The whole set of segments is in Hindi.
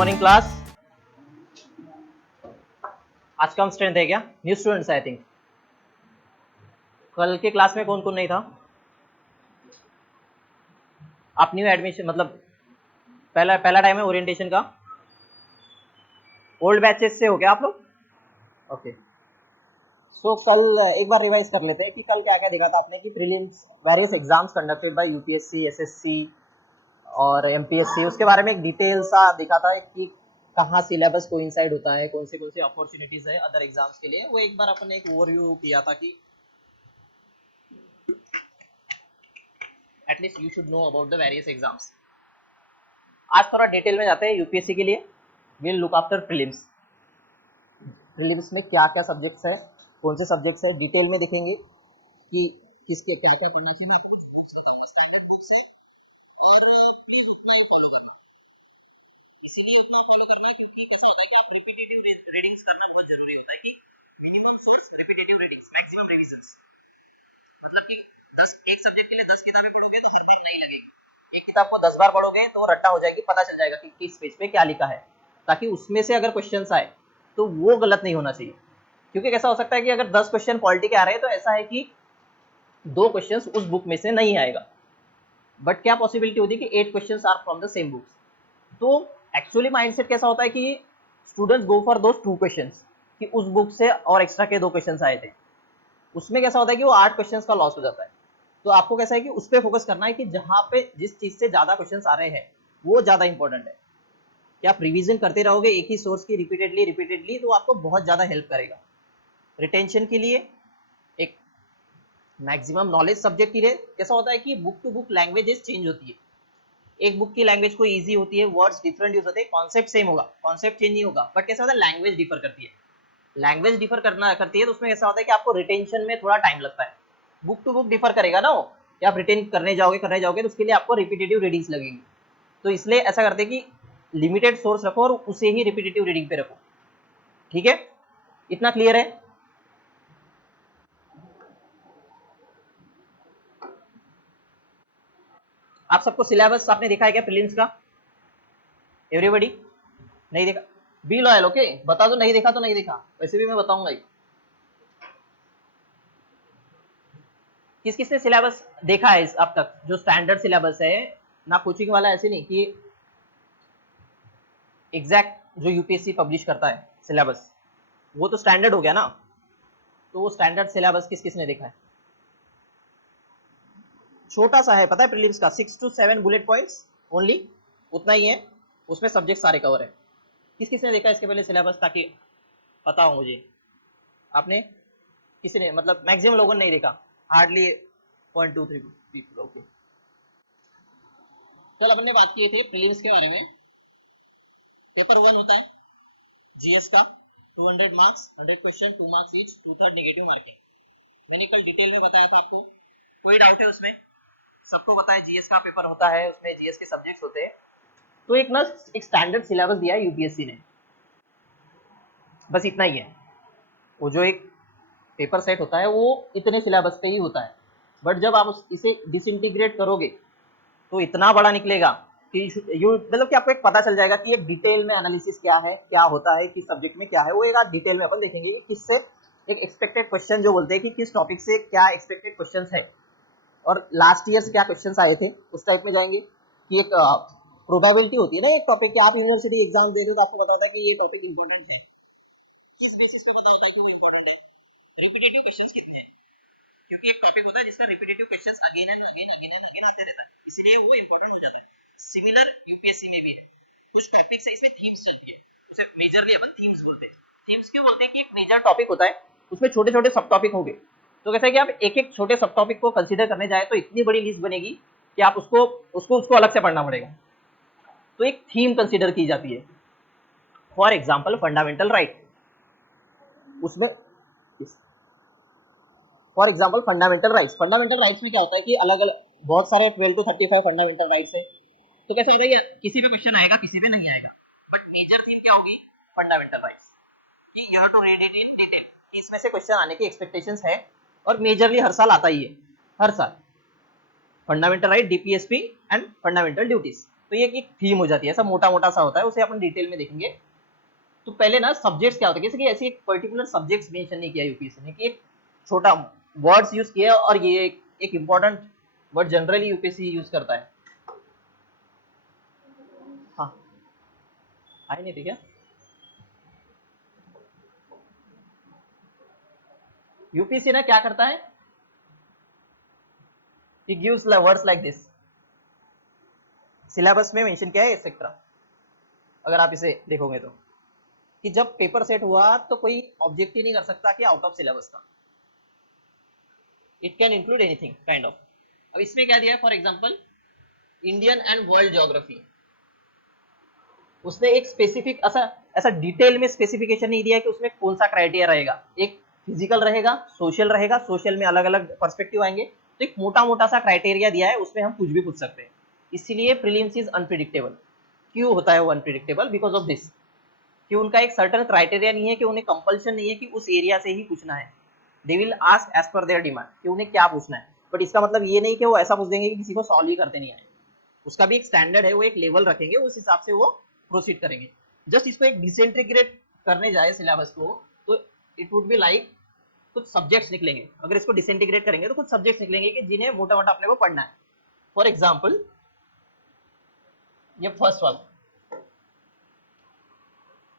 Morning class. आज कम स्ट्रेंथ है क्या? New students I think. कल के क्लास में कौन कौन नहीं था? आप न्यू एडमिशन मतलब पहला पहला टाइम है ओरिएंटेशन का। ओल्ड बैचेस से हो क्या आप लोग? ओके। सो कल एक बार रिवाइज कर लेते हैं कि कल क्या क्या देखा था आपने कि prelims various exams conducted by UPSC, SSC और एमपीएससी, उसके बारे में एक डिटेल सा दिखा था कि कहाँ सिलेबस कोइंसाइड होता है, कौन से अपॉर्चुनिटीज है अदर एग्जाम्स के लिए। वो एक बार अपन ने एक ओवरव्यू किया था कि at least you should know about the various exams. आज थोड़ा डिटेल में जाते हैं यूपीएससी के लिए। Will look after prelims. Prelims में क्या क्या सब्जेक्ट्स है, कौन से सब्जेक्ट्स है, डिटेल में देखेंगे कि किसके क्या क्या करना चाहिए और इसीलिए उतना फॉलो करना क्योंकि कैसा होता है कि आप रिपीटेटिव रीडिंग्स करना बहुत जरूरी होता है कि minimum source repetitive readings maximum revisions. मतलब कि 10 एक सब्जेक्ट के लिए 10 किताबें पढ़ोगे तो हर बार नहीं लगेगी। एक किताब को 10 बार पढ़ोगे तो रट्टा हो जाएगी, पता चल जाएगा कि किस पेज पे क्या लिखा है, ताकि उसमें से अगर क्वेश्चंस आए तो वो गलत नहीं होना चाहिए। क्योंकि कैसा हो सकता है कि अगर 10 क्वेश्चन पॉलिटी के आ रहे हैं तो ऐसा है कि 2 क्वेश्चंस उस बुक में से नहीं आएगा, बट क्या पॉसिबिलिटी होती है कि 8 questions are from the same books. तो एक्चुअली माइंडसेट कैसा होता है कि students go for those 2 questions कि उस बुक से और एक्स्ट्रा के 2 क्वेश्चंस आए थे। उसमें कैसा होता है कि वो 8 क्वेश्चंस का लॉस हो जाता है। तो आपको कैसा है कि उस पर फोकस करना है कि जहां पे जिस चीज से ज्यादा क्वेश्चंस आ रहे हैं वो ज्यादा इंपॉर्टेंट है। कि आप रिवीजन करते रहोगे एक ही सोर्स की रिपीटेडली तो आपको बहुत ज्यादा हेल्प करेगा रिटेंशन के लिए। एक मैक्सिमम नॉलेज सब्जेक्ट के लिए कैसा होता है कि book to book languages change होती है। एक बुक की लैंग्वेज कोई इजी होती है, वर्ड्स डिफरेंट यूज होते हैं, कॉन्सेप्ट सेम होगा, कॉन्सेप्ट चेंज नहीं होगा, बट कैसा होता है लैंग्वेज डिफर करती है। लैंग्वेज डिफर करती है तो उसमें कैसा होता है कि आपको रिटेंशन में थोड़ा टाइम लगता है। बुक टू बुक डिफर करेगा ना वो, कि आप रिटेन करने जाओगे तो उसके लिए आपको रिपीटेटिव रीडिंग्स लगेंगी। तो इसलिए ऐसा करते हैं कि लिमिटेड सोर्स रखो और उसे ही रिपीटेटिव रीडिंग पे रखो। ठीक है, इतना क्लियर है? आप सबको सिलेबस आपने देखा है क्या प्रीलिम्स का? एवरीबॉडी नहीं देखा? बी लॉयल ओके, बता दो नहीं देखा तो नहीं देखा, वैसे भी मैं बताऊंगा ही। किस किस ने सिलेबस देखा है अब तक? जो स्टैंडर्ड सिलेबस है ना, कोचिंग वाला, ऐसे नहीं कि एग्जैक्ट जो यूपीएससी पब्लिश करता है सिलेबस, वो तो स्टैंडर्ड हो गया ना। तो वो स्टैंडर्ड सिलेबस किस किस ने देखा है? छोटा सा है पता है प्रीलिम्स का, 6 to 7 बुलेट पॉइंट्स ओनली, उतना ही है। उसमें सब्जेक्ट सारे कवर है। किस किस ने देखा इसके पहले सिलेबस, ताकि पता हो मुझे? आपने? किसी ने मतलब मैक्सिमम लोगों ने नहीं देखा, हार्डली 0.23 पीपल। ओके, कल अपन ने बात की थी प्रीलिम्स के बारे में। पेपर 1 होता है जीएस का, 200 marks, 100 question, 2 marks each, 2/3 negative marking. मैंने कल डिटेल में बताया था आपको, कोई डाउट है उसमें? सबको पता है जीएस का पेपर होता है, उसमें जीएस के सब्जेक्ट्स होते हैं। तो एक ना एक स्टैंडर्ड सिलेबस दिया है यूपीएससी ने, बस इतना ही है। वो जो एक पेपर सेट होता है वो इतने सिलेबस पे ही होता है, बट जब आप इसे डिसइंटीग्रेट करोगे तो इतना बड़ा निकलेगा कि यू मतलब कि आपको एक पता चल जाएगा कि एक डिटेल में एनालिसिस क्या है, क्या होता है, किस सब्जेक्ट में क्या है। वो एक आज डिटेल में अपन देखेंगे कि किससे एक एक्सपेक्टेड क्वेश्चन जो बोलते हैं कि किस टॉपिक से क्या एक्सपेक्टेड क्वेश्चन है और लास्ट ईयर से क्या क्वेश्चन आए थे, उस टाइप में जाएंगे। कि एक प्रोबेबिलिटी होती है ना एक टॉपिक की, आप यूनिवर्सिटी एग्जाम दे रहे हो तो आपको पता होता है कि ये टॉपिक इंपॉर्टेंट है। किस बेसिस पे पता होता है कि वो इंपॉर्टेंट है? रिपीटेटिव क्वेश्चंस कितने हैं, क्योंकि एक टॉपिक होता है जिसका repetitive questions again and again again and again आते रहता है, इसलिए वो इंपॉर्टेंट हो जाता है। सिमिलर यूपीएससी में भी है, कुछ टॉपिक्स है इसमें थीम्स चलती है, उसे मेजरली अपन थीम्स बोलते हैं। थीम्स क्यों बोलते हैं? कि एक मेजर टॉपिक होता है, उसमें छोटे छोटे सब टॉपिक होंगे। तो कैसा है कि आप एक एक छोटे सब टॉपिक को कंसीडर करने जाए तो इतनी बड़ी लिस्ट बनेगी कि आप उसको अलग से पढ़ना पड़ेगा। तो एक थीम कंसीडर की जाती है। फॉर एग्जाम्पल फंडामेंटल राइट, उसमें फॉर एग्जाम्पल फंडामेंटल राइट्स में क्या होता है कि अलग अलग बहुत सारे 12 to 35 फंडामेंटल राइट्स है। तो कैसे होता है कि किसी पे क्वेश्चन आएगा, किसी पे नहीं आएगा, बट मेजर थीम क्या होगी? Fundamental rights. You have to read it in detail कि इसमें से क्वेश्चन आने की एक्सपेक्टेशंस है, और मेजरली हर साल आता ही है, हर साल। Fundamental right, DPSP and fundamental duties, तो ये एक थीम हो जाती है, ऐसा मोटा मोटा सा होता है, उसे अपन डिटेल में देखेंगे। तो पहले ना सब्जेक्ट्स क्या होता है, जैसे कि ऐसे एक पर्टिकुलर सब्जेक्ट्स मेंशन नहीं किया यूपीएससी ने कि एक छोटा वर्ड्स यूज किया और ये एक important word generally UPSC use करता है। हाँ आई नहीं थी क्या? यूपीएससी ना क्या करता है, he gives words like this, syllabus में मेंशन किया है एक्सेट्रा। अगर आप इसे देखोगे तो कि जब पेपर सेट हुआ तो कोई ऑब्जेक्ट ही नहीं कर सकता कि आउट ऑफ सिलेबस का, it can include anything kind of. अब इसमें क्या दिया है, for example Indian and world geography, उसने एक स्पेसिफिक ऐसा ऐसा डिटेल में स्पेसिफिकेशन नहीं दिया है कि उसमें कौन सा क्राइटेरिया रहेगा, एक फिजिकल रहेगा, सोशल में अलग अलग पर्सपेक्टिव आएंगे, तो एक मोटा मोटा सा क्राइटेरिया दिया है, उसमें हम कुछ भी पूछ सकते हैं। इसीलिए प्रीलिम्स इज अनप्रिडिक्टेबल। क्यों होता है वो अनप्रिडिक्टेबल? बिकॉज ऑफ दिस कि उनका एक सर्टन क्राइटेरिया नहीं है, कि उन्हें कंपल्शन नहीं है कि उस एरिया से ही पूछना है। They will ask as per their demand कि उन्हें क्या पूछना है, बट इसका मतलब ये नहीं कि वो ऐसा पूछ देंगे कि किसी को सॉल्व ही करते नहीं आए। उसका भी एक स्टैंडर्ड है, वो एक लेवल रखेंगे, उस हिसाब से वो प्रोसीड करेंगे। जस्ट इसको एक डिसइंटीग्रेट करने जाए सिलेबस को, तो इट वुड बी लाइक कुछ सब्जेक्ट्स निकलेंगे। अगर इसको डिसइंटीग्रेट करेंगे तो कुछ सब्जेक्ट्स निकलेंगे कि जिन्हें मोटा मोटा अपने को पढ़ना है। फॉर एग्जाम्पल ये फर्स्ट वाला,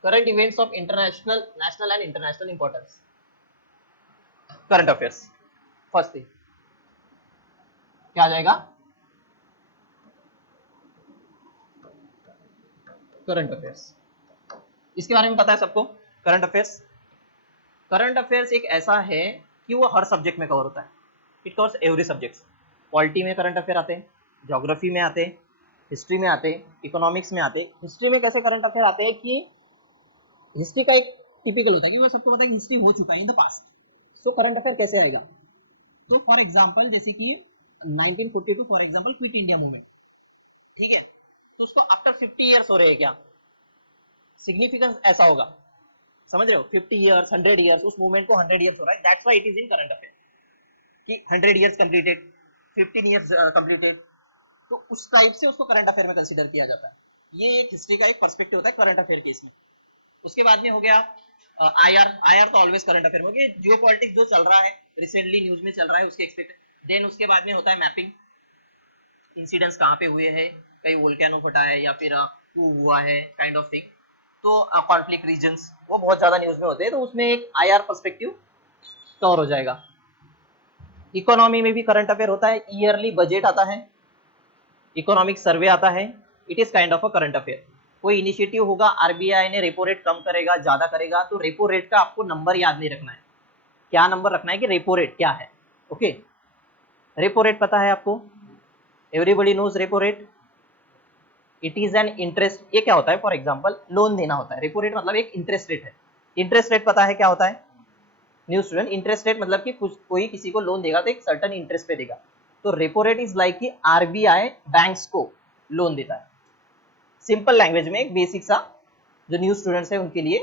current events of international, national and international importance, current affairs. First thing क्या आ जाएगा, करंट अफेयर्स। इसके बारे में पता है सबको? करंट अफेयर्स एक ऐसा है कि वो हर सब्जेक्ट में कवर होता है, it covers every subject. Polity में करंट अफेयर आते हैं, ज्योग्राफी में आते हैं, हिस्ट्री में आते हैं, इकोनॉमिक्स में आते हैं। हिस्ट्री में कैसे करंट अफेयर आते हैं कि हिस्ट्री का एक टिपिकल होता है कि वो सबको पता है कि हिस्ट्री हो चुका है in the past, so current affair कैसे आएगा? तो फॉर एग्जांपल जैसे कि 1942 for example quit India movement, ठीक है, तो उसको आफ्टर 50 इयर्स हो रहे हैं, क्या सिग्निफिकेंस ऐसा होगा, समझ रहे हो? 50 इयर्स, 100 इयर्स, उस मूवमेंट को 100 इयर्स हो रहा है, that's why it is in current affair कि 100 इयर्स कंप्लीटेड, 15 इयर्स कंप्लीटेड, तो उस टाइप से उसको करंट अफेयर में कंसीडर किया जाता है। ये एक हिस्ट्री का एक पर्सपेक्टिव होता है करंट अफेयर केस में। उसके बाद में हो गया आईआर तो ऑलवेज करंट अफेयर में हो गया, जियो पॉलिटिक्स जो चल रहा है रिसेंटली न्यूज में चल रहा है उसके एक्सपेक्टेड। देन उसके बाद में होता है मैपिंग, इंसिडेंट्स कहाँ पे हुए हैं, कहीं वोल्केनो फटा है या फिर कू हुआ है काइंड ऑफ थिंग, तो कॉन्फ्लिक्ट रीजन्स वो बहुत ज्यादा न्यूज में होते हैं, तो उसमें एक आईआर पर्सपेक्टिव कवर हो जाएगा। इकोनॉमी में भी करंट अफेयर होता है, ईयरली बजट आता है, इकोनॉमिक सर्वे आता है, it is kind of a current affair. कोई इनिशिएटिव होगा, आरबीआई ने रेपो रेट कम करेगा, ज्यादा करेगा, तो रेपो रेट का आपको नंबर याद नहीं रखना है, क्या नंबर रखना है कि रेपो रेट क्या है। ओके, रेपो रेट पता है आपको? Everybody knows repo rate, it is an interest. ये क्या होता है? फॉर एग्जांपल लोन देना होता है, रेपो रेट मतलब एक इंटरेस्ट रेट है। इंटरेस्ट रेट पता है क्या होता है न्यू स्टूडेंट? इंटरेस्ट रेट मतलब कि कुछ कोई किसी को लोन देगा तो एक सर्टेन इंटरेस्ट पे देगा, तो रेपो रेट इज लाइक कि आरबीआई बैंक्स को लोन देता है। सिंपल लैंग्वेज में एक बेसिक सा जो न्यू स्टूडेंट्स है उनके लिए,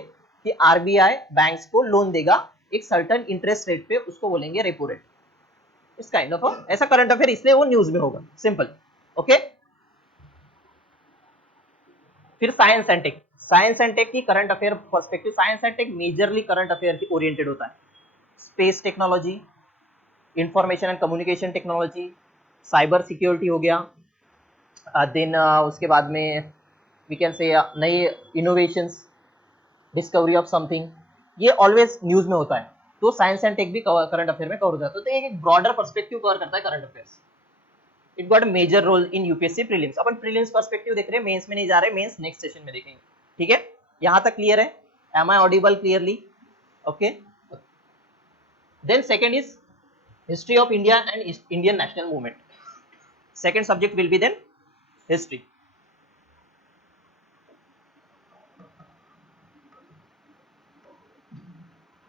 कि आरबीआई बैंक्स को लोन देगा एक सर्टेन इंटरेस्ट रेट पे, उसको बोलेंगे रेपो रेट। इस काइंड ऑफ ऐसा करंट अफेयर, इसलिए वो न्यूज में होगा, सिंपल। ओके, फिर science and tech. Science and tech की current affair perspective, science and tech majorly current affair की ओरिएंटेड होता है। Space technology, information and communication technology, cyber security हो गया, देन उसके बाद में वी कैन से नए इनोवेशंस, डिस्कवरी ऑफ समथिंग, ये ऑलवेज न्यूज में होता है, तो साइंस एंड टेक भी करंट अफेयर में कवर हो जाता है। तो एक ब्रॉडर पर्सपेक्टिव कवर करता है current affairs. It got a major role in UPSC prelims. अपन प्रीलिम्स पर्सपेक्टिव देख रहे हैं, मेंस में नहीं जा रहे, मेंस नेक्स्ट सेशन में देखेंगे, ठीक है? यहां तक क्लियर है? Am I audible clearly? Okay, then second is history of India and Indian national movement. Second subject will be then history.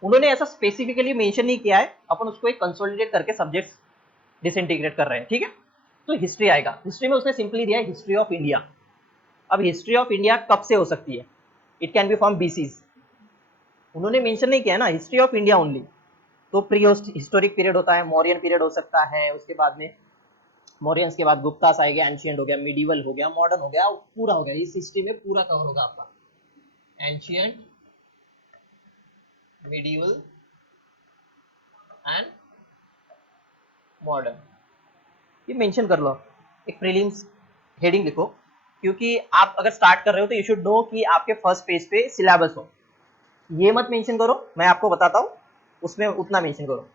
उन्होंने ऐसा स्पेसिफिकली मेंशन नहीं किया है, अपन उसको एक कंसोलिडेट करके सब्जेक्ट्स डिसइंटीग्रेट कर रहे हैं, ठीक है? तो हिस्ट्री आएगा, हिस्ट्री में उसने सिंपली दिया है हिस्ट्री ऑफ इंडिया। अब हिस्ट्री ऑफ इंडिया कब से हो सकती है? इट कैन बी फ्रॉम बीसीज, उन्होंने मेंशन नहीं किया है ना, हिस्ट्री ऑफ इंडिया ओनली। तो प्री हिस्टोरिक पीरियड होता है, मौर्यन पीरियड हो सकता है, उसके बाद में मौर्यंस के बाद गुप्तास आएगा, एंशियंट हो गया, मिडिवल हो गया, मॉडर्न हो गया, पूरा हो गया, इस हिस्ट्री में पूरा कवर होगा आपका एंशियंट, मिडिवल एंड मॉडर्न। ये मेंशन कर लो, एक प्रीलिम्स हेडिंग लिखो, क्योंकि आप अगर स्टार्ट कर रहे हो तो यू शुड नो कि आपके फर्स्ट पेज पे सिलेबस हो। ये मत मेंशन करो, मैं आपको बताता हूँ, उसमें उतना मेंशन करो।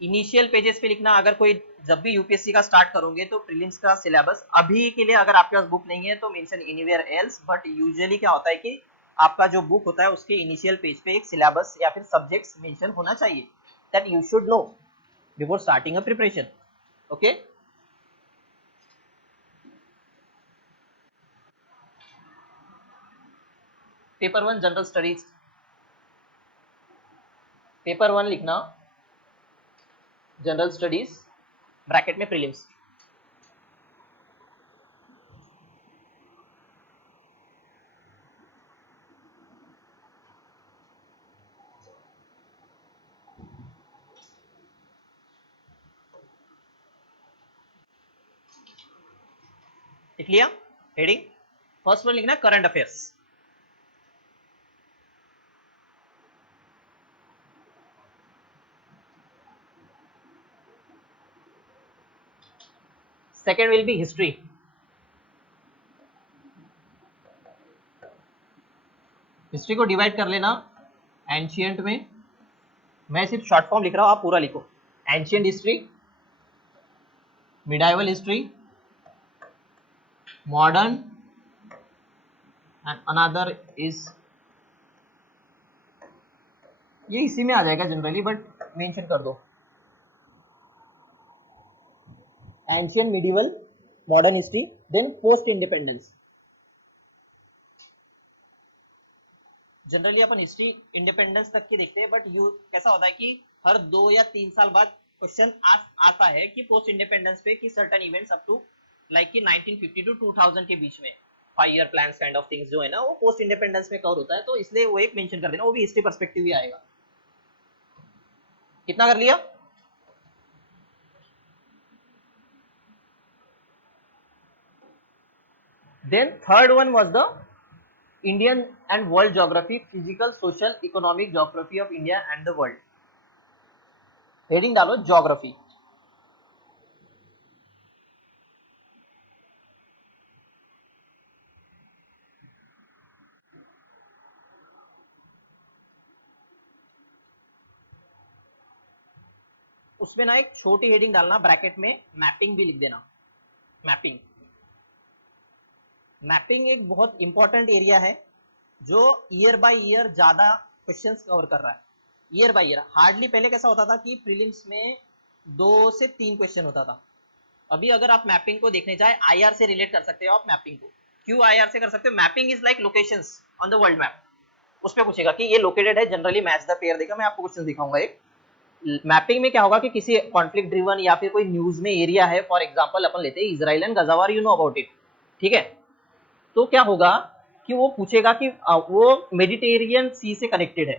इनिशियल पेजेस पे लिखना, अगर कोई जब भी यूपीएससी का स्टार्ट करोगे तो प्रीलिम्स का सिलेबस अभी के लिए अगर आपके पास बुक नहीं है तो mention anywhere else, but usually क्या होता है कि आपका जो बुक होता है उसके इनिशियल पेज पे एक सिलेबस या फिर सब्जेक्ट्स मेंशन होना चाहिए, that you should no before starting a preparation. Okay, paper one general studies, paper one लिखना जनरल स्टडीज ब्रैकेट में प्रीलिम्स। लिख लिया हेडिंग। फर्स्ट वन लिखना current affairs, second will be history, history को डिवाइड कर लेना एंशियंट में, मैं सिर्फ शॉर्ट फॉर्म लिख रहा हूं, आप पूरा लिखो, ancient history, medieval history, modern and another is, ये इसी में आ जाएगा जनरली बट मेंशन कर दो, ancient, medieval, modern history, then post independence. Generally अपन हिस्ट्री इंडिपेंडेंस तक की देखते हैं, बट यू कैसा होता है कि हर 2 या 3 साल बाद क्वेश्चन आता है कि पोस्ट इंडिपेंडेंस पे कि certain events up to like कि 1950 टू 2000 के बीच में 5 year plans kind of things जो है ना वो पोस्ट इंडिपेंडेंस में कवर होता है, तो इसलिए वो एक मेंशन कर देना, वो भी हिस्ट्री पर्सपेक्टिव ही आएगा। कितना कर लिया? Then third one was the Indian and world geography, physical, social, economic geography of India and the world. Heading डालो ज्योग्राफी। उसमें ना एक छोटी हेडिंग डालना ब्रैकेट में, मैपिंग भी लिख देना, मैपिंग। मैपिंग एक बहुत इंपॉर्टेंट एरिया है जो ईयर बाय ईयर ज्यादा क्वेश्चंस कवर कर रहा है, ईयर बाय ईयर। हार्डली पहले कैसा होता था कि प्रीलिम्स में 2 से 3 क्वेश्चन होता था, अभी अगर आप मैपिंग को देखने जाए आईआर से रिलेट कर सकते हो आप मैपिंग को। क्यों आईआर से कर सकते हो? Mapping is like locations on the world map, उस पे पूछेगा कि ये लोकेटेड है, जनरली मैच द पेयर देगा। मैं आपको क्वेश्चन दिखाऊंगा एक। मैपिंग में क्या होगा कि किसी कॉन्फ्लिक्ट ड्रिवन या फिर कोई न्यूज में एरिया है, फॉर एग्जांपल अपन लेते हैं Israel and Gaza war, you know about it, ठीक है? तो क्या होगा कि वो पूछेगा कि वो मेडिटेरियन सी से कनेक्टेड है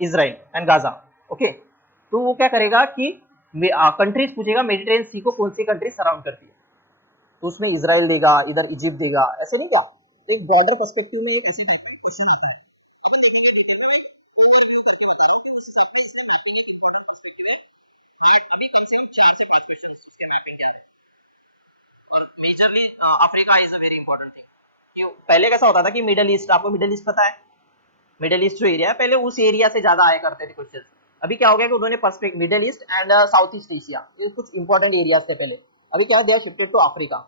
इजराइल एंड गाजा, ओके? तो वो क्या करेगा कि कंट्रीज पूछेगा, मेडिटेरियन सी को कौन सी कंट्री सराउंड करती है, तो उसमें इजराइल देगा, इधर इजिप्ट देगा, ऐसे नहीं क्या? एक बॉर्डर पर्सपेक्टिव में एक ऐसी बात है। Majorly Africa is a very important thing. क्यों? पहले कैसा होता था कि मिडल ईस्ट, आपको मिडल ईस्ट पता है, मिडल ईस्ट जो एरिया है पहले उस एरिया से ज्यादा आया करते थे क्वेश्चन। अभी क्या हो गया कि उन्होंने prospect middle east and south east Asia, ये कुछ इंपॉर्टेंट एरियाज थे पहले, अभी क्या they are shifted to Africa.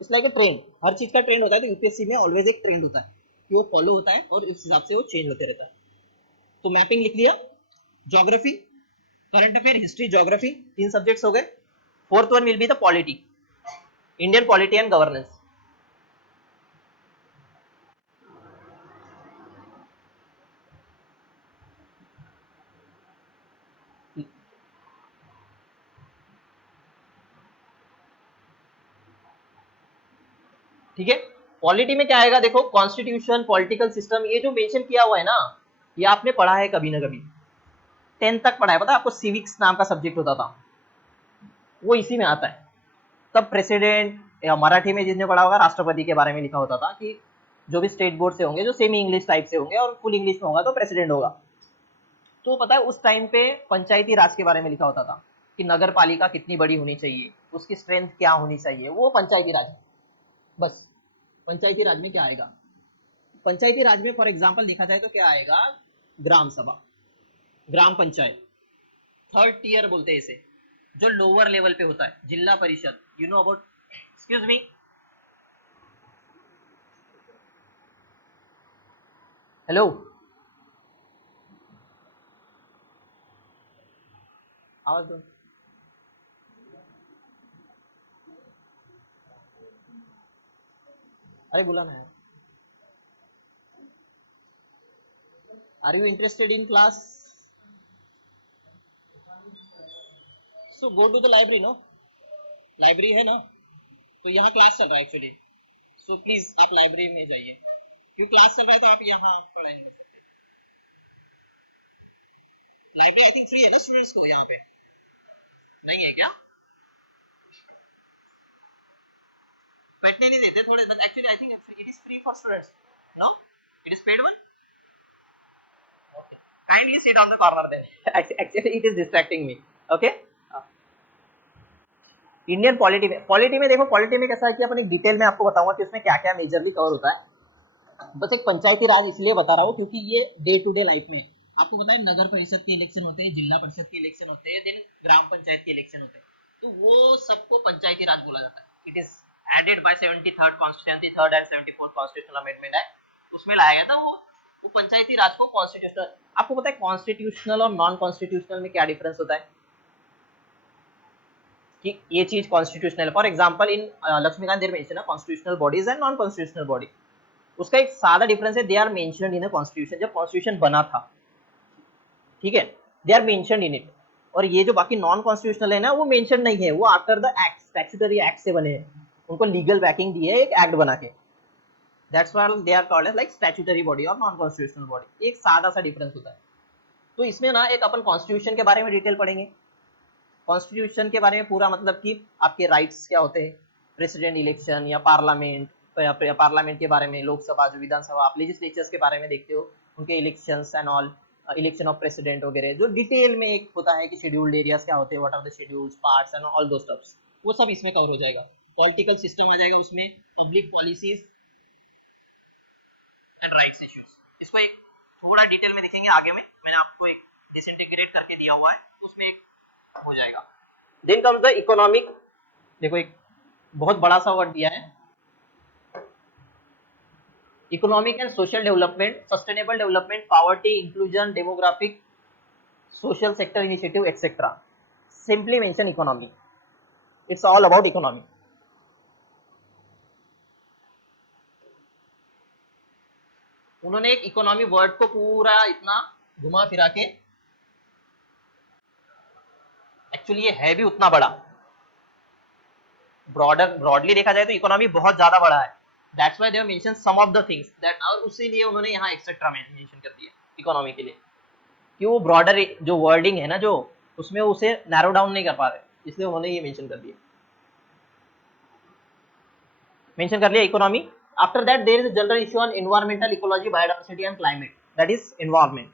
It's like a trend, हर चीज का ट्रेंड होता है, तो यूपीएससी में ऑलवेज एक ट्रेंड होता है कि वो फॉलो होता है और इस हिसाब से वो चेंज होते रहता है। तो मैपिंग लिख लिया, geography, current affair, history, geography, 3 subjects हो गए। Fourth one will be the polity, Indian polity and governance. ठीक है, पॉलिटी में क्या आएगा देखो, कॉन्स्टिट्यूशन, पॉलिटिकल सिस्टम, ये जो मेंशन किया हुआ है ना, ये आपने पढ़ा है कभी ना कभी, 10th तक पढ़ा है, पता है आपको, सिविक्स नाम का सब्जेक्ट होता था, वो इसी में आता है। तब प्रेसिडेंट, या मराठी में जिसने पढ़ा होगा राष्ट्रपति के बारे में लिखा होता था कि जो भी स्टेट बोर्ड से होंगे, जो सेमी इंग्लिश टाइप से होंगे और फुल इंग्लिश में होगा तो प्रेसिडेंट होगा। तो पता है उस टाइम पे पंचायती राज के बारे में लिखा होता था कि नगर पालिका कितनी बड़ी होनी चाहिए, उसकी स्ट्रेंथ क्या होनी चाहिए, वो पंचायती राज। बस पंचायती राज में क्या आएगा, पंचायती राज में फॉर एग्जाम्पल देखा जाए तो क्या आएगा, ग्राम सभा, ग्राम पंचायत, थर्ड टीयर बोलते हैं इसे, जो लोअर लेवल पे होता है, Zila Parishad, you know about, excuse me, hello, आवाज दो, अरे बोला ना यार, are you interested in class, so go to the library, no, library है ना, तो यहाँ क्लास चल रहा है एक्चुअली, सो प्लीज आप लाइब्रेरी में जाइए, क्यों क्लास चल रहा है तो आप यहाँ पढ़ाई नहीं कर सकते। लाइब्रेरी आई थिंक फ्री है ना स्टूडेंट्स को यहाँ पे, नहीं है क्या, बैठने नहीं देते थोड़े, actually I think it is free for students, no, it is paid one, kindly sit on the corner then, actually it is distracting me, okay। Indian polity में, पॉलिटी में देखो, पॉलिटी में कैसा है कि अपन एक डिटेल में आपको बताऊंगा कि उसमें क्या क्या मेजरली कवर होता है। बस एक पंचायती राज इसलिए बता रहा हूँ क्योंकि ये डे टू डे लाइफ में आपको पता है, नगर परिषद के इलेक्शन होते हैं, जिला परिषद के इलेक्शन होते हैं, देन ग्राम पंचायत के इलेक्शन होते हैं, तो वो सबको पंचायती राज बोला जाता है। It is added by 73rd and 74th constitutional amendment है, उसमें लाया गया था वो पंचायती राज को कॉन्स्टिट्यूशनल। आपको पता है कॉन्स्टिट्यूशनल और नॉन कॉन्स्टिट्यूशनल में क्या डिफरेंस होता है, कि ये चीज constitutional, for example in Laxmikanth there mention है constitutional bodies and non constitutional body, उसका एक सादा डिफरेंस है, they are mentioned in a constitution, जब कॉन्स्टिट्यूशन बना था, ठीक है, they are mentioned in it. और ये जो बाकी नॉन कॉन्स्टिट्यूशनल है ना, वो मेंशन नहीं है, वो after the act, statutory act से बने हैं, उनको लीगल बैकिंग दी है एक एक्ट बना के, that's why they are called as like statutory body और नॉन कॉन्स्टिट्यूशनल बॉडी, एक सादा सा डिफरेंस होता है। तो इसमें ना एक अपन कॉन्स्टिट्यूशन के बारे में डिटेल पढ़ेंगे, कॉन्स्टिट्यूशन के बारे में पूरा, मतलब कि आपके राइट्स क्या होते हैं, प्रेसिडेंट इलेक्शन या पार्लियामेंट, पार्लियामेंट के बारे में, लोकसभा जो विधानसभा, आप लेजिस्लेचर्स के बारे में देखते हो, उनके elections and all, election of president वगैरह, जो डिटेल में एक होता है कि शेड्यूल्ड एरियाज क्या होते हैं, what are the schedules parts and all those stuffs, वो सब इसमें कवर हो जाएगा। पॉलिटिकल सिस्टम आ जाएगा उसमें, public policies and rights issues, इसको एक थोड़ा डिटेल में देखेंगे आगे में, मैंने आपको एक डिसइंटीग्रेट करके दिया हुआ है, उसमें एक हो जाएगा। देन कम्स द इकोनॉमिक, देखो एक बहुत बड़ा सा वर्ड दिया है, economic and social development, sustainable development, poverty inclusion, demographic, social sector initiative etcetera, simply mention economy, it's all about economy. उन्होंने एक इकोनॉमी वर्ड को पूरा इतना घुमा फिरा के, एक्चुअली ये है भी उतना बड़ा, ब्रॉडली देखा जाए तो इकोनॉमी बहुत ज्यादा बड़ा है, that's why they have mention some of the things that, और उसीलिए उन्होंने यहाँ एक्सेट्रा मेंशन कर दिया इकोनॉमी के लिए, कि वो ब्रॉडर जो वर्डिंग है ना, जो उसमें उसे नैरो डाउन नहीं कर पा रहे, इसलिए उन्होंने ये मेंशन कर दिया, मेंशन कर लिया economy. After that there is general issue on environmental ecology biodiversity and climate, that is environment.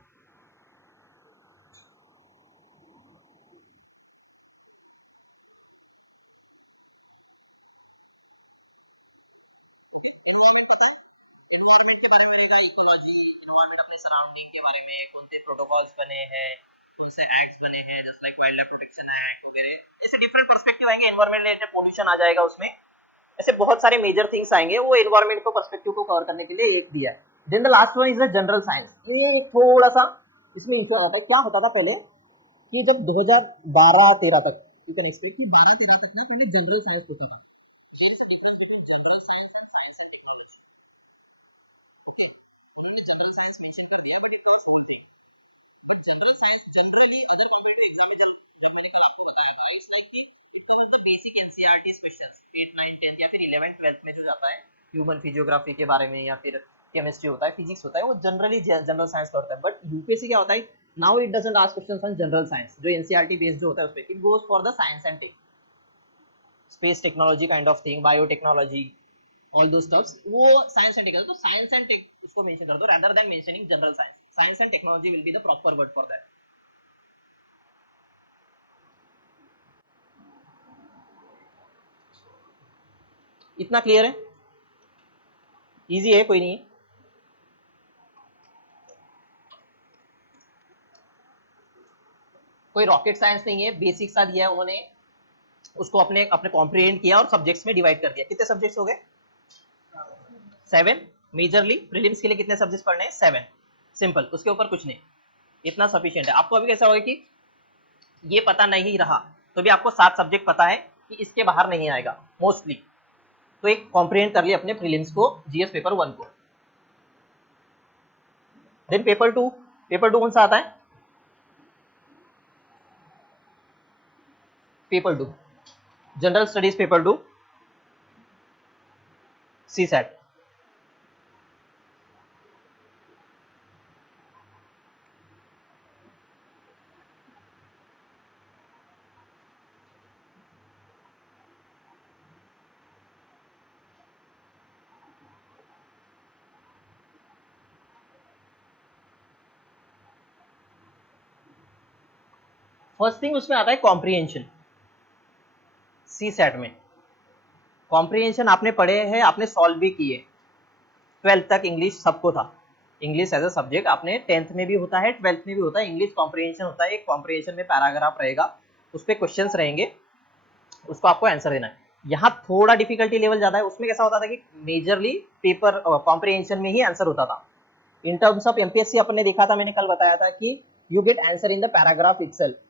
Environment के बारे में रहेगा, इकोलॉजी, एनवायरमेंट, अपने सराउंडिंग के बारे में, कौन से प्रोटोकॉल्स बने हैं, कौन से एक्ट्स बने हैं, just like wild life protection act वगैरह, ऐसे डिफरेंट पर्सपेक्टिव आएंगे, एनवायरमेंट रिलेटेड पोल्यूशन आ जाएगा उसमें, ऐसे बहुत सारे मेजर थिंग्स आएंगे, वो एनवायरमेंट को पर्सपेक्टिव को कवर करने के लिए एक दिया है। Then the last one is the general science, ये थोड़ा सा इसमें इशू आता है, क्या होता था पहले कि जब 2012-13 तक, यू कैन एक्सपेक्ट कि 12-13 तक ना पहले जनरल साइंस होता था, या फिर 11th 12th में जो जाता है ह्यूमन फिजियोग्राफी के बारे में, या फिर केमिस्ट्री होता है, फिजिक्स होता है, वो जनरली जनरल साइंस का होता है। बट यूपीएससी क्या होता है, now it doesn't ask questions on general science, जो एनसीईआरटी बेस्ड जो होता है उस पे, it goes for the science and tech, space technology kind of thing, biotechnology, all those stuffs, वो साइंस एंड टेक। तो साइंस एंड टेक उसको मेंशन कर दो rather than mentioning general science. Science and technology will be the proper word for that. इतना क्लियर है? इजी है, कोई नहीं है। कोई रॉकेट साइंस नहीं है, बेसिक सा दिया है उन्होंने, उसको अपने अपने कॉम्प्रिहेंड किया और सब्जेक्ट्स में डिवाइड कर दिया। कितने सब्जेक्ट्स हो गए? 7। मेजरली प्रीलिम्स के लिए कितने सब्जेक्ट्स पढ़ने हैं? 7। सिंपल, उसके ऊपर कुछ नहीं, इतना सफिशिएंट है। आपको अभी कैसा होगा कि ये पता नहीं रहा तो भी आपको 7 सब्जेक्ट पता है कि इसके बाहर नहीं आएगा मोस्टली, तो एक कॉम्प्रिहेंड कर लिया अपने प्रीलिम्स को, जीएस पेपर 1 को। देन पेपर 2, पेपर 2 कौन सा आता है? पेपर 2 जनरल स्टडीज, पेपर 2 सी सेट। फर्स्ट थिंग उसमें आता है कॉम्प्रिहेंशन। सी सेट में कॉम्प्रिहेंशन आपने पढ़े हैं, आपने सॉल्व भी किए। 12th तक इंग्लिश सबको था, इंग्लिश एज अ सब्जेक्ट आपने 10th में भी होता है, 12th में भी होता है। इंग्लिश कॉम्प्रिहेंशन होता है, एक कॉम्प्रिहेंशन में पैराग्राफ रहेगा, उस पर क्वेश्चंस रहेंगे, उसको आपको आंसर देना है। यहाँ थोड़ा डिफिकल्टी लेवल ज्यादा है। उसमें कैसा होता था कि मेजरली पेपर कॉम्प्रिहेंशन में ही आंसर होता था। इन टर्म्स ऑफ एमपीएससी अपने देखा था, मैंने कल बताया था कि you get answer in the paragraph itself.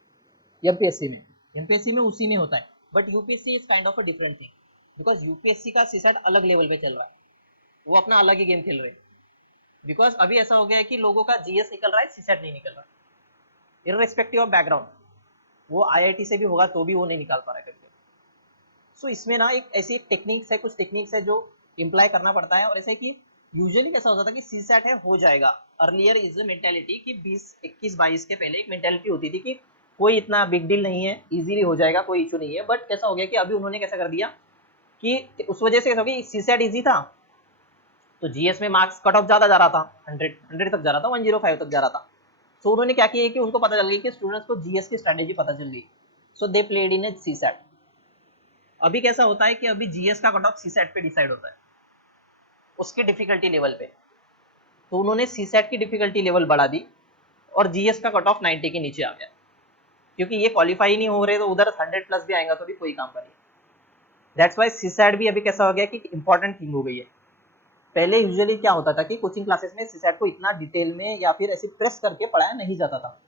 MPSC में उसी में होता है। But UPSC is kind of a different thing, because UPSC का सीसेट अलग लेवल पे चल रहा है, वो अपना अलग ही गेम खेल रहे हैं। बिकॉज अभी ऐसा हो गया है कि लोगों का जीएस निकल रहा है, सीसेट नहीं निकल रहा है, इररेस्पेक्टिव ऑफ बैकग्राउंड। वो आईआईटी से भी होगा तो भी वो नहीं निकाल पा रहा है करके। सो इसमें ना एक ऐसी एक टेक्निक्स है, कुछ टेक्निक्स है जो इम्प्लाई करना पड़ता है। और ऐसा है कि यूजुअली कैसा होता था कि सीसेट है हो जाएगा। अर्लियर इज मेंटेलिटी कि 20, 21, 22 के पहले एक मेंटेलिटी होती थी कि कोई इतना बिग डील नहीं है, इजीली हो जाएगा, कोई इशू नहीं है। बट कैसा हो गया कि अभी उन्होंने कैसा कर दिया कि उस वजह से कैसा हो गया, सीसेट इजी था तो जीएस में मार्क्स कट ऑफ ज्यादा जा रहा था, 100 तक जा रहा था, 105 तक जा रहा था। सो उन्होंने क्या किया कि उनको पता चल गई कि स्टूडेंट्स को जीएस की स्ट्रेटेजी पता चल गई, सो they played in A CSAT. अभी कैसा होता है कि अभी जीएस का कट ऑफ सीसेट पे डिसाइड होता है, उसकी डिफिकल्टी लेवल पे। तो उन्होंने सीसेट की डिफिकल्टी लेवल बढ़ा दी और जीएस का कट ऑफ 90 के नीचे आ गया, क्योंकि ये क्वालिफाई नहीं हो रहे तो उधर 100+ भी आएगा तो भी कोई काम का नहीं। दैट्स वाई सीसेट भी अभी कैसा हो गया कि इंपॉर्टेंट थिंग हो गई है। पहले यूजुअली क्या होता था कि कोचिंग क्लासेस में सीसेट को इतना डिटेल में या फिर ऐसे प्रेस करके पढ़ाया नहीं जाता था।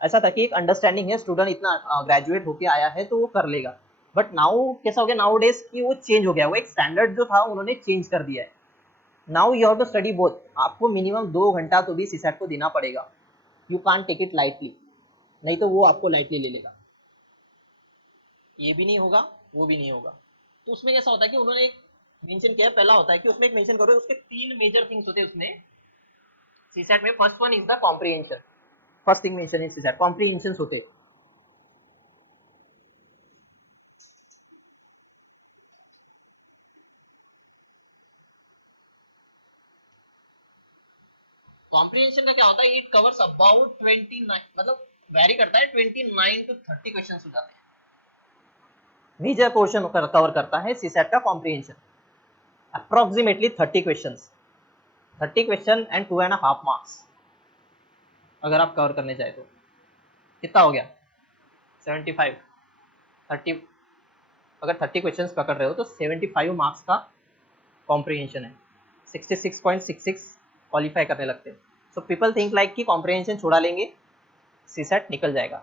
ऐसा था कि एक अंडरस्टैंडिंग है, स्टूडेंट इतना ग्रेजुएट होके आया है तो वो कर लेगा। बट नाउ कैसा हो गया, नाउ डेज की वो चेंज हो गया, वो एक स्टैंडर्ड जो था उन्होंने चेंज कर दिया है। Now you have to study both, आपको मिनिमम 2 घंटा तो भी सीसेट को देना पड़ेगा। You can't take it lightly, नहीं तो वो आपको लाइटली ले लेगा। ये भी नहीं होगा, वो भी नहीं होगा। तो उसमें कैसा होता है कि उन्होंने एक मेंशन किया, पहला होता है कि उसमें एक मेंशन करो, उसके 3 मेजर थिंग्स होते हैं उसमें सीसेट में। First one is the comprehension, first thing mention in CSAT, comprehensions होते हैं। कॉम्प्रिहेंशन का क्या होता है, इट कवर्स अबाउट 29, मतलब वेरी करता है, 29 to 30 क्वेश्चन हो जाते हैं। मेजर पोर्शन कवर करता है सीसेट का comprehension, approximately 30 questions, 30 question and 2.5 marks अगर आप कवर करने चाहे तो। कितना हो गया? 75। 30, अगर 30 क्वेश्चंस पकड़ रहे हो तो 75 मार्क्स का कॉम्प्रिहेंशन है। 66.66 क्वालिफाई करने लगते हैं। सो पीपल थिंक लाइक कि कॉम्प्रिहेंशन छोड़ा लेंगे सीसेट निकल जाएगा,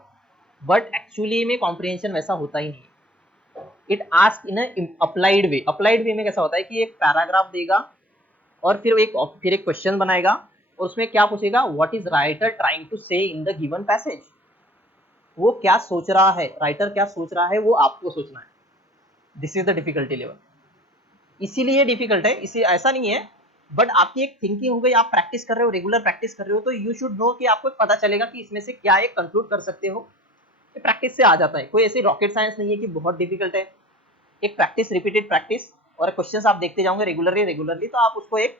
बट एक्चुअली में कॉम्प्रिहेंशन वैसा होता ही नहीं। It ask in applied way. Applied way में कैसा होता है कि एक पैराग्राफ देगा और फिर एक क्वेश्चन बनाएगा और उसमें क्या पूछेगा, what is writer trying to say in the given passage. वो क्या सोच रहा है, राइटर क्या सोच रहा है, वो आपको सोचना है। This is the difficulty level. इसीलिए डिफिकल्ट है, इसी ऐसा नहीं है बट आपकी एक थिंकिंग हो गई, आप प्रैक्टिस कर रहे हो, रेगुलर प्रैक्टिस कर रहे हो, तो यू शुड नो कि आपको पता चलेगा कि इसमें से क्या एक कंक्लूड कर सकते हो। प्रैक्टिस से आ जाता है, कोई ऐसी रॉकेट साइंस नहीं है कि बहुत डिफिकल्ट है। एक प्रैक्टिस, रिपीटेड प्रैक्टिस और क्वेश्चंस आप देखते जाओगे रेगुलरली तो आप उसको एक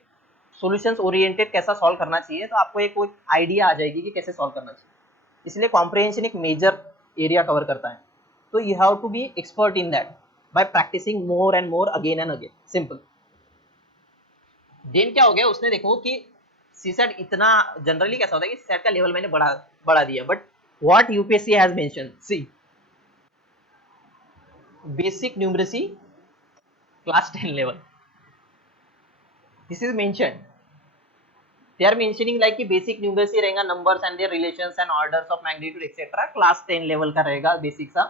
सॉल्यूशंस ओरिएंटेड कैसा सॉल्व करना चाहिए, तो आपको एक आइडिया आ जाएगी कि कैसे सॉल्व करना चाहिए। इसलिए कॉम्प्रिहेंशन एक मेजर एरिया कवर करता है, तो you have to be expert in that by practicing more and more again and again, simple. Then क्या हो गया, उसने देखो कि सीसेट इतना जनरली कैसा होता है कि सेट का लेवल मैंने बढ़ा दिया, but what UPSC has mention, see basic numeracy class 10 level, this is mentioned, they are mentioning like कि बेसिक न्यूमरेसी रहेगा, numbers and their relations and orders of magnitude etcetera class 10 level का रहेगा बेसिक सा।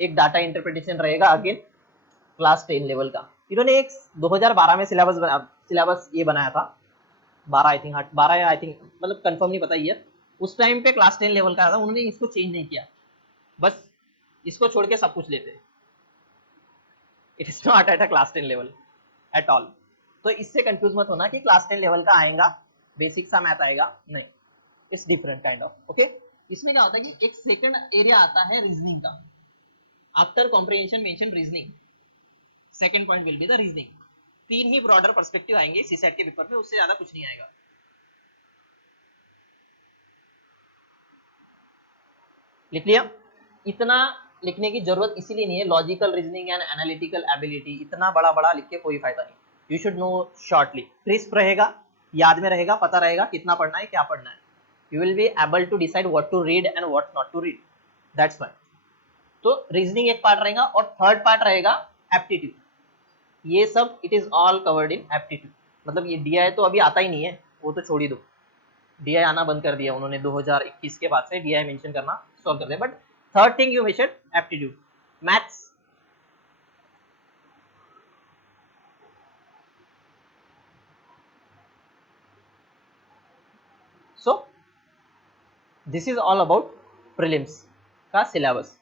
एक डाटा इंटरप्रिटेशन रहेगा अगेन क्लास 10 लेवल का। इन्होंने एक 2012 में सिलेबस ये बनाया था, 12 आई थिंक, 12 या आई थिंक, मतलब कंफर्म नहीं पता ये, उस टाइम पे क्लास 10 लेवल का था, उन्होंने इसको चेंज नहीं किया, बस इसको छोड़ के सब कुछ लेते। It is not at a class 10 level at all. तो इससे कंफ्यूज मत होना कि क्लास 10 लेवल का आएगा, बेसिक सा मैथ आएगा, नहीं, it's different kind of, okay. इसमें क्या होता है कि एक सेकंड एरिया आता है रीजनिंग का, after comprehension mention reasoning, second point will be the reasoning. तीन ही ब्रॉडर पर्सपेक्टिव आएंगे सीसेट के पेपर पे, उससे ज्यादा कुछ नहीं आएगा। लिख लिया? इतना लिखने की जरूरत इसीलिए नहीं है, logical reasoning and analytical ability इतना बड़ा बड़ा लिख के कोई फायदा नहीं। You should no shortly, crisp रहेगा, याद में रहेगा, पता रहेगा कितना पढ़ना है, क्या पढ़ना है। You will be able to decide what to read and what not to read, that's why. तो रीजनिंग एक पार्ट रहेगा और थर्ड पार्ट रहेगा एप्टीट्यूड। ये सब it is all covered in aptitude. मतलब ये डीआई तो अभी आता ही नहीं है, वो तो छोड़ ही दो, डीआई आना बंद कर दिया उन्होंने 2021 के बाद से, डीआई मेंशन करना सॉल्व कर दिया। But third thing you mention aptitude, maths. So this is all about prelims का सिलेबस,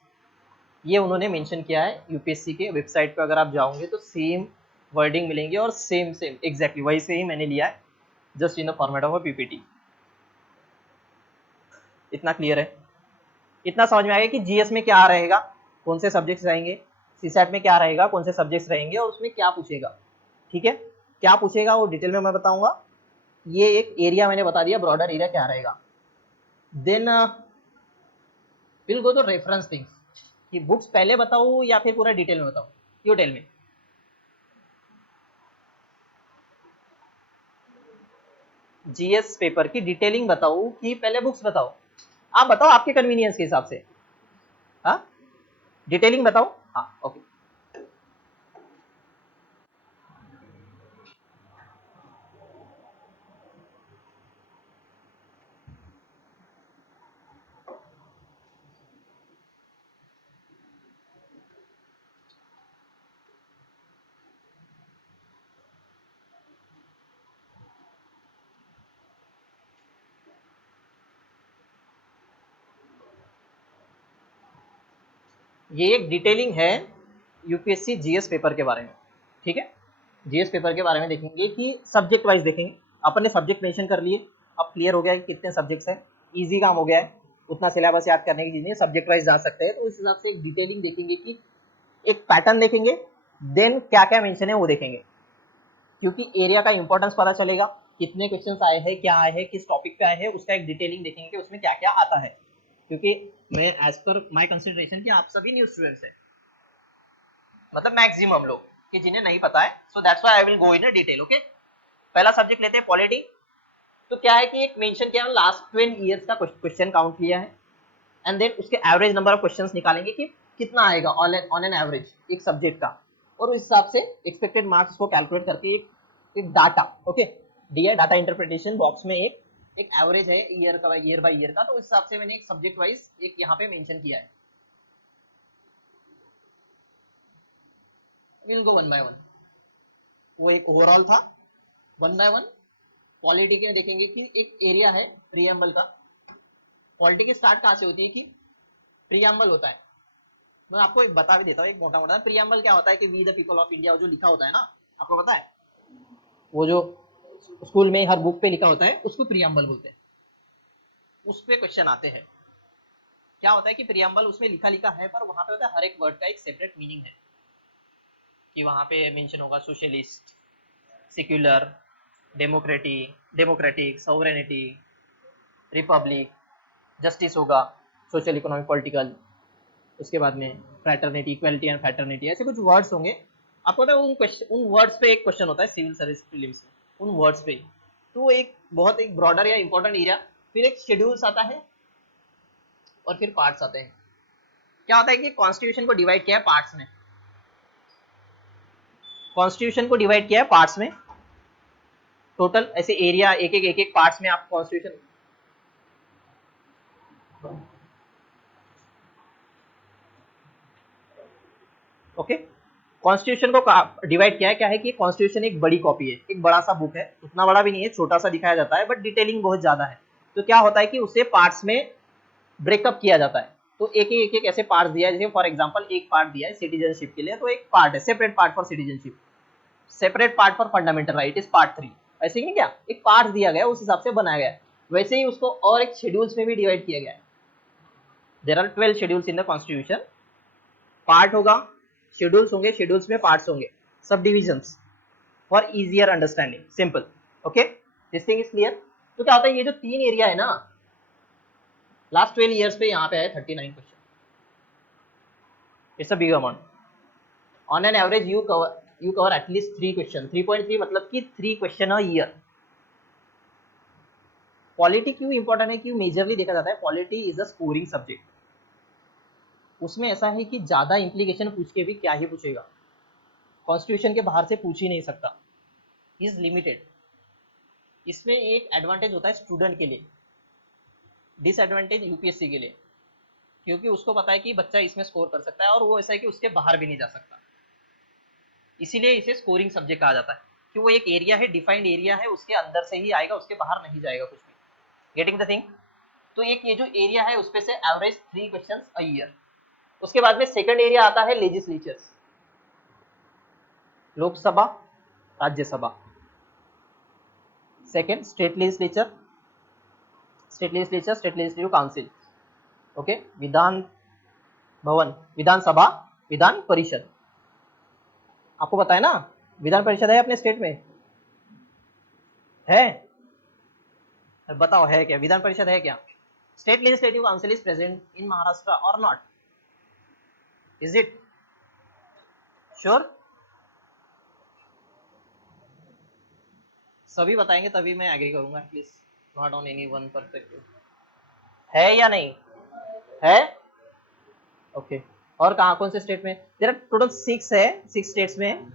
ये उन्होंने मेंशन किया है यूपीएससी के वेबसाइट पे। अगर आप जाओगे तो सेम वर्डिंग मिलेंगे और सेम एग्जैक्टली वही से ही मैंने लिया है, just in the format of a PPT. इतना क्लियर है? इतना समझ में आएगा कि जीएस में क्या रहेगा, कौन से सब्जेक्ट्स रहेंगे, सीसेट में क्या रहेगा, कौन से सब्जेक्ट्स रहेंगे और उसमें क्या पूछेगा। ठीक है, क्या पूछेगा वो डिटेल में मैं बताऊंगा। ये एक एरिया मैंने बता दिया, ब्रॉडर एरिया क्या रहेगा। Then will go to reference things, कि बुक्स पहले बताऊं या फिर पूरा डिटेल में बताऊं, you tell me. GS paper की डिटेलिंग बताऊं कि पहले बुक्स बताओ? आप बताओ आपके कन्वीनियंस के हिसाब से। हाँ, डिटेलिंग बताओ, हाँ ओके। ये एक डिटेलिंग है यूपीएससी जीएस पेपर के बारे में। ठीक है, जीएस पेपर के बारे में देखेंगे कि सब्जेक्ट वाइज देखेंगे। अपन ने सब्जेक्ट मेंशन कर लिए, अब क्लियर हो गया कि कितने सब्जेक्ट्स हैं, इजी काम हो गया है, उतना सिलेबस याद करने की चीज नहीं, सब्जेक्ट वाइज जा सकते हैं। तो इस हिसाब से एक डिटेलिंग देखेंगे कि एक पैटर्न देखेंगे, देन क्या क्या मेंशन है वो देखेंगे, क्योंकि एरिया का इंपॉर्टेंस पता चलेगा, कितने क्वेश्चन आए हैं, क्या आए हैं, किस टॉपिक पे आए हैं, उसका एक डिटेलिंग देखेंगे कि उसमें क्या क्या आता है। क्योंकि मैं एज पर माई कंसिडरेशन कि आप सभी न्यू स्टूडेंट्स हैं, मतलब मैक्सिमम लोग कि जिन्हें नहीं पता है, so that's why I will go in detail, okay. पहला सब्जेक्ट लेते हैं पॉलिटी। तो क्या है कि एक मेंशन किया है, लास्ट 12 ईयर्स का क्वेश्चन काउंट किया है, एंड देन उसके एवरेज नंबर ऑफ क्वेश्चंस निकालेंगे कि कितना आएगा ऑन एन एवरेज एक सब्जेक्ट का, और उस हिसाब से एक्सपेक्टेड मार्क्स को कैलकुलेट करके एक डाटा, ओके, दिया डाटा इंटरप्रिटेशन बॉक्स में एक एवरेज है ईयर का, ईयर बाय ईयर का। तो उस हिसाब से मैंने एक सब्जेक्ट वाइज एक यहाँ पे मेंशन किया है। Will go one by one, वो एक ओवरऑल था, वन बाय वन। पॉलिटी के देखेंगे कि एक एरिया है प्रीएम्बल का। पॉलिटी की स्टार्ट कहाँ से होती है कि प्रीएम्बल होता है। मैं आपको एक बता भी देता हूँ, एक मोटा मोटा प्रीएम्बल क्या होता है कि we the people of India जो लिखा होता है ना, आपको पता है वो जो स्कूल में हर बुक पे लिखा होता है, उसको प्रियम्बल बोलते हैं। उस पे क्वेश्चन आते हैं। क्या होता है कि प्रियम्बल उसमें लिखा लिखा है, पर वहां पे होता है हर एक वर्ड का एक सेपरेट मीनिंग है, कि वहां पे मेंशन होगा socialist, secular, democratic, sovereignty, Republic, justice होगा, सोशल, इकोनॉमिक, पॉलिटिकल, उसके बाद में फ्रैटर्निटी, इक्वलिटी एंड फ्रैटर्निटी, ऐसे कुछ वर्ड्स होंगे। आपको पता है उन वर्ड्स पे एक क्वेश्चन होता है सिविल सर्विस प्रीलिम्स में, उन वर्ड्स पे। तो एक बहुत एक ब्रॉडर या इंपॉर्टेंट एरिया, फिर एक शेड्यूल्स आता है और फिर पार्ट्स आते हैं। क्या होता है कि कॉन्स्टिट्यूशन को डिवाइड किया है पार्ट्स में, कॉन्स्टिट्यूशन को डिवाइड किया है पार्ट्स में, टोटल ऐसे एरिया एक एक पार्ट्स में आप कॉन्स्टिट्यूशन, ओके, कॉन्स्टिट्यूशन को डिवाइड किया है। क्या है कि कॉन्स्टिट्यूशन एक बड़ी कॉपी है, एक बड़ा सा बुक है, उतना बड़ा भी नहीं है, छोटा सा दिखाया जाता है, बट डिटेलिंग बहुत ज्यादा है। तो क्या होता है कि उसे पार्ट्स में ब्रेकअप किया जाता है। तो एक ऐसे पार्ट्स दिया है, जैसे फॉर एग्जांपल एक पार्ट दिया है सिटीजनशिप के लिए, तो एक पार्ट है separate part for citizenship, separate part for fundamental right is part 3, ऐसे ही नहीं, क्या एक पार्ट दिया गया, उस हिसाब से बनाया गया है। वैसे ही उसको और एक शेड्यूल्स में भी डिवाइड किया गया है। There are 12 schedules in the constitution. Part होगा, शेड्यूल्स होंगे, शेड्यूल्स में पार्ट्स होंगे, sub divisions for easier understanding, simple. Okay, this thing is clear. तो क्या होता है, ये जो 3 एरिया है ना, लास्ट 12 ईयर्स पे यहाँ पे है 39 question, it's a big amount. On an average you cover at least 3 question, 3.3 मतलब कि 3 क्वेश्चन अ ईयर। पॉलिटी क्यों इंपॉर्टेंट है, क्यों मेजरली देखा जाता है, polity is a scoring subject. उसमें ऐसा है कि ज्यादा इंप्लीकेशन पूछ के भी क्या ही पूछेगा, कॉन्स्टिट्यूशन के बाहर से पूछ ही नहीं सकता, इज लिमिटेड। इसमें एक एडवांटेज होता है स्टूडेंट के लिए, डिसएडवांटेज यूपीएससी के लिए, क्योंकि उसको पता है कि बच्चा इसमें स्कोर कर सकता है, और वो ऐसा है कि उसके बाहर भी नहीं जा सकता, इसीलिए इसे स्कोरिंग सब्जेक्ट कहा जाता है, कि वो एक एरिया है, डिफाइंड एरिया है, उसके अंदर से ही आएगा, उसके बाहर नहीं जाएगा कुछ भी। Getting the thing. तो एक ये जो एरिया है, उसपे से एवरेज 3 क्वेश्चन अ ईयर। उसके बाद में सेकंड एरिया आता है legislatures, Lok Sabha, Rajya Sabha. Second state legislature, state legislature, state legislative council, okay, Vidhan Bhavan, विधानसभा, विधान परिषद। आपको पता है ना, विधान परिषद है अपने स्टेट में, है? बताओ है क्या, विधान परिषद है क्या? State legislative council is present in Maharashtra और नॉट, इज इट श्योर? सभी बताएंगे तभी मैं एग्री करूंगा, at least not on any one perspective. है या नहीं है? ओके, और कहाँ कौन से स्टेट में? देयर आर टोटल 6 है, 6 स्टेट्स में,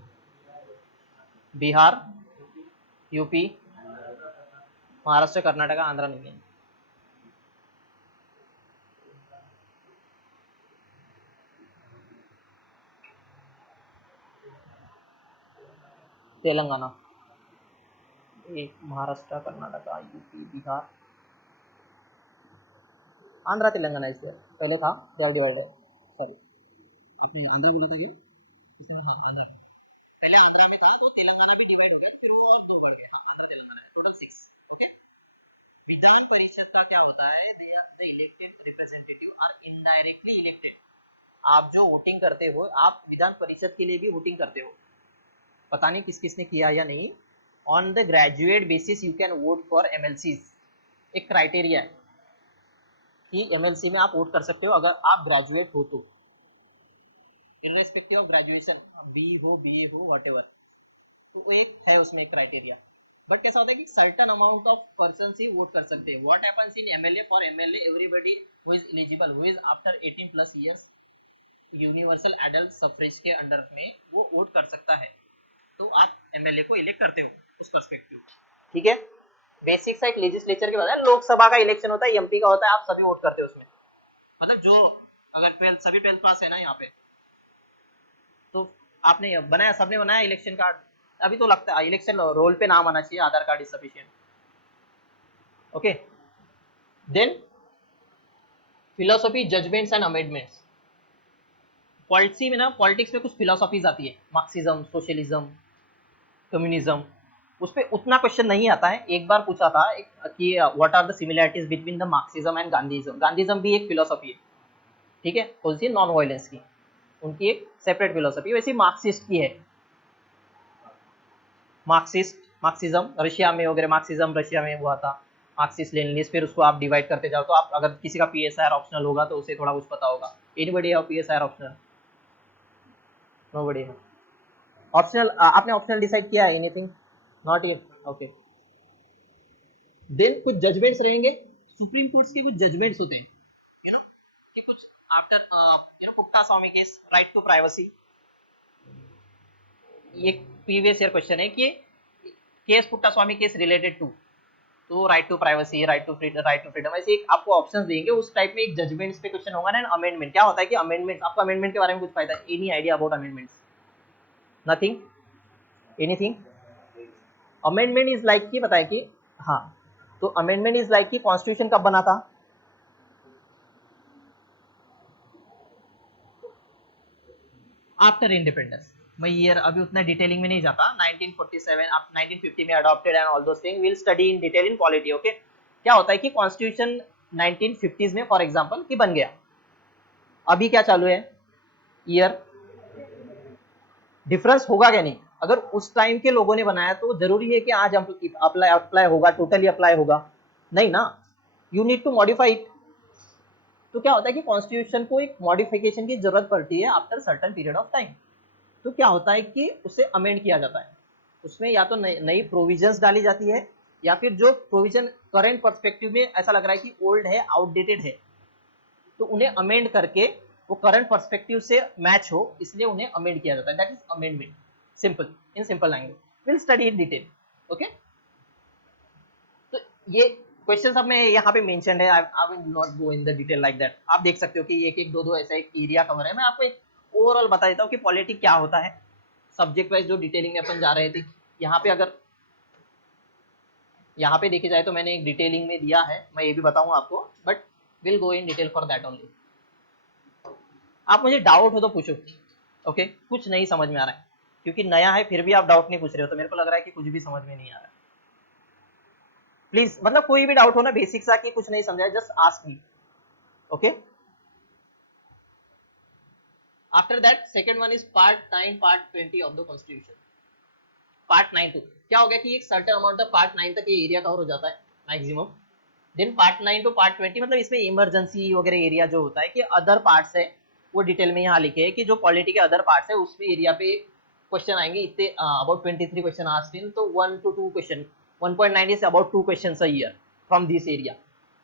बिहार, यूपी, महाराष्ट्र, कर्नाटक, आंध्र नहीं है। तेलंगाना, एक महाराष्ट्र, कर्नाटक, यूपी, बिहार, आंध्र, तेलंगाना इस पहले था, दे आर डिवाइडेड। सॉरी, आपने आंध्र बोला था क्यों? इसमें हाँ आंध्र, पहले आंध्र में था, तो तेलंगाना भी डिवाइड हो गया, फिर वो और 2 बढ़ गए। हाँ, आंध्र तेलंगाना है, टोटल 6। ओके, विधान परिषद का क्या होता है, they are the elected representative are indirectly elected. आप जो वोटिंग करते हो, आप विधान परिषद के लिए भी वोटिंग करते हो, पता नहीं किस किसने किया या नहीं। On the graduate basis you can vote for MLCs, एक क्राइटेरिया है कि एमएलसी में आप वोट कर सकते हो अगर आप ग्रेजुएट हो तो, इररेस्पेक्टिव ऑफ ग्रेजुएशन, बी हो, बीए हो, व्हाटएवर। तो एक है उसमें एक क्राइटेरिया। बट कैसा होता है कि certain amount of person he vote कर सकते हैं। What happens in MLA, for MLA everybody who is eligible, who is after 18 plus years, universal adult suffrage के अंडर में वो वोट कर सकता है। तो आप एमएलए को इलेक्ट करते हो उस पर्सपेक्टिव, ठीक है। बेसिक सा एक लेजिस्लेचर के बाद है, लोकसभा का इलेक्शन होता है, एमपी का होता है, आप सभी वोट करते हो उसमें। मतलब जो अगर 12 सभी 12 पास है ना यहाँ पे, तो आपने बनाया, सबने बनाया इलेक्शन कार्ड। अभी तो लगता है इलेक्शन रोल पे नाम आना चाहिए, Aadhaar card is sufficient. Okay, then philosophy, judgements and amendments. Policy में ना, पॉलिटिक्स में कुछ फिलोसफीज आती है, मार्क्सिज्म, सोशलिज्म, कम्युनिज्म, उस पर उतना क्वेश्चन नहीं आता है। एक बार पूछा था कि what are the similarities between the Marxism and Gandhism. Gandhism भी एक फिलोसफी है, ठीक है, कौन सी, नॉन वायलेंस की, उनकी एक सेपरेट फिलोसफी। वैसे मार्क्सिस्ट की है, मार्क्सिज्म रशिया में वगैरह, मार्क्सिज्म रशिया में हुआ था, मार्क्सिस्ट लेनिनिस्ट। फिर उसको आप डिवाइड करते जाओ तो आप, अगर किसी का पीएसआर ऑप्शनल होगा तो उसे थोड़ा कुछ पता होगा। Anybody have PSR optional? Nobody है ऑप्शनल। आपने ऑप्शनल डिसाइड किया है? Anything? Not yet, okay. Then कुछ जजमेंट्स रहेंगे, सुप्रीम कोर्ट्स के कुछ जजमेंट्स होते हैं, यू नो, कि कुछ after Kukka Swamy case, right to privacy. ये प्रीवियस ईयर क्वेश्चन है कि case Putta Swami case related to, तो right to privacy, right to freedom, ऐसे एक आपको ऑप्शंस देंगे। उस टाइप में एक जजमेंट्स पे क्वेश्चन होगा ना। अमेंडमेंट क्या होता है कि अमेंडमेंट, आपको अमेंडमेंट के बारे में कुछ फायदा, any idea about amendments? Nothing, anything? Amendment is like कि बताए कि, हाँ, तो अमेंडमेंट इज लाइक कि कॉन्स्टिट्यूशन कब बना था? After independence. मैं ईयर अभी उतना डिटेलिंग में नहीं जाता। 1947 आप 1950 में adopted and all those thing, will study in detail in polity, okay. क्या होता है कि कॉन्स्टिट्यूशन 1950s में फॉर एग्जांपल कि बन गया, अभी क्या चालू है, ईयर, डिफरेंस होगा क्या? नहीं। अगर उस टाइम के लोगों ने बनाया तो जरूरी है कि आज अप्लाई होगा, टोटली अप्लाई होगा? नहीं ना, you need to modify it. तो क्या होता है कि कॉन्स्टिट्यूशन को एक मॉडिफिकेशन की जरूरत पड़ती है after certain period of time. तो क्या होता है कि उसे अमेंड किया जाता है, उसमें या तो नई प्रोविजंस डाली जाती है, या फिर जो प्रोविजन करंट पर्सपेक्टिव में ऐसा लग रहा है कि ओल्ड है, आउटडेटेड है, तो उन्हें अमेंड करके वो करंट पर्सपेक्टिव से मैच हो, इसलिए उन्हें अमेंड किया जाता है। That is amendment, simple, in simple language. Will study in detail, okay. तो ये क्वेश्चन सब में यहाँ पे मेंशन है, I will not go in the detail like that. आप देख सकते हो कि एक एक दो दो ऐसा एक एरिया कवर है। मैं आपको एक ओवरऑल बता देता हूँ कि पॉलिटिक क्या होता है, सब्जेक्ट वाइज जो डिटेलिंग में अपन जा रहे थे। यहाँ पे अगर यहाँ पे देखी जाए तो मैंने एक डिटेलिंग में दिया है, मैं ये भी बताऊंगा आपको, but will go in detail for that only. आप मुझे डाउट हो तो पूछो, ओके। कुछ नहीं समझ में आ रहा है क्योंकि नया है, फिर भी आप डाउट नहीं पूछ रहे हो, तो मेरे को लग रहा है कि कुछ भी समझ में नहीं आ रहा है। प्लीज, मतलब कोई भी डाउट हो ना, बेसिक सा कि कुछ नहीं समझा, just ask me, okay. After that second one is part 9 part 20 of the constitution. Part 9 to क्या हो गया कि एक सर्टेन अमाउंट ऑफ पार्ट 9 तक ये एरिया कवर हो जाता है maximum. Then part 9 to part 20, मतलब इसमें इमरजेंसी वगैरह एरिया जो होता है कि अदर पार्ट्स है, वो डिटेल में यहाँ लिखे है कि जो पॉलिटी के अदर पार्ट्स है उसमें एरिया पे क्वेश्चन आएंगे इतने, अबाउट 23 क्वेश्चन आस्क्ड इन, तो 1 to 2 question, 1.9 is about 2 questions a year from this area.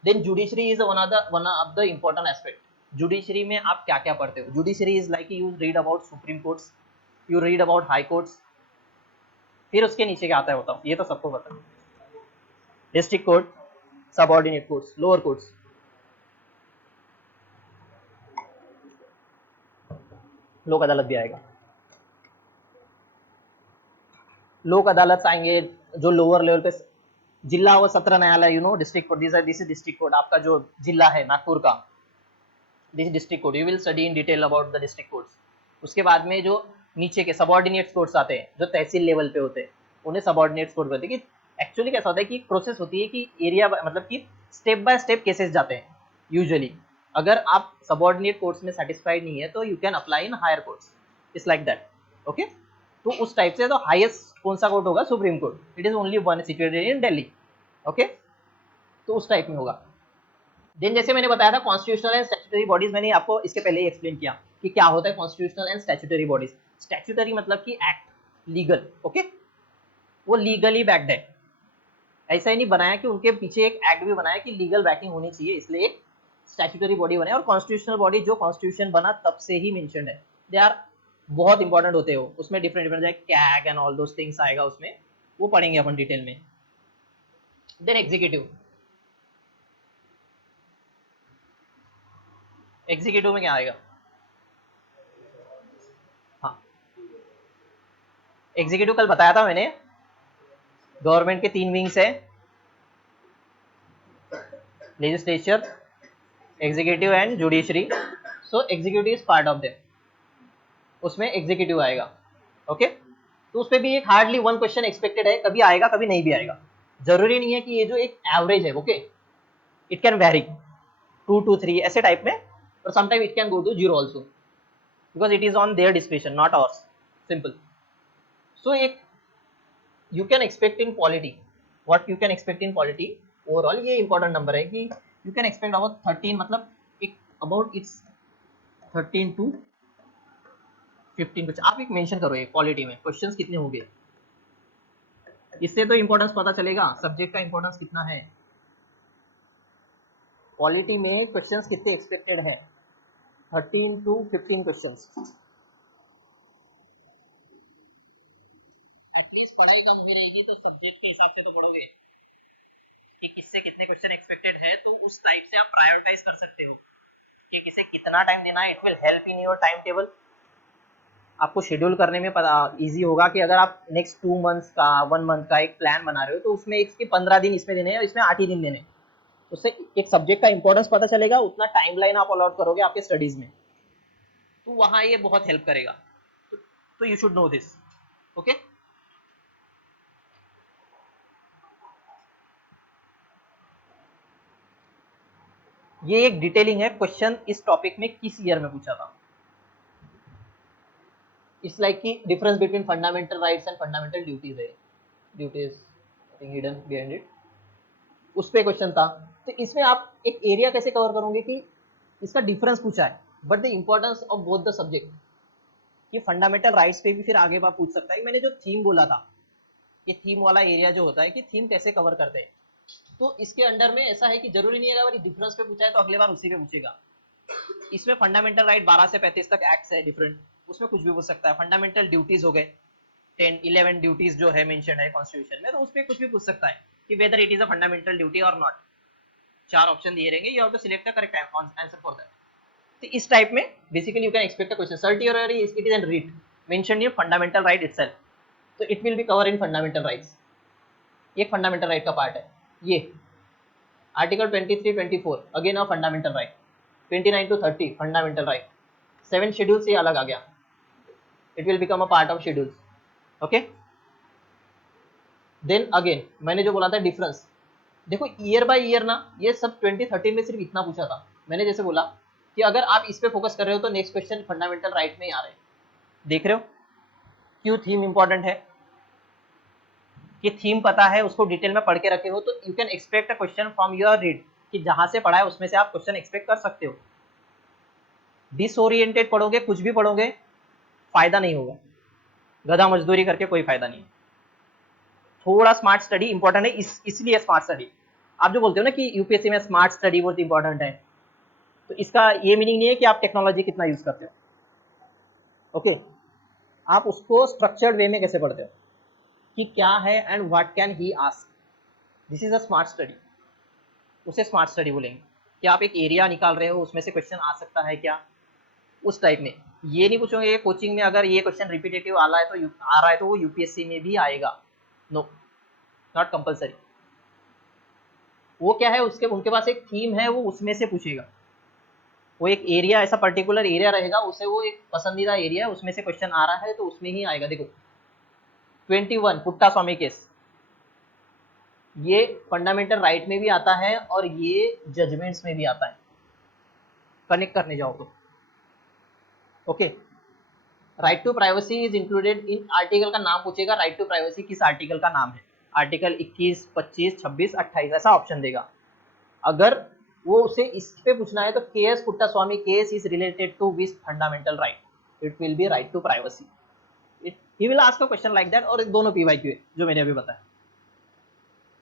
Then judiciary is one of the important aspect. Judiciary में आप क्या क्या पढ़ते हो? Judiciary is like you read about supreme courts, you read about high courts, फिर उसके नीचे क्या आता है बताओ, ये तो सबको पता है। District court, subordinate courts, lower courts, लोक अदालत भी आएगा। लोक अदालत आएंगे जो लोअर लेवल पे, जिला व सत्र न्यायालय, you know, district court, this is district court, आपका जो जिला है नागपुर का, this district court, you will study in detail about the district courts. उसके बाद में जो नीचे के सबऑर्डिनेट कोर्ट्स आते हैं, जो तहसील लेवल पे होते हैं, उन्हें सबऑर्डिनेट कोर्ट बोलते हैं। कि एक्चुअली कैसा होता है कि प्रोसेस होती है कि एरिया, मतलब कि स्टेप बाय स्टेप केसेस जाते हैं यूजुअली। अगर आप सबऑर्डिनेट कोर्ट्स में सेटिस्फाइड नहीं है तो you can apply in higher courts, it's like that, okay. तो उस टाइप से तो हाईएस्ट कौन सा कोर्ट होगा? Supreme court, it is only one situated in Delhi, okay. तो उस टाइप में होगा। देन जैसे मैंने बताया था कॉन्स्टिट्यूशनल एंड स्टैट्यूटरी बॉडीज, मैंने आपको इसके पहले ही एक्सप्लेन किया कि क्या होता है constitutional and statutory bodies. Statutory मतलब कि एक्ट, लीगल, ओके, वो लीगली बैक्ड है। ऐसा ही नहीं बनाया कि उनके पीछे एक एक्ट भी बनाया कि लीगल बैकिंग होनी चाहिए, इसलिए एक स्टैट्यूटरी बॉडी बने। और कॉन्स्टिट्यूशनल बॉडी जो कॉन्स्टिट्यूशन बना तब से ही मेंशन्ड है, दे आर बहुत इंपॉर्टेंट होते हो, उसमें different different CAG and all those things आएगा उसमें, वो पढ़ेंगे अपन डिटेल में। देन एग्जीक्यूटिव, एग्जीक्यूटिव में क्या आएगा? हाँ, एग्जीक्यूटिव कल बताया था मैंने, गवर्नमेंट के 3 विंग्स है, legislature, executive and judiciary. So executive is part of them, उसमें एग्जीक्यूटिव आएगा, ओके। तो उस पर भी एक हार्डली 1 क्वेश्चन एक्सपेक्टेड है, कभी आएगा कभी नहीं भी आएगा, जरूरी नहीं है कि ये जो एक एवरेज है, okay, it can very 2 to 3 ऐसे टाइप में, और sometime it can go to 0 also, because it is on their description not ours, simple. So एक you can expect in polity, what you can expect in polity overall, ये इंपॉर्टेंट नंबर है कि यू कैन एक्सपेक्ट अबाउट 13, मतलब एक अबाउट इट्स 13 to 15 कुछ आप एक मेंशन करो ये पॉलिटी में क्वेश्चंस कितने होंगे, इससे तो इंपॉर्टेंस पता चलेगा सब्जेक्ट का इंपॉर्टेंस कितना है. पॉलिटी में क्वेश्चंस कितने एक्सपेक्टेड है, 13 to 15 क्वेश्चंस. एटलीस्ट पढ़ाई कम भी रहेगी तो सब्जेक्ट के हिसाब से तो पढ़ोगे कि किससे कितने क्वेश्चन एक्सपेक्टेड है, तो उस टाइप से आप प्रायोरिटाइज कर सकते हो कि किसे कितना टाइम देना है. It will help in your time table, आपको शेड्यूल करने में पता इजी होगा कि अगर आप नेक्स्ट 2 मंथ्स का 1 मंथ का एक प्लान बना रहे हो तो उसमें इसके 15 दिन इसमें देने हैं और इसमें 8 ही दिन देने हैं, उससे एक सब्जेक्ट का इंपॉर्टेंस पता चलेगा, उतना टाइमलाइन आप अलॉट करोगे आपके स्टडीज में, तो वहां ये बहुत हेल्प करेगा. तो you should no this, okay. ये एक डिटेलिंग है, क्वेश्चन इस टॉपिक में किस ईयर में पूछा था. इट्स लाइक की difference between fundamental rights and fundamental duties है, duties I think hidden behind it, उस पे क्वेश्चन था. तो इसमें आप एक एरिया कैसे कवर करोगे कि इसका डिफरेंस पूछा है, but the importance of both the subject, कि फंडामेंटल राइट्स पे भी फिर आगे बात पूछ सकता है. मैंने जो थीम बोला था, ये थीम वाला एरिया जो होता है कि थीम कैसे कवर करते हैं, तो इसके अंडर में ऐसा है कि जरूरी नहीं है अगर डिफरेंस पे पूछा है तो अगले बार उसी पे पूछेगा. इसमें फंडामेंटल राइट 12 से 35 तक एक्ट्स है डिफरेंट, उसमें कुछ भी पूछ सकता है. फंडामेंटल ड्यूटीज हो गए 10-11 ड्यूटीज जो है मेंशन है कॉन्स्टिट्यूशन में, तो उस पर कुछ भी पूछ सकता है कि whether it is a fundamental duty और नॉट. 4 ऑप्शन दिए रहेंगे, you have to select the correct answer for that. तो इस टाइप में basically you can expect a question. Certainly it is an right mention in fundamental right itself, तो it will be cover in fundamental rights. ये फंडामेंटल राइट का पार्ट है. ये article 23-24 again a fundamental right, 29 to 30 fundamental right, 7 schedule से अलग आ गया, it will become a part of schedules, okay. Then again मैंने जो बोला था डिफरेंस, देखो ईयर बाय ईयर ना, ये सब 2013 में सिर्फ इतना पूछा था. मैंने जैसे बोला कि अगर आप इस पे फोकस कर रहे हो तो नेक्स्ट क्वेश्चन फंडामेंटल राइट में ही आ रहे हैं. देख रहे हो क्यों थीम इंपॉर्टेंट है, कि थीम पता है, उसको डिटेल में पढ़ के रखे हो, तो you can expect a question from your read, कि जहां से पढ़ा है उसमें से आप क्वेश्चन एक्सपेक्ट कर सकते हो. डिसओरिएंटेड पढ़ोगे, कुछ भी पढ़ोगे, फायदा नहीं होगा, गधा मजदूरी करके कोई फायदा नहीं. थोड़ा स्मार्ट स्टडी इंपॉर्टेंट है, इसलिए स्मार्ट स्टडी. आप जो बोलते हो ना कि यूपीएससी में स्मार्ट स्टडी बहुत इंपॉर्टेंट है, तो इसका ये मीनिंग नहीं है कि आप टेक्नोलॉजी कितना यूज करते हो, ओके. आप उसको स्ट्रक्चर्ड वे में कैसे पढ़ते हो कि क्या है and what can he ask, this is a smart study, उसे स्मार्ट स्टडी बोलेंगे. कि आप एक एरिया निकाल रहे हो, उसमें से क्वेश्चन आ सकता है क्या, उस टाइप में. ये नहीं पूछोगे कोचिंग में अगर ये क्वेश्चन रिपीटेटिव आ रहा है तो वो यूपीएससी में भी आएगा, नो, नॉट कंपलसरी. वो क्या है, उसके उनके पास एक थीम है, वो उसमें से पूछेगा. वो एक एरिया ऐसा पर्टिकुलर एरिया रहेगा, उसे वो एक पसंदीदा एरिया है, उसमें से क्वेश्चन आ रहा है तो उसमें ही आएगा. देखो 21 पुट्टा स्वामी केस, ये फंडामेंटल राइट में भी आता है और ये जजमेंट्स में भी आता है, कनेक्ट करने जाओ तो, okay. Right to privacy is included in, article का नाम पूछेगा, राइट टू प्राइवेसी किस आर्टिकल का नाम है, आर्टिकल 21, 25, 26, 28 ऐसा ऑप्शन देगा. अगर वो उसे इस पे पूछना है तो KS पुट्टा Swami case is related to which fundamental right, it will be right to privacy. He will ask a question like that, और दोनों पीवाईक्यू है जो मैंने अभी बताया,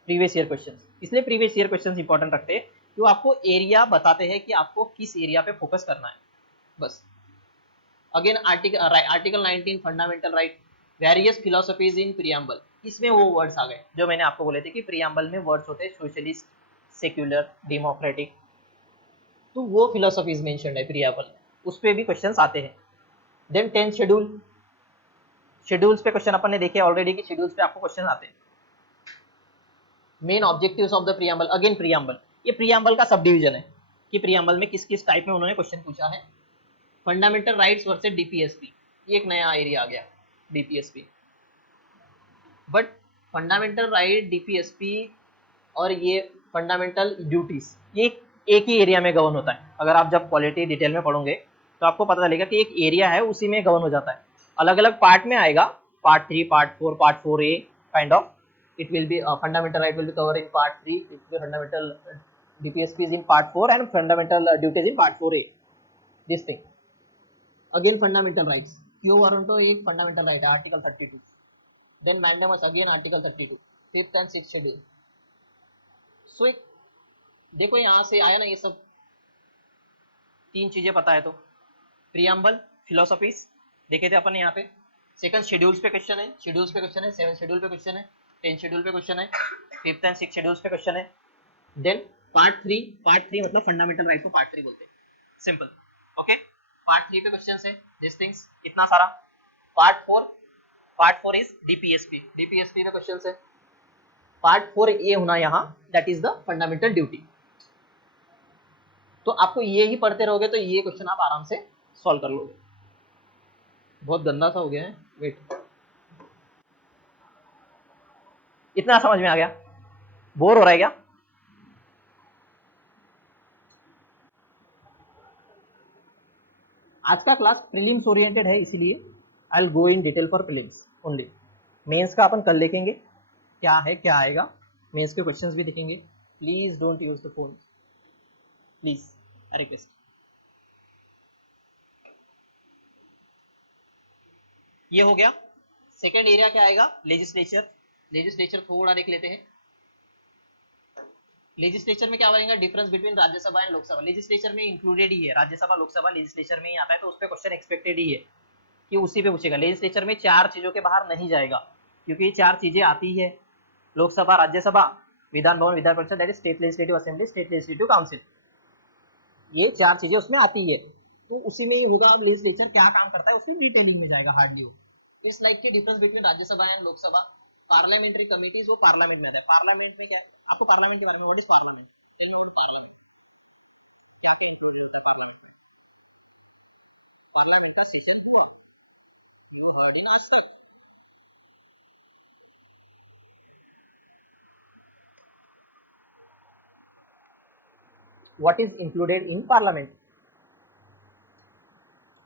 प्रीवियस ईयर क्वेश्चंस. इसलिए प्रीवियस ईयर क्वेश्चंस इंपॉर्टेंट रखते हैं कि वो आपको एरिया बताते हैं कि आपको किस एरिया पे फोकस करना है, बस. Again article 19 fundamental right, various philosophies in preamble, इसमें वो वर्ड्स आ गए जो मैंने आपको बोले थे कि प्रियम्बल में वर्ड्स होते हैं सोशलिस्ट, सेक्युलर, डेमोक्रेटिक, तो वो फिलोसफीज मेंशन्ड है प्रियम्बल में, उस पर भी क्वेश्चंस आते हैं. देन 10 शेड्यूल, शेड्यूल्स पे क्वेश्चन अपन ने देखे ऑलरेडी कि शेड्यूल्स पे आपको क्वेश्चन आते हैं. Main objectives of the preamble, again preamble, ये प्रियम्बल का सब डिवीजन है कि प्रियम्बल में किस किस टाइप में उन्होंने क्वेश्चन पूछा है. फंडामेंटल राइट्स वर्सेस डीपीएसपी, ये एक नया एरिया आ गया, DPSP. But fundamental right, DPSP और ये फंडामेंटल ड्यूटीज ये एक ही एरिया में गवर्न होता है। अगर आप जब क्वालिटी डिटेल में पढ़ोगे तो आपको पता चलेगा कि एक एरिया है, उसी में गवर्न हो जाता है। अलग अलग पार्ट में आएगा, part 3, part 4 a kind of. It will B fundamental right will be cover in part 3, it will B fundamental DPSP is in part 4 and fundamental duties in part 4A. This thing. Again fundamental rights. Q Warranto एक fundamental right है, article 32. Then mandamus again article 32. Fifth and sixth schedule. So एक देखो यहाँ से आया ना ये सब तीन चीजें पता है तो प्रियम्बल, फिलोसफीज देखे थे अपन यहाँ पे। सेकंड शेड्यूल्स पे क्वेश्चन है, शेड्यूल्स पे क्वेश्चन है, 7 शेड्यूल पे क्वेश्चन है, 10 शेड्यूल पे क्वेश्चन है, 5th एंड 6th शेड्यूल्स पे क्वेश्चन है। देन पार्ट 3 मतलब फंडामेंटल राइट को पार्ट 3 बोलते हैं, सिंपल। ओके, पार्ट 3 पे क्वेश्चंस है दिस थिंग्स इतना सारा। पार्ट 4 इज डीपीएसपी पे क्वेश्चंस है। पार्ट 4 ए होना यहाँ, that is the fundamental duty. तो आपको ये ही पढ़ते रहोगे तो ये क्वेश्चन आप आराम से सॉल्व कर लोगे। बहुत गंदा सा हो गया है, वेट। इतना समझ में आ गया? बोर हो रहा है क्या? आज का क्लास प्रीलिम्स ओरिएंटेड है, इसीलिए I will go in detail for prelims only. Mains का अपन कल देखेंगे क्या है क्या आएगा, मेंस के क्वेश्चंस भी देखेंगे। Please don't use the phone, please, I request. ये हो गया। सेकंड एरिया क्या आएगा? लेजिस्लेचर थोड़ा देख लेते हैं। लेजिस्लेचर में क्या बनेगा? Difference between Rajya Sabha and Lok Sabha. Legislature में इंक्लूडेड ही है, राज्यसभा लोकसभा लेजिस्लेचर में ही आता है, तो उस पर क्वेश्चन एक्सपेक्टेड ही है कि उसी पे पूछेगा। लेजिस्लेचर में 4 चीजों के बाहर नहीं जाएगा, क्योंकि ये 4 चीजें आती है, Lok Sabha, Rajya Sabha, Vidhan Bhavan, Vidhan Parishad, that is state legislative assembly, state legislative council. ये 4 चीजें उसमें आती है, तो उसी में ही होगा। अब लेजिस्लेचर क्या काम करता है उसकी डिटेलिंग में जाएगा हार्डली वो। इस लाइक के difference between Rajya Sabha and Lok Sabha. Parliamentary committees वो पार्लियामेंट में आता है। पार्लियामेंट में क्या, आपको पार्लियामेंट के बारे में, व्हाट इज पार्लियामेंट, क्या क्या इंक्लूड होता है पार्लियामेंट? पार्लियामेंट का सेशन हुआ, यू हर्ड इन आज तक? What is included in parliament?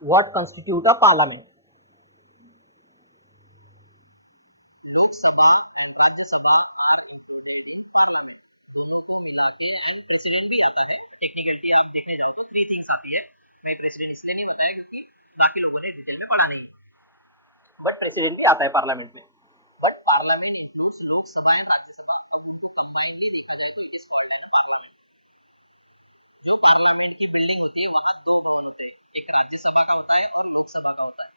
What constitute a parliament? Lok Sabha, Rajya Sabha, president भी आता है। टेक्निकली आप देखने जाओ तो 3 थिंग्स आती है। मैं प्रेसिडेंट इसलिए नहीं बताया क्योंकि बाकी लोगों ने डिटेल में पढ़ा नहीं, बट प्रेसिडेंट भी आता है पार्लियामेंट में। But parliament includes Lok Sabha and Rajya Sabha. Combinedly देखा जाए तो it is called as parliament. जो पार्लियामेंट की बिल्डिंग होती है वहां 2 होते हैं, एक राज्यसभा का होता है और लोकसभा का होता है,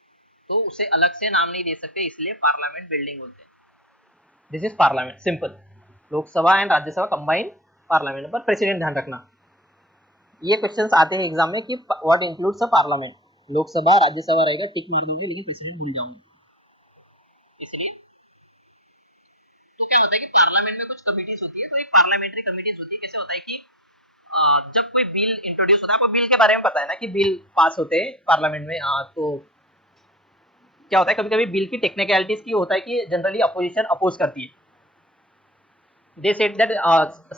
तो उसे अलग से नाम नहीं दे सकते, इसलिए पार्लियामेंट बिल्डिंग बोलते हैं। This is parliament, simple. Lok Sabha and Rajya Sabha combine parliament. पर प्रेसिडेंट ध्यान रखना, ये क्वेश्चंस आते हैं एग्जाम में कि what includes a parliament. Lok Sabha Rajya Sabha रहेगा, टिक मार दोगे, लेकिन प्रेसिडेंट भूल जाऊंगा, इसलिए। तो क्या होता है कि पार्लियामेंट में कुछ कमिटीज होती है, तो एक पार्लियामेंट्री कमिटीज होती है। कैसे होता है कि जब कोई बिल इंट्रोड्यूस होता है, आपको बिल के बारे में पता है ना कि बिल पास होते हैं पार्लियामेंट में, तो क्या होता है कभी कभी बिल की टेक्निकलिटीज की होता है कि जनरली अपोजिशन अपोज करती है। They said that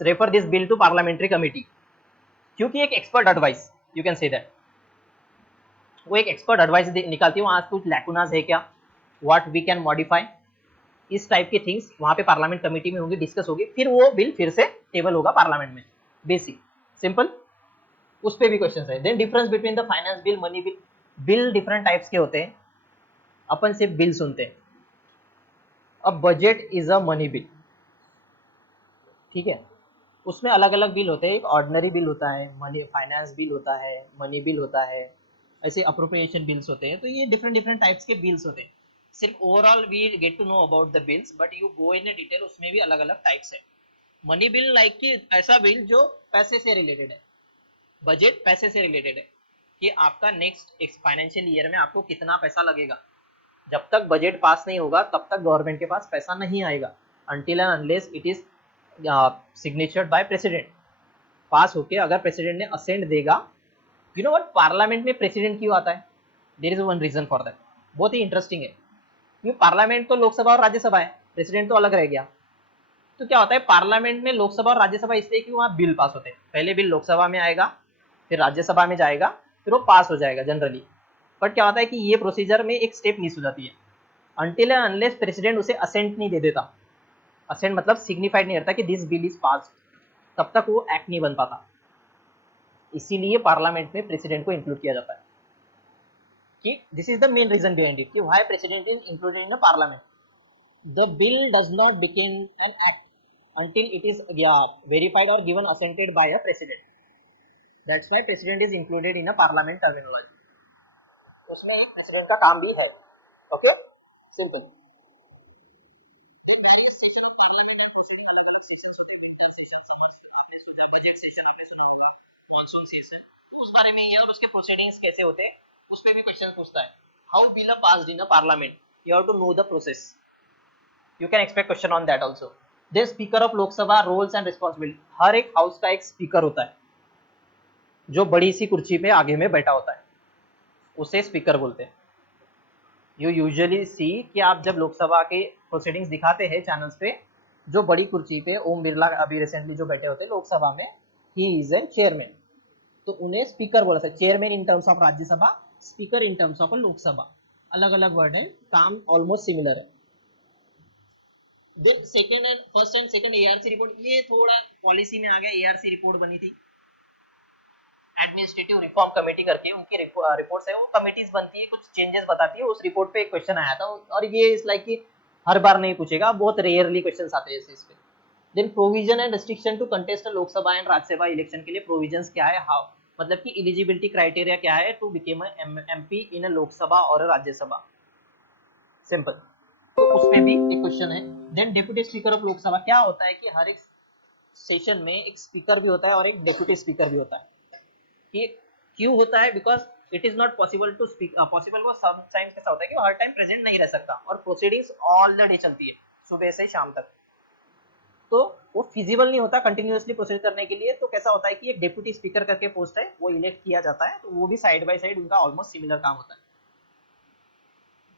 refer this bill to parliamentary committee, क्योंकि एक expert advice, you can say that, वो एक एक्सपर्ट एडवाइस निकालती है, वहां कुछ लैकुनास है क्या, व्हाट वी कैन मॉडिफाई, इस टाइप की थिंग्स वहां पे पार्लियामेंट कमिटी में होंगी, डिस्कस होगी, फिर वो बिल फिर से टेबल होगा पार्लियामेंट में। बेसिक सिंपल, उस पे भी क्वेश्चन है। Then difference between the finance bill, money bill. Bill different types के होते हैं, अपन सिर्फ बिल सुनते हैं। अब budget is a money bill, ठीक है, उसमें अलग अलग बिल होते हैं। एक ऑर्डिनरी बिल होता है, मनी फाइनेंस बिल होता है, मनी बिल होता है, ऐसे अप्रोप्रिएशन बिल्स होते हैं। तो ये डिफरेंट डिफरेंट टाइप्स के बिल्स होते हैं। सिर्फ overall we get to know about the bills, but you go in detail, उसमें भी अलग अलग टाइप्स है। मनी बिल लाइक कि ऐसा बिल जो पैसे से रिलेटेड है, बजट पैसे से रिलेटेड है कि आपका नेक्स्ट फाइनेंशियल ईयर में आपको कितना पैसा लगेगा। जब तक बजट पास नहीं होगा तब तक गवर्नमेंट के पास पैसा नहीं आएगा, until and unless it is signatured by president. पास होके अगर प्रेसिडेंट ने असेंट देगा, यू नो व्हाट, पार्लियामेंट में प्रेसिडेंट क्यों आता है? There is one reason for that, बहुत ही इंटरेस्टिंग है। क्योंकि पार्लियामेंट तो लोकसभा और राज्यसभा है, प्रेसिडेंट तो अलग रह गया। तो क्या होता है पार्लियामेंट में लोकसभा और राज्यसभा इसलिए कि वहाँ बिल पास होते हैं, पहले बिल लोकसभा में आएगा, फिर राज्यसभा में जाएगा, फिर वो पास हो जाएगा जनरली। बट क्या होता है कि ये प्रोसीजर में एक स्टेप मिस हो जाती है, अनटिल एंड अनलेस प्रेसिडेंट उसे असेंट नहीं दे देता। असेंट मतलब सिग्निफाइड नहीं करता कि दिस बिल इज पास, तब तक वो एक्ट नहीं बन पाता। इसीलिए पार्लियामेंट में प्रेसिडेंट को इंक्लूड किया जाता है कि this is the main reason behind it कि why president is included in the parliament. The bill does not become an act until it is verified or given assented by a president. That's why president is included in a parliament terminology. उसमें president का काम भी है, okay? Simple. बजट सेशन आपने सुना होगा, मॉनसून सेशन, उस बारे में और उसके प्रोसीडिंग्स कैसे होते हैं उस पे भी क्वेश्चन पूछता है। How bill are passed in a parliament, you have to know the process, you can expect question on that also. then speaker of lok sabha roles and responsibility, हर एक हाउस का एक स्पीकर होता है जो बड़ी सी कुर्सी पे आगे में बैठा होता है, उसे स्पीकर बोलते हैं। यू यूजुअली सी कि आप जब लोकसभा के प्रोसीडिंग्स दिखाते हैं चैनल्स पे, जो बड़ी कुर्सी पे ओम बिरला अभी रिसेंटली जो बैठे होते हैं लोकसभा में, ही इज एन चेयरमैन, तो उन्हें स्पीकर बोला जाता है। Chairman in terms of Rajya Sabha, speaker in terms of Lok Sabha, अलग अलग वर्ड है, काम ऑलमोस्ट सिमिलर है। Then second and first and second ARC report, ये थोड़ा पॉलिसी में आ गया। एआरसी रिपोर्ट बनी थी एडमिनिस्ट्रेटिव रिफॉर्म कमेटी करके, उनकी रिपोर्ट्स है, वो कमिटीज बनती है, कुछ चेंजेस बताती है, उस रिपोर्ट पे एक क्वेश्चन आया था, और ये इस लाइक कि हर बार नहीं पूछेगा, बहुत रेयरली क्वेश्चंस आते हैं इस पे। Then provision and restriction to contest Lok Sabha and Rajya Sabha election के लिए प्रोविजंस क्या है, हाउ मतलब कि एलिजिबिलिटी क्राइटेरिया क्या है to become MP in Lok Sabha और राज्यसभा, सिंपल। तो उसमें भी एक क्वेश्चन है। Then deputy speaker of Lok Sabha, क्या होता है कि हर एक सेशन में एक स्पीकर भी होता है और एक डेप्यूटी स्पीकर भी होता है। ये क्यों होता है, because it is not possible to speak, possible वो समटाइम्स कैसा होता है कि वो हर टाइम प्रेजेंट नहीं रह सकता, और प्रोसीडिंग्स ऑल द डे चलती है सुबह से शाम तक, तो वो फिजिबल नहीं होता कंटिन्यूअसली प्रोसीड करने के लिए। तो कैसा होता है कि एक डेप्यूटी स्पीकर करके पोस्ट है, वो इलेक्ट किया जाता है, तो वो भी साइड बाय साइड उनका ऑलमोस्ट सिमिलर काम होता है।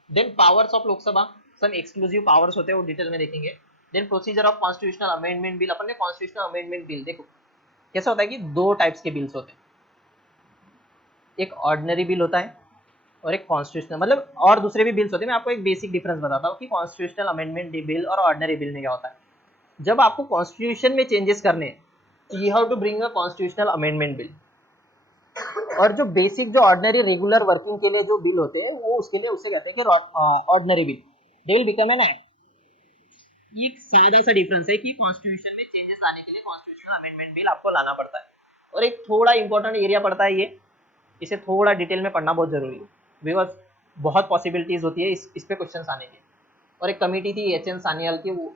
Then powers of Lok Sabha, some exclusive powers होते हैं, वो डिटेल में देखेंगे। Then procedure of constitutional amendment bill, अपन ने कॉन्स्टिट्यूशनल अमेंडमेंट बिल देखो कैसा होता है कि दो टाइप्स के बिल्स होते हैं, एक ऑर्डिनरी बिल होता है और एक कॉन्स्टिट्यूशनल, मतलब और दूसरे भी बिल्स होते हैं। मैं आपको एक बेसिक डिफरेंस बताता हूँ कि कॉन्स्टिट्यूशनल अमेंडमेंट बिल और ऑर्डिनरी बिल में क्या होता है। जब आपको कॉन्स्टिट्यूशन में चेंजेस करने हैं, you have to bring a constitutional amendment bill, और जो बेसिक जो ऑर्डिनरी रेगुलर वर्किंग के लिए जो बिल होते हैं, वो उसके लिए उसे कहते हैं कि ordinary bill, they will become an act. ये एक सादा सा डिफरेंस है कि कॉन्स्टिट्यूशन में चेंजेस लाने के लिए कॉन्स्टिट्यूशनल अमेंडमेंट बिल आपको लाना पड़ता है, और एक थोड़ा इंपॉर्टेंट एरिया पड़ता है ये, इसे थोड़ा डिटेल में पढ़ना बहुत जरूरी है, बिकॉज बहुत पॉसिबिलिटीज होती है इस पे क्वेश्चन आने की। और एक कमेटी थी एच एन सान्याल की, वो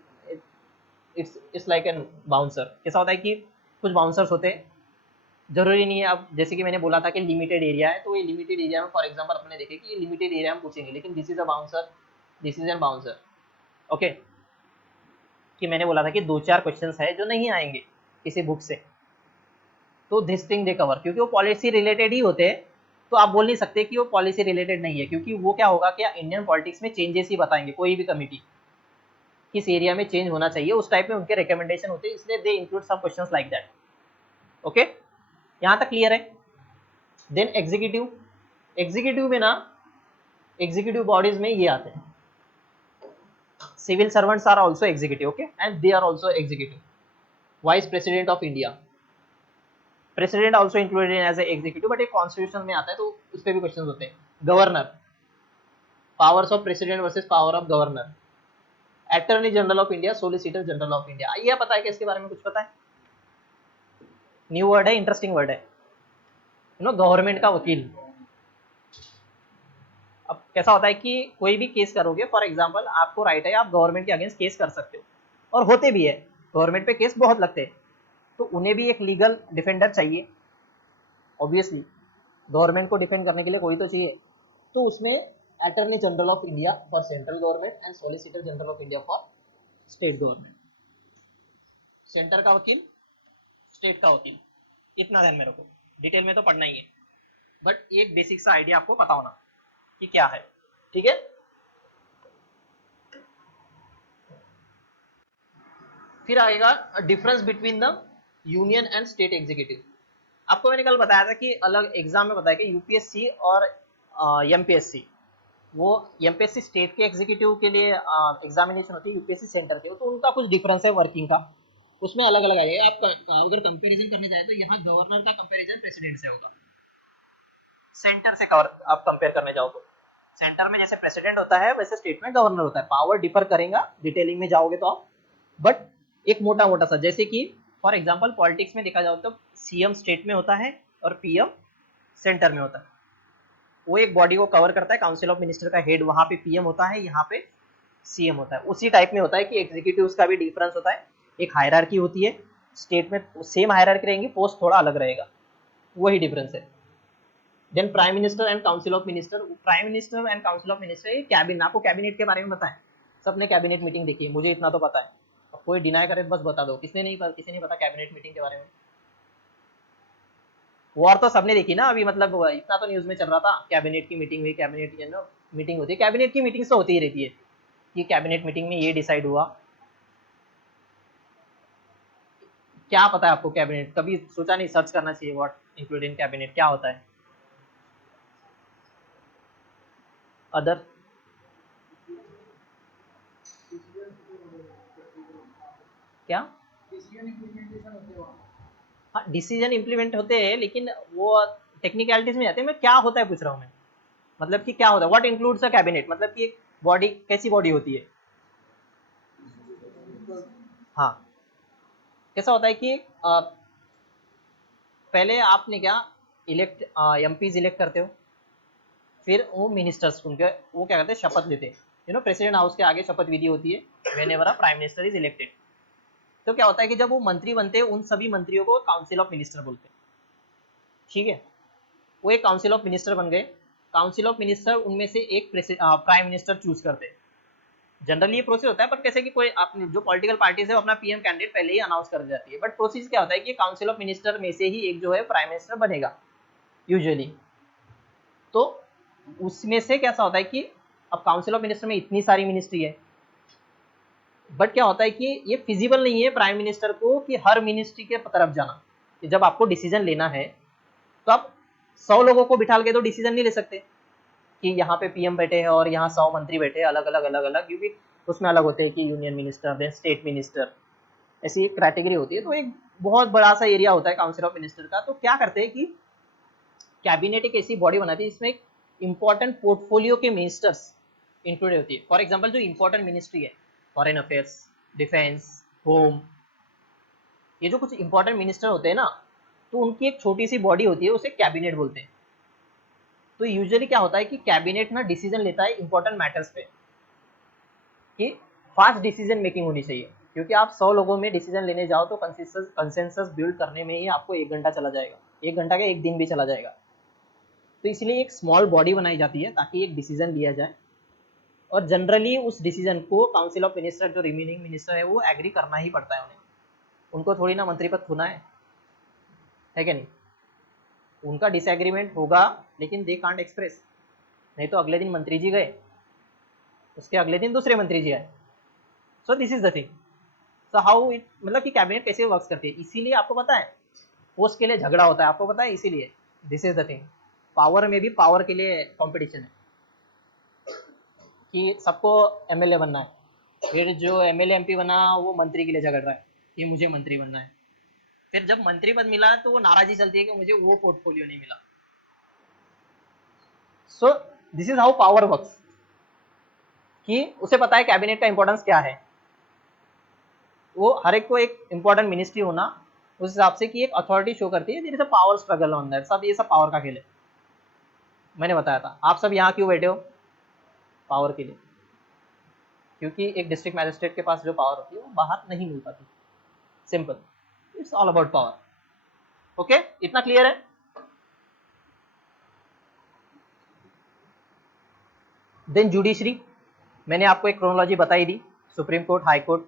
इट्स लाइक एन बाउंसर। कैसा होता है कि कुछ बाउंसर्स होते हैं, जरूरी नहीं है, अब जैसे कि मैंने बोला था कि लिमिटेड एरिया है, तो ये लिमिटेड एरिया में फॉर एग्जांपल अपने देखे कि ये लिमिटेड एरिया में पूछेंगे, लेकिन this is a bouncer, this is an bouncer, okay. कि मैंने बोला था कि दो चार क्वेश्चंस है जो नहीं आएंगे किसी बुक से, तो दिस थिंग दे कवर, क्योंकि वो पॉलिसी रिलेटेड ही होते हैं, तो आप बोल नहीं सकते कि वो पॉलिसी रिलेटेड नहीं है, क्योंकि वो क्या होगा, क्या इंडियन पॉलिटिक्स में चेंजेस ही बताएंगे, कोई भी कमिटी किस एरिया में चेंज होना चाहिए उस टाइप में उनके रिकमेंडेशन होते हैं, इसलिए they include some questions like that, okay. यहाँ तक क्लियर है। देन एग्जीक्यूटिव, एग्जीक्यूटिव में ना, एग्जीक्यूटिव बॉडीज में ये आते हैं, civil servants are also executive, okay, and they are also executive. Vice president of India, president also included as a executive, but एक कॉन्स्टिट्यूशन में आता है, तो उस पर भी क्वेश्चन होते हैं। Governor, powers of president versus power of governor, attorney general of India, solicitor general of India. ये पता है कि इसके बारे में कुछ पता है? न्यू वर्ड है, इंटरेस्टिंग वर्ड है, यू नो, गवर्नमेंट का वकील। अब कैसा होता है कि कोई भी केस करोगे, फॉर एग्जांपल आपको राइट है, आप गवर्नमेंट के अगेंस्ट केस कर सकते हो, और होते भी है, गवर्नमेंट पे केस बहुत लगते हैं, तो उन्हें भी एक लीगल डिफेंडर चाहिए, ऑब्वियसली गवर्नमेंट को डिफेंड करने के लिए कोई तो चाहिए। तो उसमें attorney general of India for central government and solicitor general of India for state government. Centre का वकील, स्टेट का वकील, इतना ध्यान में रखो, डिटेल में तो पढ़ना ही है, बट एक बेसिक सा आइडिया आपको पता होना कि क्या है, ठीक है। फिर आएगा difference between the union and state executive. आपको मैंने कल बताया था कि अलग एग्जाम में बताया कि यूपीएससी और एमपीएससी, वो एमपीएससी स्टेट के एग्जीक्यूटिव के लिए एग्जामिनेशन होती है, यूपीएससी सेंटर के, तो उनका कुछ डिफरेंस है वर्किंग का, उसमें अलग अलग आएगा। आप अगर कंपैरिजन करने जाए तो यहाँ गवर्नर का कंपैरिजन प्रेसिडेंट से होगा, सेंटर से कवर आप कंपेयर करने जाओ तो सेंटर में जैसे प्रेसिडेंट होता है वैसे स्टेट में गवर्नर होता है। पावर डिफर करेगा डिटेलिंग में जाओगे तो आप, बट एक मोटा मोटा सा, जैसे कि फॉर एग्जांपल पॉलिटिक्स में देखा जाओ तो सीएम स्टेट में होता है और पीएम सेंटर में होता है। वो एक बॉडी को कवर करता है, काउंसिल ऑफ मिनिस्टर का हेड वहां पे पीएम होता है, यहाँ पे सीएम होता है। उसी टाइप में होता है कि एग्जीक्यूटिव्स का भी डिफरेंस होता है, एक हायरार्की होती है, स्टेट में सेम हायरार्की रहेंगी, पोस्ट थोड़ा अलग रहेगा, वही डिफरेंस है। Then prime minister and council of minister, prime minister and council of minister, ये कैबिनेट, आपको कैबिनेट के बारे में पता है, सबने कैबिनेट मीटिंग देखी है, मुझे इतना तो पता है, अब कोई डिनाई करे तो बस बता दो, किसने नहीं पता कैबिनेट मीटिंग के बारे में। वॉर तो सबने देखी ना अभी, मतलब इतना तो न्यूज में चल रहा था, कैबिनेट की मीटिंग हुई, कैबिनेट मीटिंग होती है, कैबिनेट की मीटिंग तो होती ही रहती है कि कैबिनेट मीटिंग में ये डिसाइड हुआ। क्या पता है आपको कैबिनेट, कभी सोचा नहीं सर्च करना चाहिए व्हाट इंक्लूड इन कैबिनेट, क्या होता है? अदर क्या? हाँ डिसीजन इंप्लीमेंट होते हैं, लेकिन वो टेक्निकलिटीज में जाते हैं। मैं क्या होता है पूछ रहा हूँ मैं, मतलब कि क्या होता है, व्हाट इंक्लूड्स अ कैबिनेट, मतलब कि एक बॉडी कैसी बॉडी होती है। हाँ कैसा होता है कि पहले आपने क्या इलेक्ट एमपीज इलेक्ट करते हो, फिर वो मिनिस्टर्स उनके वो क्या करते हैं, शपथ लेते हैं, प्रेसिडेंट हाउस के आगे शपथ विधि होती है when ever a prime minister is elected. तो क्या होता है कि जब वो मंत्री बनते हैं, उन सभी मंत्रियों को काउंसिल ऑफ मिनिस्टर बोलते हैं, ठीक है। वो एक काउंसिल ऑफ मिनिस्टर बन गए, काउंसिल ऑफ मिनिस्टर उनमें से एक प्राइम मिनिस्टर चूज करते हैं। जनरली ये प्रोसेस होता है, पर कैसे कि कोई आपने जो पॉलिटिकल पार्टीज है वो अपना पीएम कैंडिडेट पहले ही अनाउंस कर जाती है, बट प्रोसेस क्या होता है कि काउंसिल ऑफ मिनिस्टर में से ही एक जो है प्राइम मिनिस्टर बनेगा यूजुअली। तो उसमें से कैसा होता है कि अब काउंसिल ऑफ मिनिस्टर में इतनी सारी मिनिस्ट्री है, बट क्या होता है कि ये फिजिबल नहीं है प्राइम मिनिस्टर को कि हर मिनिस्ट्री के तरफ जाना, कि जब आपको डिसीजन लेना है तो आप 100 लोगों को बिठा के तो डिसीजन नहीं ले सकते कि यहाँ पे पीएम बैठे हैं और यहाँ 100 मंत्री बैठे हैं अलग अलग, क्योंकि उसमें अलग होते हैं कि union minister, then state minister, ऐसी एक कैटेगरी होती है। तो एक बहुत बड़ा सा एरिया होता है काउंसिल ऑफ मिनिस्टर का। तो क्या करते हैं कि कैबिनेट एक ऐसी बॉडी बनाती है जिसमें एक इंपॉर्टेंट पोर्टफोलियो के मिनिस्टर्स इंक्लूड होती है। फॉर एग्जाम्पल जो इंपॉर्टेंट मिनिस्ट्री है, फॉरेन अफेयर्स, डिफेंस, होम, ये जो कुछ इंपॉर्टेंट मिनिस्टर होते हैं ना, तो उनकी एक छोटी सी बॉडी होती है, उसे कैबिनेट बोलते हैं। तो यूजुअली क्या होता है कि कैबिनेट ना डिसीजन लेता है इंपॉर्टेंट मैटर्स पे, कि फास्ट डिसीजन मेकिंग होनी चाहिए, क्योंकि आप 100 लोगों में डिसीजन लेने जाओ तो कंसेंसस बिल्ड करने में ही आपको 1 घंटा चला जाएगा, 1 घंटा का 1 दिन भी चला जाएगा। तो इसलिए एक स्मॉल बॉडी बनाई जाती है ताकि एक डिसीजन लिया जाए, और जनरली उस डिसीजन को काउंसिल ऑफ मिनिस्टर जो रिमेनिंग मिनिस्टर है वो एग्री करना ही पड़ता है उन्हें, उनको थोड़ी ना मंत्री पद खुना है क्या नहीं, उनका डिसएग्रीमेंट होगा लेकिन दे कांट एक्सप्रेस, नहीं तो अगले दिन मंत्री जी गए, उसके अगले दिन दूसरे मंत्री जी आए। सो this is the thing. So how it, मतलब कि कैबिनेट कैसे वर्क करती है, इसीलिए आपको पता है पोस्ट के लिए झगड़ा होता है, आपको पता है, इसीलिए this is the thing. Power में भी पावर के लिए कंपटीशन है कि सबको एमएलए बनना है, फिर जो एमएलए एमपी बना वो मंत्री के लिए झगड़ रहा है कि मुझे मंत्री बनना है, फिर जब मंत्री पद मिला तो वो नाराजी चलती है कि मुझे वो पोर्टफोलियो नहीं मिला। सो this is how power works, कि उसे पता है कैबिनेट का इंपॉर्टेंस क्या है, वो हर एक को एक इंपॉर्टेंट मिनिस्ट्री होना उस हिसाब से कि एक अथॉरिटी शो करती है, धीरे से पावर स्ट्रगल अंदर सब, ये सब पावर का खेल है। मैंने बताया था आप सब यहाँ क्यों बैठे हो, पावर के लिए, क्योंकि एक डिस्ट्रिक्ट मैजिस्ट्रेट के पास जो पावर होती है वो बाहर नहीं मिल पाती, simple, it's all about power. Okay, इतना क्लियर है? देन जुडिशरी, मैंने आपको एक क्रोनोलॉजी बताई दी, supreme court, high court,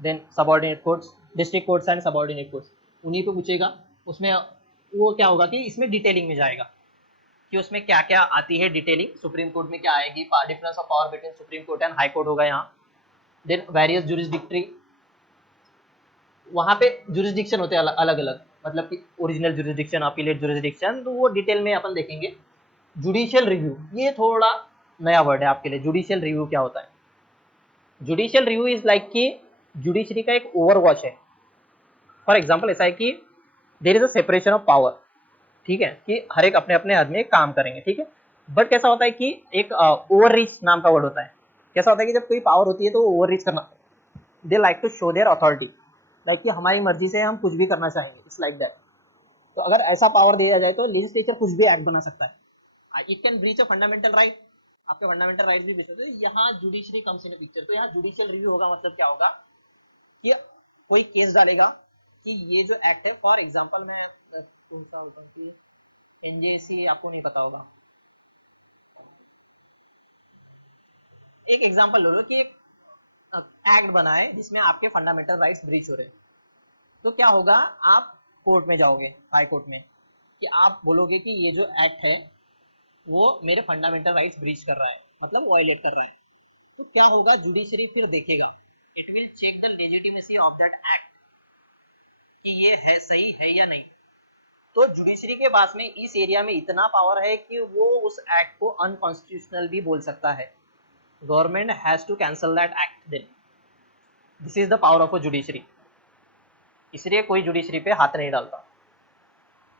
then subordinate courts, district courts and subordinate courts, उन्हीं पे पूछेगा। उसमें वो क्या होगा कि इसमें डिटेलिंग में जाएगा कि उसमें क्या क्या आती है डिटेलिंग, सुप्रीम कोर्ट में क्या आएगी, difference of power between supreme court and high court होगा यहाँ, देन वेरियस जुरिस्डिक्टरी, वहाँ पे जुरिस्डिक्शन होते हैं अलग अलग, मतलब कि ओरिजिनल जुरिस्डिक्शन, अपीलेट जुरिस्डिक्शन, तो वो डिटेल में अपन देखेंगे। जुडिशियल रिव्यू, ये थोड़ा नया वर्ड है आपके लिए। जुडिशियल रिव्यू क्या होता है? जुडिशियल रिव्यू इज लाइक कि जुडिशरी का एक ओवरवॉच है। फॉर एग्जाम्पल ऐसा है कि there is a separation of power, ठीक है, कि हर एक अपने अपने हद में काम करेंगे, ठीक है। बट कैसा होता है कि एक ओवर रीच नाम का वर्ड होता है। कैसा होता है कि जब कोई पावर होती है तो ओवर रीच करना, they like to show their authority, like कि हमारी मर्जी से हम कुछ भी करना चाहेंगे, इट्स लाइक दैट। तो अगर ऐसा पावर दिया जाए तो लेजिस्लेचर कुछ भी एक्ट बना सकता है। It can breach a fundamental right, आपके फंडामेंटल राइट्स भी ब्रीच होते हैं। यहाँ जुडिशरी कम्स इन पिक्चर। तो यहाँ जुडिशियल रिव्यू होगा, मतलब क्या होगा कि कोई केस डालेगा कि ये जो एक्ट है, फॉर एग्जांपल मैं कौन सा होता हूँ कि एनजेसी आपको नहीं पता होगा, एक एग्जांपल लो कि एक एक्ट बना है जिसमें आपके फंडामेंटल राइट्स ब्रीच हो रहे हैं। तो क्या होगा, आप कोर्ट में जाओगे, हाई कोर्ट में, कि आप बोलोगे कि ये जो एक्ट है वो मेरे फंडामेंटल राइट्स ब्रीच कर रहा है, मतलब वायलेट कर रहा है। तो क्या होगा, जुडिशरी फिर देखेगा, it will check the legitimacy of that act, कि ये है सही है या नहीं। तो जुडिशरी के पास में इस एरिया में इतना पावर है कि वो उस एक्ट को अनकॉन्स्टिट्यूशनल भी बोल सकता है। Government has to cancel that act then. This is the power of a judiciary. इसलिए कोई जुडिशरी पे हाथ नहीं डालता।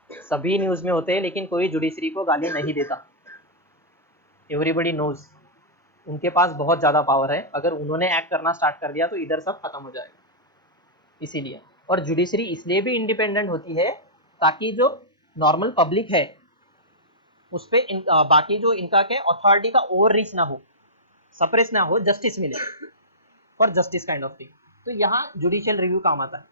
सभी न्यूज में होते हैं लेकिन कोई जुडिशरी को गाली नहीं देता। एवरीबडी नोज उनके पास बहुत ज़्यादा पावर है। अगर उन्होंने एक्ट करना स्टार्ट कर दिया तो इधर सब खत्म हो जाएगा। इसीलिए, और जुडिशरी इसलिए भी इंडिपेंडेंट होती है ताकि जो नॉर्मल पब्लिक है उस पर बाकी जो इनका क्या अथॉरिटी का ओवर रीच ना हो, सप्रेस ना हो, जस्टिस मिले, for justice kind of thing. तो यहाँ जुडिशियल रिव्यू काम आता है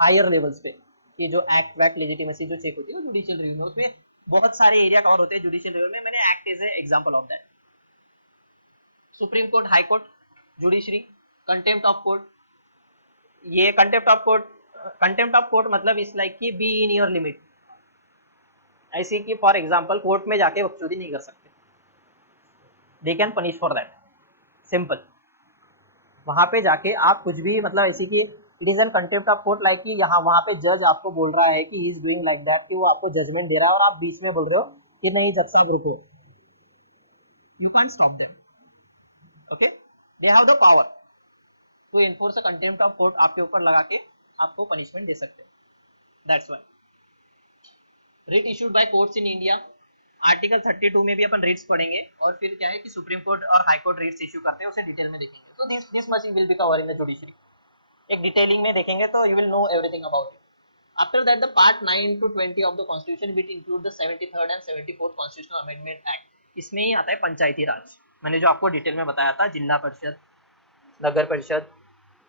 हायर लेवल्स पे, कि जो एक्ट वैक्ट लेजिटिमेसी जो चेक होती है वो जुडिशियल रिव्यू में, उसमें बहुत सारे एरिया कवर होते हैं जुडिशियल रिव्यू में। मैंने act as a example of that. Supreme court, high court, judiciary, contempt of court. ये कंटेम्प्ट ऑफ कोर्ट मतलब इस लाइक कि बी इन योर लिमिट, ऐसे कि फॉर एग्जांपल कोर्ट में जाके बकचोदी नहीं कर सकते, they can punish for that, simple. वहां पे जाके आप कुछ भी, मतलब ऐसे कि it is N contempt of court, like कि यहाँ वहां पे जज आपको बोल रहा है कि he is doing like that, कि वो आपको जजमेंट दे रहा है और आप बीच में बोल रहे हो कि नहीं जज साहब रुको, you can't stop them, okay. They have the power to enforce a contempt of court, आपके ऊपर लगा के आपको पनिशमेंट दे सकते हैं। That's why writ issued by courts in India, article 32 में भी अपन रिट्स पढ़ेंगे, और फिर क्या है कि सुप्रीम कोर्ट और हाई कोर्ट रिट्स इशू करते हैं, उसे डिटेल में देखेंगे। तो this much will be cover in the judiciary, एक डिटेलिंग में देखेंगे तो you will know everything about it. After that the part 9 to 20 of the constitution which include the 73rd and 74th constitutional amendment act. इसमें ही आता है पंचायती राज, मैंने जो आपको डिटेल में बताया था, जिला परिषद, नगर परिषद,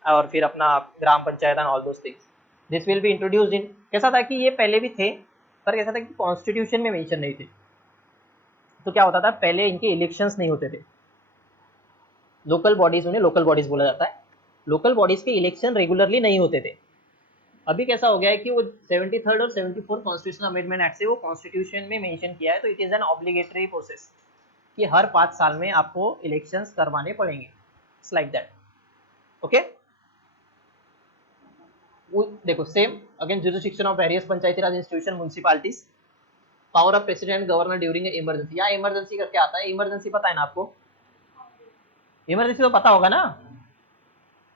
और फिर अपना gram panchayat and all those things, this will be introduced in. कैसा था कि ये पहले भी थे, पर कैसा था कि कॉन्स्टिट्यूशन में मेंशन नहीं थे। तो क्या होता था, पहले इनके इलेक्शंस नहीं होते थे, लोकल बॉडीज, उन्हें लोकल बॉडीज बोला जाता है, लोकल बॉडीज के इलेक्शन रेगुलरली नहीं होते थे। अभी कैसा हो गया है कि वो 73rd और 74th कॉन्स्टिट्यूशनल अमेंडमेंट एक्ट से वो कॉन्स्टिट्यूशन में मेंशन किया है, तो it is N obligatory process कि हर 5 साल में आपको इलेक्शंस करवाने पड़ेंगे, इट्स लाइक दैट, ओके। देखो same again, jurisdiction of various Panchayati Raj institution, municipalities, power of president governor during emergency. यहाँ इमरजेंसी करके आता है, इमरजेंसी पता है ना आपको, इमरजेंसी तो पता होगा ना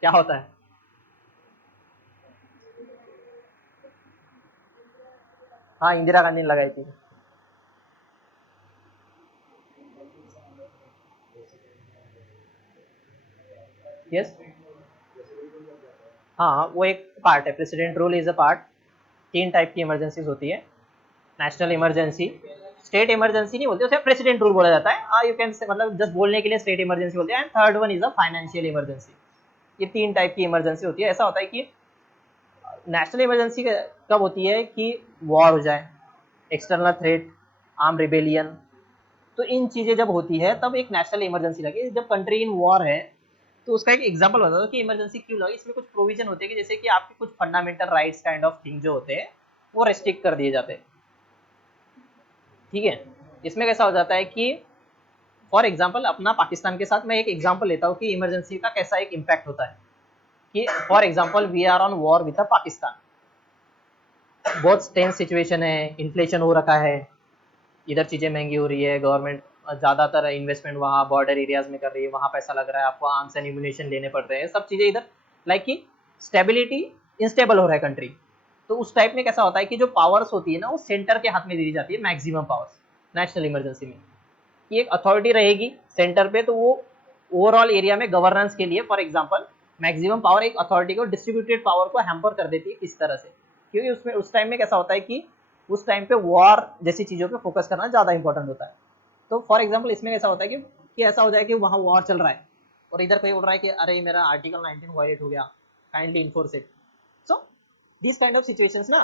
क्या होता है। हाँ, इंदिरा गांधी ने लगाई थी। यस, हाँ वो एक पार्ट है, president rule is a part. 3 type की इमरजेंसीज होती है, नेशनल इमरजेंसी, स्टेट इमरजेंसी नहीं बोलते, उसे प्रेसिडेंट रूल बोला जाता है, यू कैन से, मतलब जस्ट बोलने के लिए स्टेट इमरजेंसी बोलते हैं। And third one is a financial emergency. ये 3 टाइप की इमरजेंसी होती है। ऐसा होता है कि नेशनल इमरजेंसी कब होती है कि वॉर हो जाए, एक्सटर्नल थ्रेट, आर्म रिबेलियन, तो इन चीज़ें जब होती है तब एक नेशनल इमरजेंसी लगे। जब कंट्री इन वॉर है तो उसका एक एग्जांपल होता है कि इमरजेंसी क्यों लगी। इसमें कुछ प्रोविजन होते हैं कि जैसे कि आपके कुछ fundamental rights kind of thing जो होते हैं वो रेस्ट्रिक्ट कर दिए जाते हैं, ठीक है। इसमें कैसा हो जाता है कि फॉर एग्जांपल अपना पाकिस्तान के साथ मैं एक एग्जांपल लेता हूँ कि इमरजेंसी का कैसा एक इम्पैक्ट होता है, कि for example we are on war with Pakistan, बहुत टेंस सिचुएशन है, इन्फ्लेशन हो रखा है, इधर चीज़ें महंगी हो रही है, गवर्नमेंट ज़्यादातर इन्वेस्टमेंट वहाँ बॉर्डर एरियाज में कर रही है, वहाँ पैसा लग रहा है, आपको आर्म्स एंड एम्यूनिशन लेने पड़ रहे हैं, सब चीज़ें इधर लाइक कि स्टेबिलिटी इंस्टेबल हो रहा है कंट्री। तो उस टाइप में कैसा होता है कि जो पावर्स होती है ना वो सेंटर के हाथ में दी जाती है, मैक्सिमम पावर्स नेशनल इमरजेंसी में, कि एक अथॉरिटी रहेगी सेंटर पे, तो वो ओवरऑल एरिया में गवर्नेंस के लिए फॉर एग्जांपल मैक्सिमम पावर एक अथॉरिटी को डिस्ट्रीब्यूटेड पावर को हैम्पर कर देती है किस तरह से, क्योंकि उसमें उस टाइम में कैसा होता है कि उस टाइम पे वॉर जैसी चीज़ों पे फोकस करना ज़्यादा इंपॉर्टेंट होता है। तो फॉर एग्जांपल इसमें कैसा होता है कि ऐसा हो जाए कि वहाँ वॉर चल रहा है और इधर कोई बोल रहा है कि अरे मेरा आर्टिकल 19 वायलेट हो गया, kindly enforce it. So this kind of situations ना,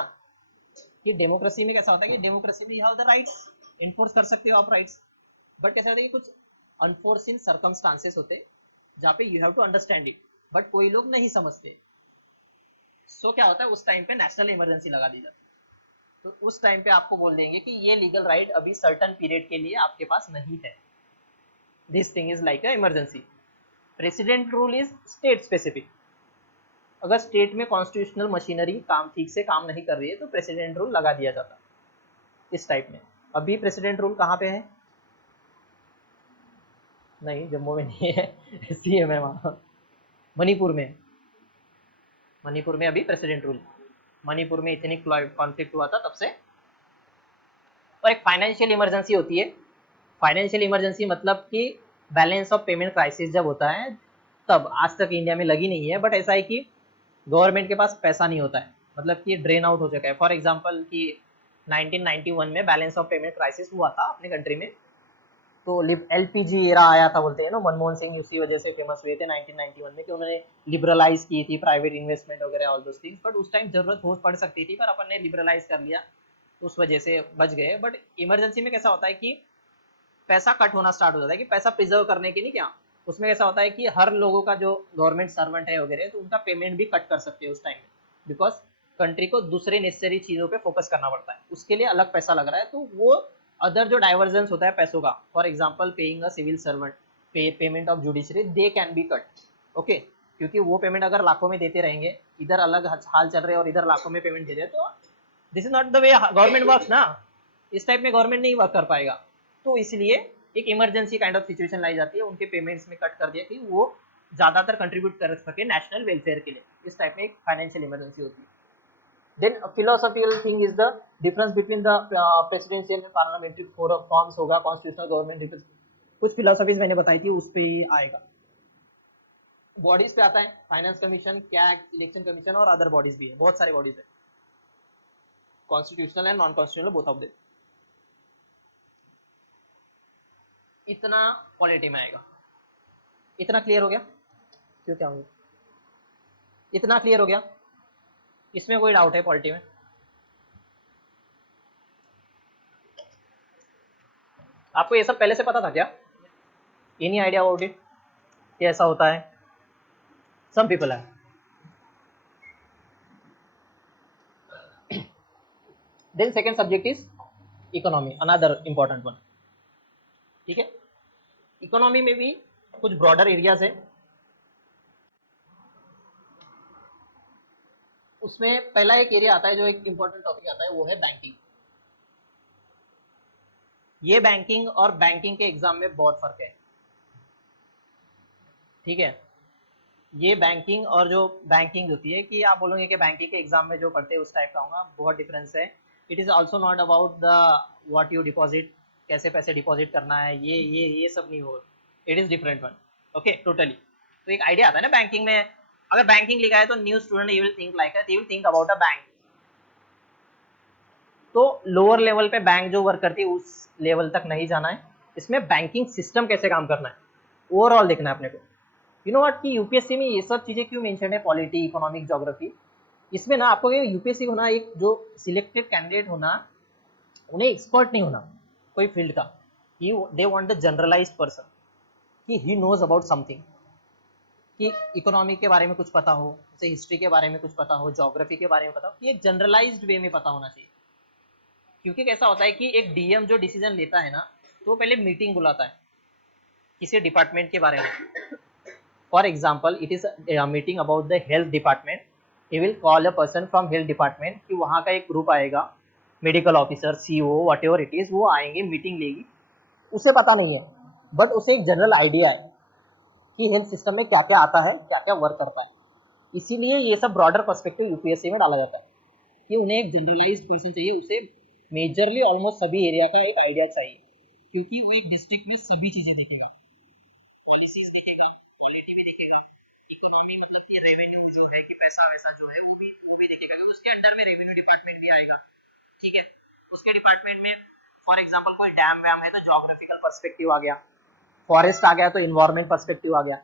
कि डेमोक्रेसी में कैसा होता है कि डेमोक्रेसी में you have the rights, enforce कर सकते हो आप राइट्स, बट कैसा होता है कि कुछ अनफोर्सिन सर्कमस्टांसेस होते जहाँ पे you have to understand it, but कोई लोग नहीं समझते। सो क्या होता है उस टाइम पे नेशनल इमरजेंसी लगा दी जाती है। तो उस टाइम पे आपको बोल देंगे कि ये लीगल राइट अभी सर्टन पीरियड के लिए आपके पास नहीं है, this thing is like a emergency. President rule is state specific, अगर स्टेट में कॉन्स्टिट्यूशनल मशीनरी काम ठीक से काम नहीं कर रही है तो प्रेसिडेंट रूल लगा दिया जाता इस टाइप में। अभी प्रेसिडेंट रूल कहाँ पे है? नहीं जम्मू में नहीं है सीएम है वहाँ, मणिपुर में। मणिपुर में अभी प्रेसिडेंट रूल, मणिपुर में इतनी कॉन्फ्लिक्ट हुआ था तब से। और एक फाइनेंशियल इमरजेंसी होती है, फाइनेंशियल इमरजेंसी मतलब कि बैलेंस ऑफ पेमेंट क्राइसिस जब होता है तब, आज तक इंडिया में लगी नहीं है, बट ऐसा है कि गवर्नमेंट के पास पैसा नहीं होता है, मतलब कि ड्रेन आउट हो चुका है। फॉर एग्जांपल कि 1991 में बैलेंस ऑफ पेमेंट क्राइसिस हुआ था अपने कंट्री में, तो एलपीजी एरा आया था बोलते हैं ना, मनमोहन सिंह उसी वजह से फेमस हुए थे 1991 में कि उन्होंने लिबरलाइज की थी प्राइवेट इन्वेस्टमेंट वगैरह ऑल दोस थिंग्स, बट उस टाइम जरूरत हो पड़ सकती थी पर अपन ने लिबरलाइज कर लिया, उस वजह से बच गए। बट इमरजेंसी में कैसा होता है कि पैसा कट होना स्टार्ट हो जाता है, कि पैसा प्रिजर्व करने के लिए क्या, उसमें कैसा होता है कि हर लोगों का जो गवर्नमेंट सर्वेंट है वगैरह, तो उनका पेमेंट भी कट कर सकते हैं उस टाइम में, बिकॉज कंट्री को दूसरे नेसेसरी चीज़ों पे फोकस करना पड़ता है, उसके लिए अलग पैसा लग रहा है, तो वो अदर जो डाइवर्जेंस होता है पैसों का, for example paying a civil servant, payment of judiciary, they can be cut, okay. क्योंकि वो पेमेंट अगर लाखों में देते रहेंगे, इधर अलग हाल चल रहे हैं और इधर लाखों में पेमेंट दे रहे हैं, तो this is not the way government works ना, इस टाइप में गवर्नमेंट नहीं वर्क कर पाएगा। तो इसलिए एक इमरजेंसी काइंड ऑफ सिचुएशन लाई जाती है, उनके पेमेंट्स में कट कर दिया कि वो ज्यादातर कंट्रीब्यूट कर सके नेशनल वेलफेयर के लिए, इस टाइप में एक फाइनेंशियल इमरजेंसी होती है। Then philosophical thing is the difference between the presidential and parliamentary forms होगा, constitutional government, कुछ philosophies मैंने बताई थी उस पे ही आएगा। बॉडीज पे आता है फाइनेंस कमीशन, क्या इलेक्शन कमीशन और अदर बॉडीज भी है, बहुत सारे बॉडीज है, constitutional and non constitutional both of them. इतना पॉलिटी में आएगा। इतना क्लियर हो गया? क्यों क्या होगा? इतना क्लियर हो गया? इसमें कोई डाउट है पॉलिटी में? आपको ये सब पहले से पता था क्या? एनी आइडिया अबाउट इट कि ऐसा होता है? सम पीपल है। Then second subject is economy, another important one, ठीक है। इकोनॉमी में भी कुछ ब्रॉडर एरियाज है, उसमें पहला एक एरिया आता है जो एक इंपॉर्टेंट टॉपिक आता है, वो है बैंकिंग। ये बैंकिंग और बैंकिंग के एग्जाम में बहुत फर्क है, ठीक है। ये बैंकिंग और जो बैंकिंग होती है, कि आप बोलोगे कि बैंकिंग के एग्जाम में जो पढ़ते हैं उस टाइप का होगा, बहुत डिफरेंस है। It is also not about the what you deposit, कैसे पैसे डिपॉजिट करना है, ये सब नहीं होगा, it is different one, okay totally. तो एक आइडिया आता है ना बैंकिंग में, अगर बैंकिंग लिखा है तो new student you will think like you will think about a bank, तो लोअर लेवल पे बैंक जो वर्क करती है उस लेवल तक नहीं जाना है, इसमें बैंकिंग सिस्टम कैसे काम करना है ओवरऑल देखना है अपने को। यू नो व्हाट कि यूपीएससी में ये सब चीजें क्यों मेंशन है, पॉलिटी, इकोनॉमिक, ज्योग्राफी, इसमें ना आपको यूपीएससी होना, एक जो सिलेक्टेड कैंडिडेट होना, उन्हें एक्सपर्ट नहीं होना कोई फील्ड का, they want the generalized person कि ही नोज अबाउट समथिंग, कि इकोनॉमी के बारे में कुछ पता हो, जैसे हिस्ट्री के बारे में कुछ पता हो, ज्योग्राफी के बारे में पता हो, कि एक जनरलाइज्ड वे में पता होना चाहिए। क्योंकि कैसा होता है कि एक डीएम जो डिसीजन लेता है ना, तो पहले मीटिंग बुलाता है किसी डिपार्टमेंट के बारे में, For example, it is a meeting about the health department. He will call a person from health department कि वहाँ का एक ग्रुप आएगा, medical officer, CEO, whatever it is, वो आएंगे, मीटिंग लेगी, उसे पता नहीं है बट उसे एक जनरल आइडिया है कि हेल्थ सिस्टम में क्या क्या आता है, क्या क्या वर्क करता है. इसीलिए ये सब ब्रॉडर पर्सपेक्टिव यूपीएससी में डाला जाता है कि उन्हें एक जनरलाइज्ड पर्सन चाहिए, उसे मेजरली ऑलमोस्ट सभी एरिया का एक आइडिया चाहिए, क्योंकि वो एक डिस्ट्रिक्ट में सभी चीजें देखेगा, पॉलिसीज देखेगा, क्वालिटी भी देखेगा, इकोनॉमी मतलब कि रेवेन्यू जो है कि पैसा वैसा जो है वो भी देखेगा, क्योंकि उसके अंडर में रेवेन्यू डिपार्टमेंट भी आएगा. ठीक है, उसके डिपार्टमेंट में फॉर एग्जांपल कोई डैम वैम है तो ज्योग्राफिकल पर्सपेक्टिव आ गया, फॉरेस्ट आ गया तो इन्वायरमेंट पर्सपेक्टिव आ गया.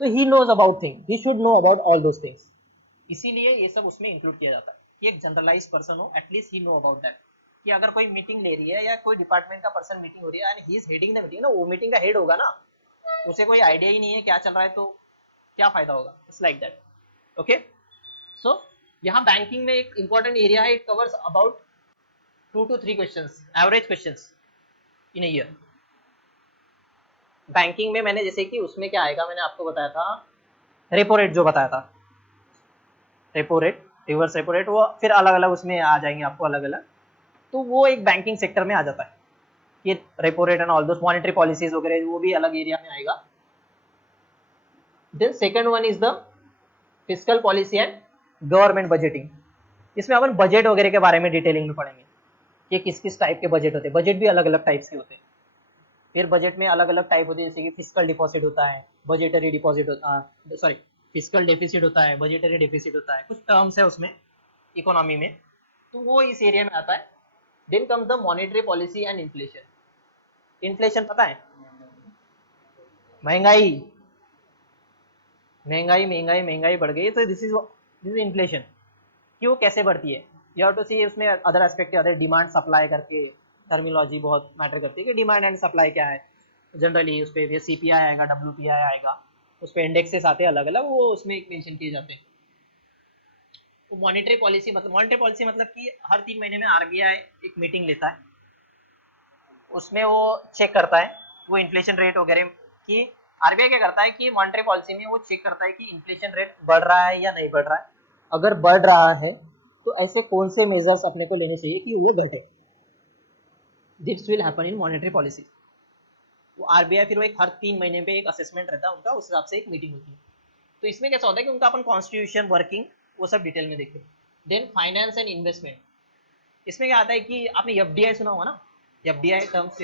तो he knows about thing, he should know about all those things. इसीलिए ये सब उसमें इंक्लूड किया जाता है कि एक जनरलाइज पर्सन हो, at least he no about that, कि अगर कोई मीटिंग ले रही है या कोई डिपार्टमेंट का पर्सन मीटिंग हो रही है and he is heading the meeting, ना वो मीटिंग का हेड होगा ना, उसे कोई आइडिया ही नहीं है क्या चल रहा है तो क्या फायदा होगा. It's like that. ओके, सो यहाँ बैंकिंग में एक इंपॉर्टेंट एरिया है, it covers about 2 to 3 questions, average questions in a year. Banking में मैंने जैसे कि उसमें क्या आएगा, मैंने आपको बताया था रेपो रेट, जो बताया था repo rate, reverse repo rate, वो फिर अलग अलग उसमें आ जाएंगे आपको अलग अलग. तो वो एक बैंकिंग सेक्टर में आ जाता है, ये repo rate and all those monetary policies वगैरह, वो भी अलग एरिया में आएगा. Then second one is the fiscal policy and government budgeting. इसमें अपन बजट वगैरह के बारे में डिटेलिंग में पढ़ेंगे कि किस किस टाइप के बजट होते हैं. बजट भी अलग अलग टाइप्स के होते हैं. फिर बजट में अलग अलग टाइप होते हैं, जैसे कि फिस्कल डिपॉजिट होता है, बजटरी डिपॉजिट होता है, सॉरी फिस्कल डेफिसिट होता है, बजटरी डेफिसिट होता है, कुछ टर्म्स है उसमें इकोनॉमी में, तो वो इस एरिया में आता है. Then comes the monetary policy and inflation. Inflation पता है, महंगाई महंगाई महंगाई महंगाई बढ़ गई, तो दिस इज इन्फ्लेशन. कि वो कैसे बढ़ती है, यू हैव टू सी उसमें other aspect, other demand supply करके टर्मिनोलॉजी बहुत मैटर करती है कि डिमांड एंड सप्लाई क्या है. जनरली उस पर सीपीआई आएगा, डब्ल्यूपीआई आएगा, उस पर इंडेक्सेस आते हैं अलग अलग, वो उसमें मेंशन किए जाते हैं. तो मॉनेटरी पॉलिसी मतलब कि हर 3 महीने में आरबीआई एक मीटिंग लेता है, उसमें वो चेक करता है वो इन्फ्लेशन रेट वगैरह की. आरबीआई क्या करता है कि मॉनेटरी पॉलिसी में वो चेक करता है कि इन्फ्लेशन रेट बढ़ रहा है या नहीं बढ़ रहा है. अगर बढ़ रहा है तो ऐसे कौन से मेजर्स अपने को लेने चाहिए कि वो घटे. This will happen in monetary policy. वो आरबीआई फिर वो एक हर 3 महीने पे एक असेसमेंट रहता है उनका, उस हिसाब से एक मीटिंग होती है. तो इसमें कैसा होता है कि उनका अपन कॉन्स्टिट्यूशन वर्किंग वो सब डिटेल में देखें. Then finance and investment. इसमें क्या आता है कि आपने एफडीआई सुना होगा ना, FDI terms,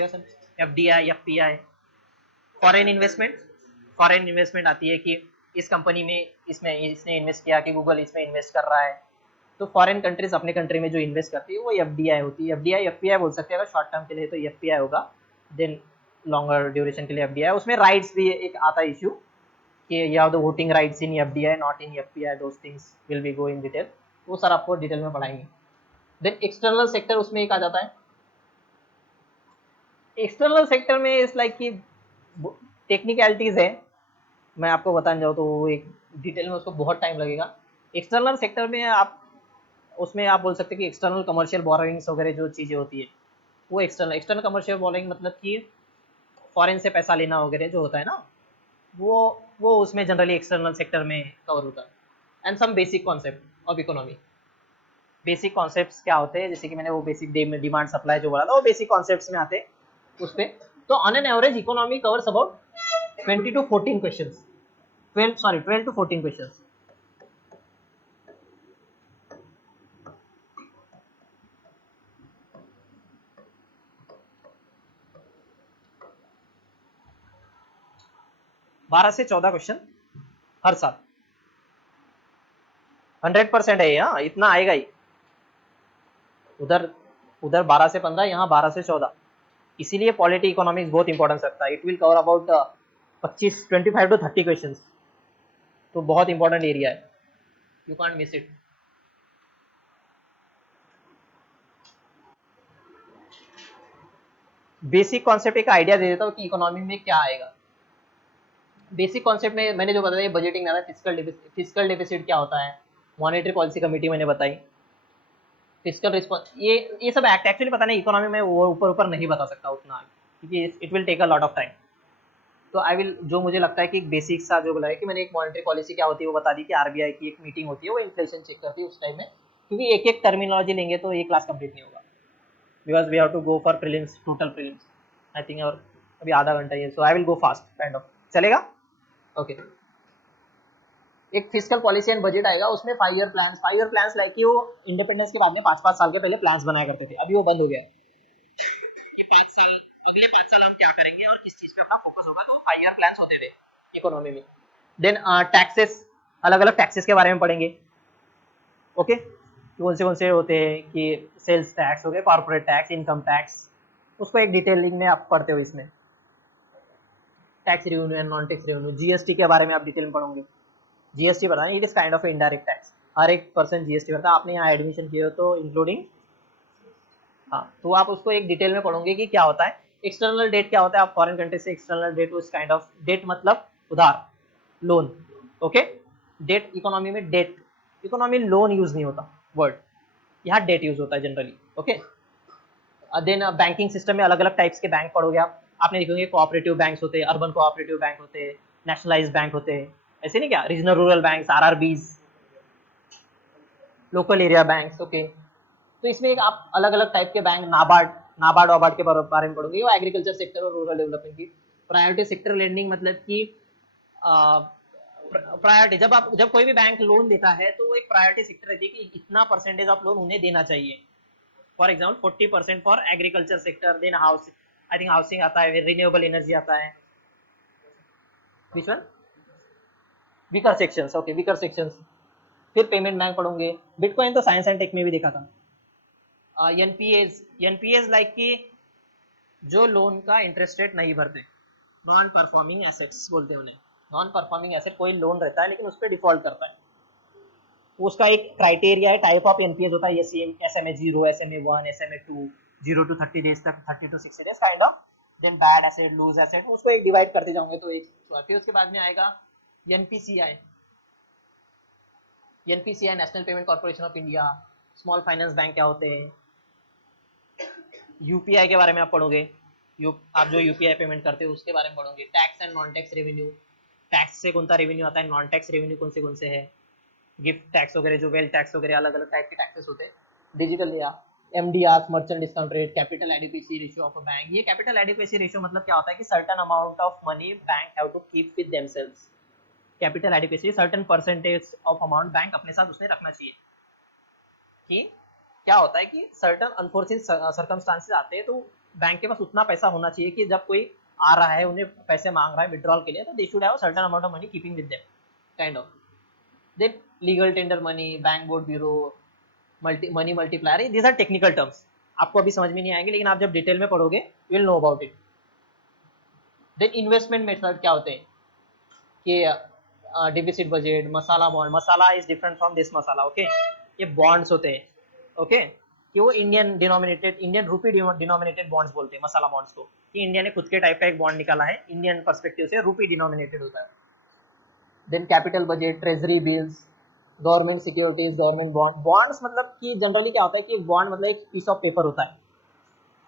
FDI, FPI, foreign investment. Foreign investment आती है कि इस कंपनी में इसमें इसने इन्वेस्ट किया, कि गूगल इसमें इन्वेस्ट कर रहा है. तो फॉरेन कंट्रीज अपने कंट्री में जो इन्वेस्ट करती है वो एफडीआई होती है. एफडीआई एफपीआई बोल सकते हैं, अगर शॉर्ट टर्म के लिए तो एफपीआई होगा. देन लॉन्गर ड्यूरेशन के लिए एफडीआई. उसमें राइट्स भी एक आता है इशू कि you have the voting rights in FDI, not in FPI. Those things will be go in detail, वो सर आपको डिटेल में पढ़ाएंगे. देन एक्सटर्नल सेक्टर उसमें एक आ जाता है. एक्सटर्नल सेक्टर में इस लाइक की टेक्निकलिटीज है, मैं आपको बताने जाऊँ तो वो एक डिटेल में उसको बहुत टाइम लगेगा. एक्सटर्नल सेक्टर में आप उसमें आप बोल सकते हैं कि एक्सटर्नल कमर्शियल बोरोइंग्स वगैरह जो चीज़ें होती है वो एक्सटर्नल कमर्शियल बोरोइंग मतलब कि फॉरेन से पैसा लेना वगैरह जो होता है ना, वो उसमें जनरली एक्सटर्नल सेक्टर में कवर होता है. And some basic concept of economy. Basic concepts क्या होते हैं, जैसे कि मैंने वो बेसिक डिमांड सप्लाई जो बोला था, वो बेसिक कॉन्सेप्ट्स में आते हैं उस पर. तो on an average economy covers about 20 to 14 questions, 12 to 14 questions. बारह से 14 क्वेश्चन हर साल. 100% है, यहाँ इतना आएगा ही. उधर उधर 12 से 15, यहाँ 12 से 14. इसीलिए पॉलिटी इकोनॉमिक्स बहुत इंपॉर्टेंस रखता है. It will cover about 25 to 30 question. तो बहुत इंपॉर्टेंट एरिया है, you can't miss it. Basic concept एक आइडिया दे देता हूँ कि इकोनॉमी में क्या आएगा. बेसिक कॉन्सेप्ट में मैंने जो बताया बजटिंग में आता है. फिस्कल डेफिसिट क्या होता है, मॉनेटरी पॉलिसी कमेटी मैंने बताई. फिस्कल रिस्पॉन्स, ये सब एक्चुअली पता नहीं, इकोनॉमी में वो ऊपर ऊपर नहीं बता सकता उतना, क्योंकि it will take a lot of time. तो आई विल, जो मुझे लगता है कि एक बेसिक सा जो बोला है कि मैंने एक मॉनेटरी पॉलिसी क्या होती है वो बता दी कि आरबीआई की एक मीटिंग होती है, वो इन्फ्लेशन चेक करती है उस टाइम में, क्योंकि एक एक टर्मिनोलॉजी लेंगे तो ये क्लास कंप्लीट नहीं होगा, because we have to go for prelims, total prelims I think, और अभी आधा घंटा ही है, so I will go fast kind of, चलेगा? ओके। एक फिजिकल पॉलिसी एंड बजट आएगा, उसमें 5 ईयर प्लान्स लाइक कि वो इंडिपेंडेंस के बाद में 5-5 साल के पहले प्लान्स बनाया करते थे, अभी वो बंद हो गया कि 5 साल, अगले 5 साल हम क्या करेंगे और किस चीज पे अपना फोकस होगा, तो 5 ईयर प्लान्स होते थे इकोनॉमी में। देन टैक्सेस, अलग अलग टैक्सेस के बारे में पढ़ेंगे, ओके, कौन से होते हैं कि सेल्स टैक्स हो गए, कॉर्पोरेट टैक्स, इनकम टैक्स, उसको एक डिटेलिंग में आप पढ़ते हो इसमें। Tax revenue and non tax revenue, GST के बारे में आप डिटेल में पढ़ोगे। जीएसटी पता नहीं, it is kind of indirect tax, हर एक पर्सन जीएसटी भरता है, आपने यहाँ एडमिशन किया हो तो इंक्लूडिंग, हाँ, तो आप उसको एक डिटेल में पढ़ोगे कि क्या होता है। एक्सटर्नल डेट क्या होता है, आप फॉरेन कंट्री से एक्सटर्नल डेट, उस काइंड ऑफ डेट मतलब उधार, लोन, ओके। डेट इकोनॉमी में, डेट इकोनॉमी लोन यूज नहीं होता वर्ड, यहाँ डेट यूज होता है generally, okay. Then banking system में अलग अलग टाइप्स के बैंक पढ़ोगे आप, आपने देखेंगे कोऑपरेटिव बैंक्स होते हैं, अर्बन कोऑपरेटिव बैंक होते हैं, नेशनलाइज बैंक होते हैं, ऐसे नहीं क्या, regional rural banks, RRBs, local area banks, okay. तो इसमें एक आप अलग अलग टाइप के बैंक, नाबार्ड, नाबार्ड वाबार्ड के बारे में पढ़ोगे, वो एग्रीकल्चर सेक्टर और रूरल डेवलपमेंट की। प्रायोरिटी सेक्टर लेंडिंग मतलब कि प्रायोरिटी, जब कोई भी बैंक लोन देता है तो वो एक प्रायोरिटी सेक्टर रहती है कि इतना परसेंटेज ऑफ लोन उन्हें देना चाहिए। For example 40% for agriculture sector, then house, I think housing आता है, रिन्यूएबल एनर्जी आता है, which one, weaker sections, okay, weaker sections. फिर पेमेंट बैंक पढ़ोगे, बिटकॉइन तो साइंस एंड टेक में भी देखा था। एनपीएज लाइक कि जो लोन का इंटरेस्ट रेट नहीं भरते, नॉन परफॉर्मिंग एसेट्स बोलते हैं उन्हें। नॉन परफॉर्मिंग एसेट, कोई लोन रहता है लेकिन उस पर डिफॉल्ट करता है, उसका एक क्राइटेरिया है, टाइप ऑफ एनपीएस होता है, ये SMA 0, SMA 1, SMA 2, 0 to 30 days तक, 30 to 60 days kind of. Then bad asset, loose asset, उसको एक डिवाइड करते जाओगे तो एक, फिर उसके बाद में आएगा NPCI, NPCI national payment corporation of India. Small finance bank क्या होते हैं, यूपीआई के बारे में आप पढ़ोगे, आप जो यूपीआई पेमेंट करते हो उसके बारे में पढ़ोगे। Tax and non tax revenue, tax से कौन सा रेवेन्यू आता है, नॉन टैक्स रेवेन्यू कौन से है, गिफ्ट टैक्स वगैरह, जो वेल्थ टैक्स वगैरह, अलग अलग टाइप के टैक्सेस होते हैं। डिजिटल या MDR, merchant discount rate, capital adequacy ratio of a bank. ये कैपिटल एडिक्वेसी रेशियो मतलब क्या होता है कि certain amount of money bank have to keep with themselves. Capital adequacy, certain percentage of amount bank अपने साथ उसने रखना चाहिए। कि क्या होता है कि सर्टेन अनफोर्सिन सर्कमस्टांसेस आते हैं तो बैंक के पास उतना पैसा होना चाहिए कि जब कोई आ रहा है, उन्हें पैसे मांग रहा है विड्रॉल के लिए, तो they should have certain amount of money keeping with them kind of. Then legal tender money, bank board bureau, money multiplier, these are technical terms, आपको अभी समझ में नहीं आएंगे लेकिन आप जब डिटेल में पढ़ोगे you will know about it. Then investment method क्या होते हैं कि deficit budget, masala bond, masala is different from this masala, okay. ये बॉन्ड्स होते हैं, ओके, कि वो Indian denominated, Indian rupee denominated bonds बोलते हैं मसाला बॉन्ड्स को, कि इंडिया ने खुद के टाइप का एक बॉन्ड निकाला है, इंडियन पर्सपेक्टिव से रूपी डिनोमिनेटेड होता है। Then capital budget, treasury bills, government securities, government bond. Bonds मतलब कि जनरली क्या होता है कि बॉन्ड मतलब एक पीस ऑफ पेपर होता है,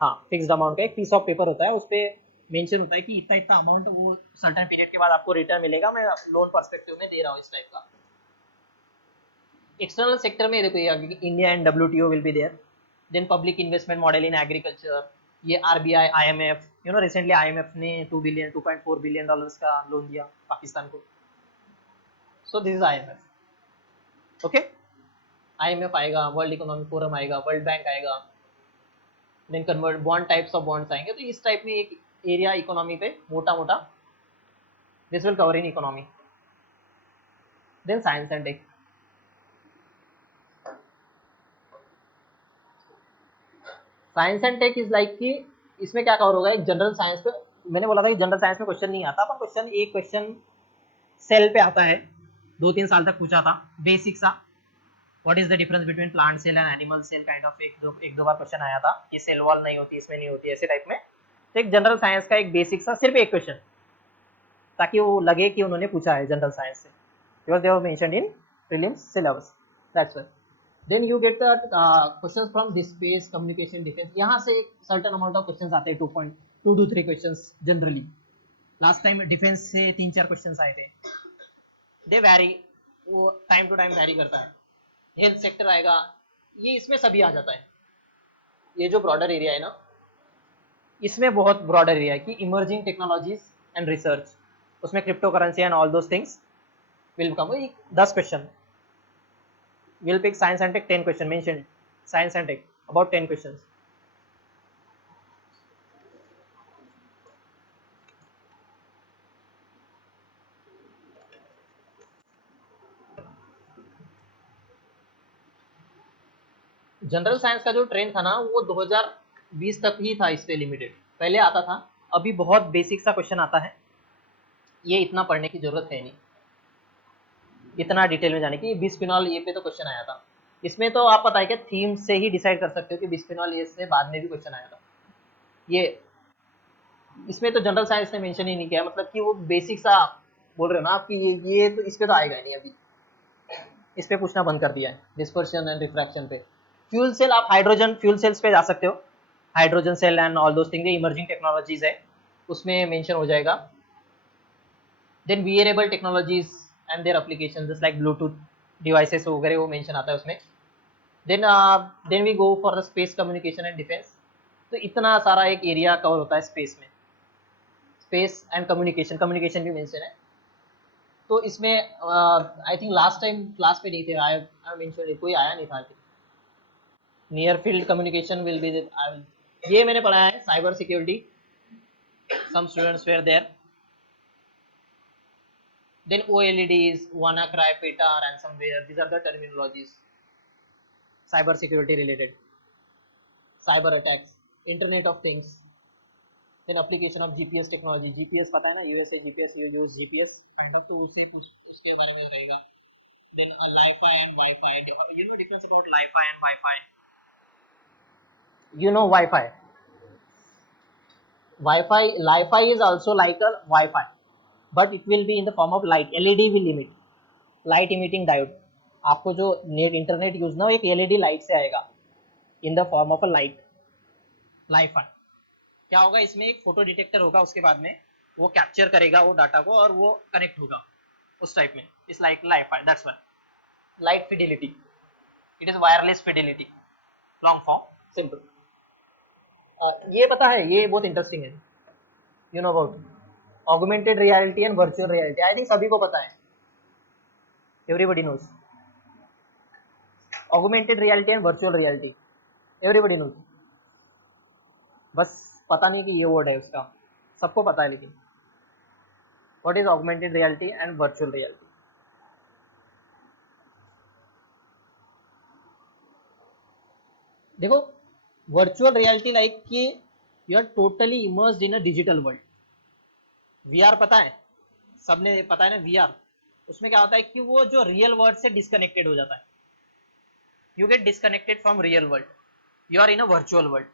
हाँ, फिक्स्ड अमाउंट का एक पीस ऑफ पेपर होता है, उस पर मेंशन होता है कि इतना इतना अमाउंट वो सर्टेन पीरियड के बाद आपको रिटर्न मिलेगा, मैं लोन पर्सपेक्टिव में दे रहा हूँ इस टाइप का। एक्सटर्नल सेक्टर में देखो ये India and WTO will be there. Then public investment model in agriculture, ये RBI, IMF, you know recently IMF ने 2.4 बिलियन डॉलर्स का लोन दिया पाकिस्तान को, so this is IMF, okay. IMF आएगा, वर्ल्ड इकोनॉमिक फोरम आएगा, वर्ल्ड बैंक आएगा, then convert bond, types of bonds आएंगे, तो इस टाइप में एक एरिया इकोनॉमी पे मोटा मोटा this will cover in economy. Then science and tech, science and tech is like कि इसमें क्या कवर होगा, एक जनरल साइंस पे, मैंने बोला था कि जनरल साइंस में क्वेश्चन नहीं आता, पर क्वेश्चन सेल पे आता है, 2-3 साल तक पूछा था, बेसिक सा, what is the difference between plant cell and animal cell kind of, एक दो बार क्वेश्चन आया था कि सेल वॉल नहीं होती, इसमें नहीं होती, ऐसे टाइप में। तो एक जनरल साइंस का एक बेसिक सा सिर्फ एक क्वेश्चन, ताकि वो लगे कि उन्होंने पूछा है जनरल साइंस से, because they were mentioned in prelims syllabus, that's why. Then you get the questions from this space, communication, defence, यहाँ से एक सर्टेन अमाउंट ऑफ क्वेश्चंस आते हैं, 2 to 3 questions generally, last time defence से 3-4 क्वेश्चंस आए थे, दे वैरी, वो टाइम टू टाइम वैरी करता है। हेल्थ सेक्टर आएगा, ये इसमें सभी आ जाता है। ये जो ब्रॉडर एरिया है ना, इसमें बहुत ब्रॉडर एरिया है कि इमर्जिंग टेक्नोलॉजीज एंड रिसर्च, उसमें crypto currency and all those things will come. 10 question will pick, science and tech 10 question mention, science and tech about 10 questions. General science का जो ट्रेंड था ना, वो 2020 तक ही था इस पे लिमिटेड, पहले आता था। अभी बहुत बेसिक सा क्वेश्चन आता है, ये इतना पढ़ने की जरूरत है नहीं, इतना डिटेल में जाने की। बिस्फिनॉल ए पे तो क्वेश्चन आया था, इसमें तो आप पता है कि थीम से ही डिसाइड कर सकते हो कि बिस्फिनॉल ए से बाद में भी क्वेश्चन आया था। ये इसमें तो जनरल साइंस ने मेंशन ही नहीं किया, मतलब कि वो बेसिक सा बोल रहे हो ना आप कि ये तो इस पे तो आएगा ही नहीं, अभी इस पे पूछना बंद कर दिया है डिस्पर्शन एंड रिफ्रैक्शन पे। फ्यूल सेल, आप हाइड्रोजन फ्यूल सेल्स पे जा सकते हो, hydrogen cell and all those thing, emerging technologies है, उसमें मेंशन हो जाएगा। देन wearable technologies and their applications just like bluetooth devices वगैरह, वो मेंशन आता है उसमें। Then we go for the space communication and defence. तो इतना सारा एक एरिया कवर होता है स्पेस में, स्पेस एंड कम्युनिकेशन, कम्युनिकेशन भी मेंशन है। तो इसमें I think last time class पे नहीं थे, आई मेंशन, कोई आया नहीं था। Near field communication will be, ये मैंने पढ़ा है, cyber security, some students were there. Then OLEDs, WannaCry, PETA, ransomware, these are the terminologies, cyber security related, cyber attacks, internet of things, then application of GPS technology, GPS पता है ना, USA GPS, you use GPS kind of, तो उसे उसके बारे में रहेगा। then Li-Fi and Wi-Fi, you know difference about Li-Fi and Wi-Fi, you know Wi-Fi, Li-Fi is also like a Wi-Fi, but it will be in the form of light, LED will emit, light emitting diode. आपको जो नेट इंटरनेट यूज ना, एक एलईडी लाइट से आएगा in the form of a light. Li-Fi क्या होगा, इसमें एक फोटो डिटेक्टर होगा, उसके बाद में वो कैप्चर करेगा वो डाटा को और वो कनेक्ट होगा उस टाइप में। It's like Li-Fi, that's why light Fidelity, it is wireless Fidelity, long form, simple. ये पता है, ये बहुत इंटरेस्टिंग है, you know about augmented reality and virtual reality, I think सभी को पता है, everybody knows augmented reality and virtual reality, everybody knows, बस पता नहीं कि ये वर्ड है उसका, सबको पता है लेकिन what is augmented reality and virtual reality। देखो, वर्चुअल रियलिटी लाइक कि you are totally immersed in a digital world. VR पता है, सबने पता है ना वीआर, उसमें क्या होता है कि वो जो रियल वर्ल्ड से डिस्कनेक्टेड हो जाता है, you get disconnected from real world, you are in a virtual world.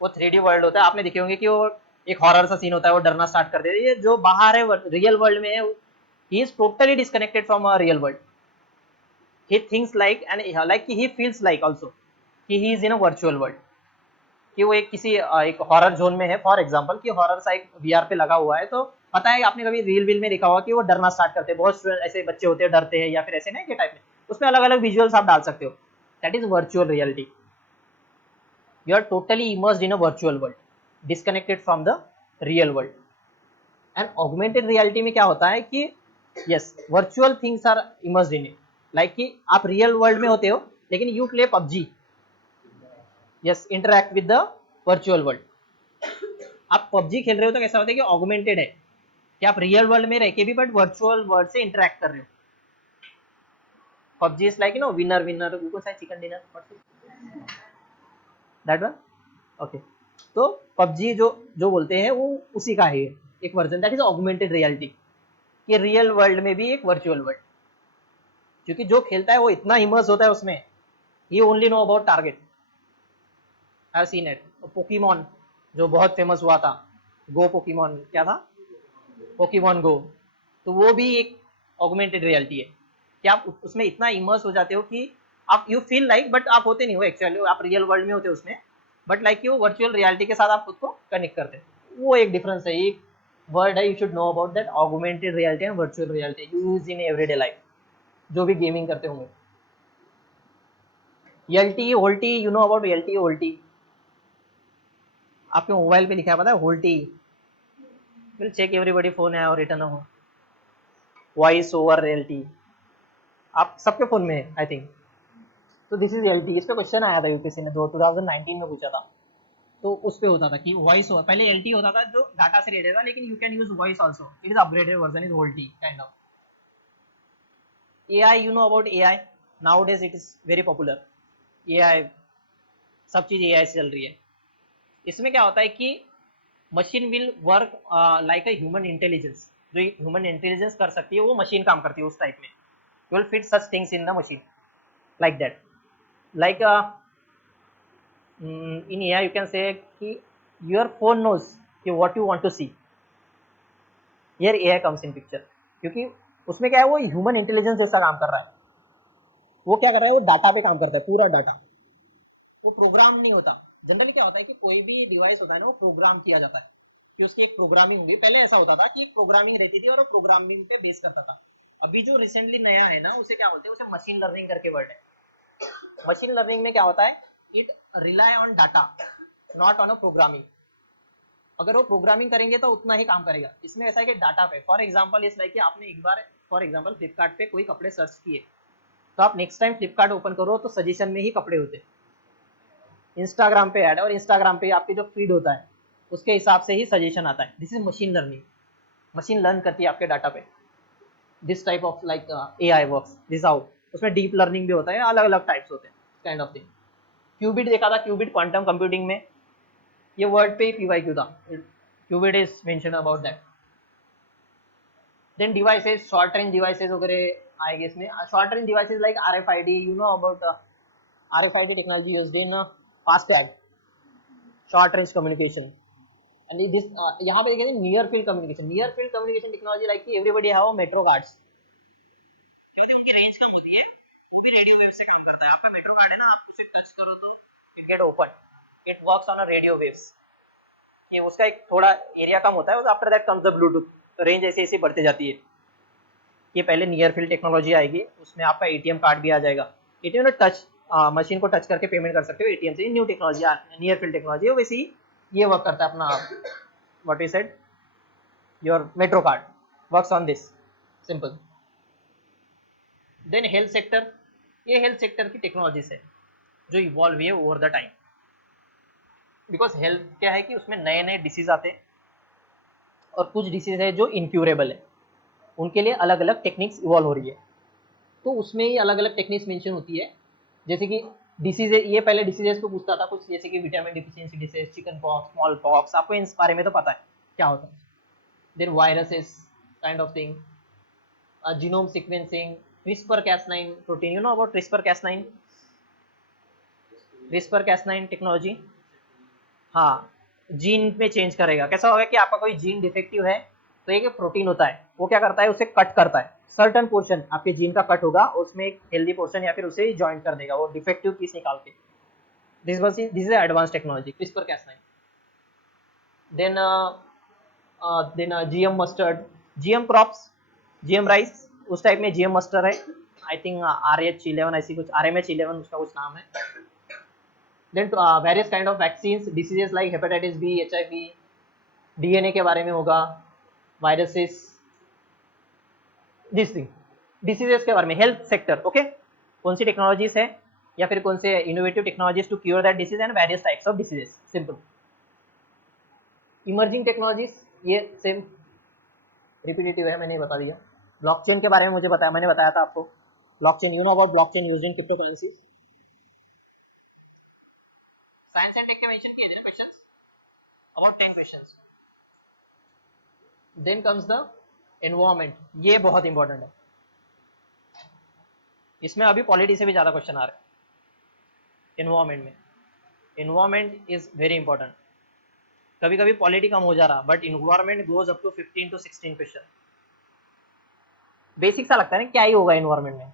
वो 3D वर्ल्ड होता है, आपने देखे होंगे कि वो एक हॉरर सा सीन होता है, वो डरना स्टार्ट कर देते हैं। ये जो बाहर है रियल वर्ल्ड में है, he is totally disconnected from a real world, he thinks like and like he feels like also कि he is in a virtual world, कि वो एक किसी एक हॉरर जोन में है, फॉर एग्जांपल कि हॉरर सा एक वीआर पे लगा हुआ है। तो पता है, आपने कभी रील वील में देखा होगा कि वो डरना स्टार्ट करते हैं, बहुत ऐसे बच्चे होते हैं डरते हैं या फिर ऐसे ना के टाइप में, उसमें अलग अलग विजुअल्स आप डाल सकते हो, that is virtual reality. You are totally immersed in a virtual world, disconnected from the real world. And augmented reality में क्या होता है कि yes, virtual things are immersed in it, like कि आप रियल वर्ल्ड में होते हो लेकिन you play PUBG, yes, interact with the virtual world. आप पबजी खेल रहे हो तो कैसा होता है कि ऑगमेंटेड है कि आप रियल वर्ल्ड में रह के भी बट वर्चुअल वर्ल्ड से इंटरैक्ट कर रहे हो। PUBG is like, you know, winner winner, कौन सा chicken dinner, that one, okay. तो पबजी जो जो बोलते हैं वो उसी का है एक version, that is augmented reality, कि रियल वर्ल्ड में भी एक वर्चुअल वर्ल्ड, क्योंकि जो खेलता है वो इतना इमर्स होता है उसमें, ही only know about target. I have seen it. Pokemon जो बहुत फेमस हुआ था, गो पोकेमॉन, क्या था, पोकेमॉन गो, तो वो भी एक ऑगमेंटेड रियलिटी है कि आप उसमें इतना इमर्स हो जाते हो कि आप यू फील लाइक, बट आप होते नहीं हो एक्चुअली, आप रियल वर्ल्ड में होते हो उसमें, बट लाइक वो वर्चुअल रियलिटी के साथ आप खुद को कनेक्ट करते हैं। वो एक डिफरेंस है, एक वर्ड है, you should know about that, augmented reality and virtual reality use in everyday life, जो भी गेमिंग करते होंगे। एलटी होल्टी, यू नो अबाउट एलटी होल्टी, आपके मोबाइल पे लिखा है पता है, होल्टी, विल चेक एवरीबॉडी फोन है और रिटर्न हो, वॉइस ओवर रियलिटी, आप सबके फोन में है आई थिंक। तो दिस इज एलटी, इस पे क्वेश्चन आया था यूपीएससी ने 2019 में पूछा था। तो उस पे होता था कि वॉइस ओवर, पहले एलटी होता था जो डाटा से रिलेटेड था, लेकिन you can use voice also, it is upgraded version is होल्टी kind of. AI, you know about AI, nowadays it is very popular, AI, सब चीज एआई से चल रही है। इसमें क्या होता है कि machine will work like a human intelligence, जो ह्यूमन इंटेलिजेंस कर सकती है वो मशीन काम करती है उस टाइप में, you will fit such things in the machine like that, like in AI you can say कि your phone knows कि what you want to see, here AI comes in picture, क्योंकि उसमें क्या है, वो ह्यूमन इंटेलिजेंस जैसा काम कर रहा है, वो क्या कर रहा है, वो डाटा पे काम करता है, पूरा डाटा, वो प्रोग्राम नहीं होता। जनरली क्या होता है कि कोई भी डिवाइस होता है ना, वो प्रोग्राम किया जाता है कि उसकी एक प्रोग्रामिंग होगी, पहले ऐसा होता था कि एक प्रोग्रामिंग रहती थी और वो प्रोग्रामिंग पे बेस करता था। अभी जो रिसेंटली नया है ना, उसे क्या बोलते हैं, उसे मशीन लर्निंग करके वर्ड है। मशीन लर्निंग में क्या होता है, it rely on data not on a programming, अगर वो प्रोग्रामिंग करेंगे तो उतना ही काम करेगा। इसमें ऐसा है कि डाटा पे, फॉर एग्जांपल इस लाइक कि आपने एक बार फॉर एग्जांपल फ्लिपकार्ट पे कोई कपड़े सर्च किए, तो आप नेक्स्ट टाइम फ्लिपकार्ट ओपन करो तो सजेशन में ही कपड़े होते, इंस्टाग्राम पे ऐड, और इंस्टाग्राम पे आपके जो फीड होता है उसके हिसाब से ही सजेशन आता है। This is machine learning, machine learn करती है आपके डाटा पे, this type of like AI works this how. उसमें डीप लर्निंग भी होता है, अलग अलग टाइप्स होते हैं काइंड ऑफ थिंग। क्यूबिट देखा था, क्यूबिट क्वांटम कंप्यूटिंग में, ये वर्ड पे ही पीवाईक्यू था, qubit is mention about that. Then devices, short range devices वगैरह आएंगे इसमें, short range devices like RFID, you know about RFID technology used in FASTag, short range communication, and this यहाँ पे देखेंगे near field communication, near field communication technology like कि एवरीबॉडी हैव मेट्रो कार्ड्स, उनकी रेंज कम होती है, वो भी रेडियो वेव से काम करता है। आपका मेट्रो कार्ड है ना, आप उसे टच करो तो it get open, it works on a radio waves, ये उसका एक थोड़ा एरिया कम होता है, after that comes the Bluetooth, तो रेंज ऐसे ऐसे बढ़ते जाती है। ये पहले नियर फील्ड टेक्नोलॉजी आएगी, उसमें आपका एटीएम कार्ड भी आ जाएगा, एटीएम में टच, मशीन को टच करके पेमेंट कर सकते हो एटीएम से, new technology near field technology, वैसे ही ये वर्क करता है अपना, what we said, your metro card works on this, simple. Then health sector, ये हेल्थ सेक्टर की टेक्नोलॉजीज है जो इवॉल्व हुई है over the time, because health क्या है कि उसमें नए नए डिसीज आते हैं, और कुछ डिसीज है जो इनक्यूरेबल है, उनके लिए अलग अलग टेक्निक्स इवॉल्व हो रही है, तो उसमें ही अलग अलग टेक्निक्स मेंशन होती है। जैसे कि डिसीज, ये पहले डिसीजेस को पूछता था कुछ, जैसे कि vitamin deficiency disease, chicken pox, small pox, आपको इन बारे में तो पता है क्या होता है। Then viruses kind of thing, genome sequencing, CRISPR Cas9 protein, you know about CRISPR Cas9, CRISPR Cas9 technology, हाँ, जीन में चेंज करेगा। कैसा होगा कि आपका कोई जीन डिफेक्टिव है, तो एक प्रोटीन होता है, वो क्या करता है, उसे कट करता है, सर्टन पोर्शन आपके जीन का कट होगा, उसमें एक हेल्दी पोर्शन या फिर उसे ज्वाइन कर देगा, वो डिफेक्टिव पीस निकाल के। This is advance technology CRISPR Cas9। Then GM mustard, GM crops, GM rice, उस टाइप में जीएम मस्टर्ड है, आई थिंक RH11 ऐसी कुछ, RMH11 उसका कुछ नाम है। Then various kind of vaccines, diseases like hepatitis B, HIV, DNA के बारे में होगा, वायरसेस, दिस थिंग, डिसीजेस के बारे में, हेल्थ सेक्टर, ओके, कौन सी टेक्नोलॉजीज है या फिर कौन से innovative technologies to cure that disease and various types of diseases, simple. Emerging technologies, ये सेम रिपीटेटिव है, मैंने बता दिया। ब्लॉकचेन के बारे में मुझे बताया, मैंने बताया था आपको, blockchain, you know about blockchain used in cryptocurrency. Science and tech के मेंशन किए थे questions, about 10 questions. Then comes the environment, ये बहुत इंपॉर्टेंट है, इसमें अभी पॉलिटी से भी ज्यादा क्वेश्चन आ रहे हैं एनवायरनमेंट में। एनवायरनमेंट इज वेरी इंपॉर्टेंट, कभी कभी पॉलिटी कम हो जा रहा, but environment goes up to 15 to 16 question. Basic सा लगता है ना क्या ही होगा एनवायरनमेंट में,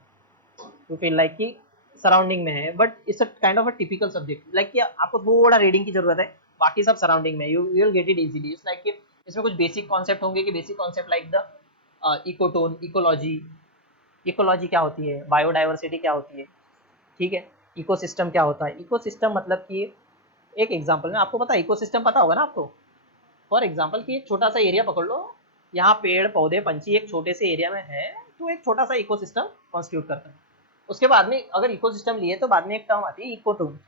तो फील लाइक कि सराउंडिंग में है, but it's a kind of a typical subject, like कि आपको थोड़ा रीडिंग की जरूरत है, बाकी सब सराउंडिंग में, you will get it easily. It's like कि इसमें कुछ बेसिक कॉन्सेप्ट होंगे कि basic concept like the ecotone, ecology, ecology क्या होती है, बायोडाइवर्सिटी क्या होती है, ठीक है, इकोसिस्टम क्या होता है। इकोसिस्टम मतलब कि एक एग्जांपल में आपको पता है, इकोसिस्टम पता होगा ना आपको। फॉर एग्जांपल कि एक छोटा सा एरिया पकड़ लो, यहाँ पेड़ पौधे पंछी एक छोटे से एरिया में है, तो एक छोटा सा इकोसिस्टम कॉन्स्टिट्यूट करता है। उसके बाद में अगर इकोसिस्टम लिए तो बाद में एक टर्म आती है इकोटोन।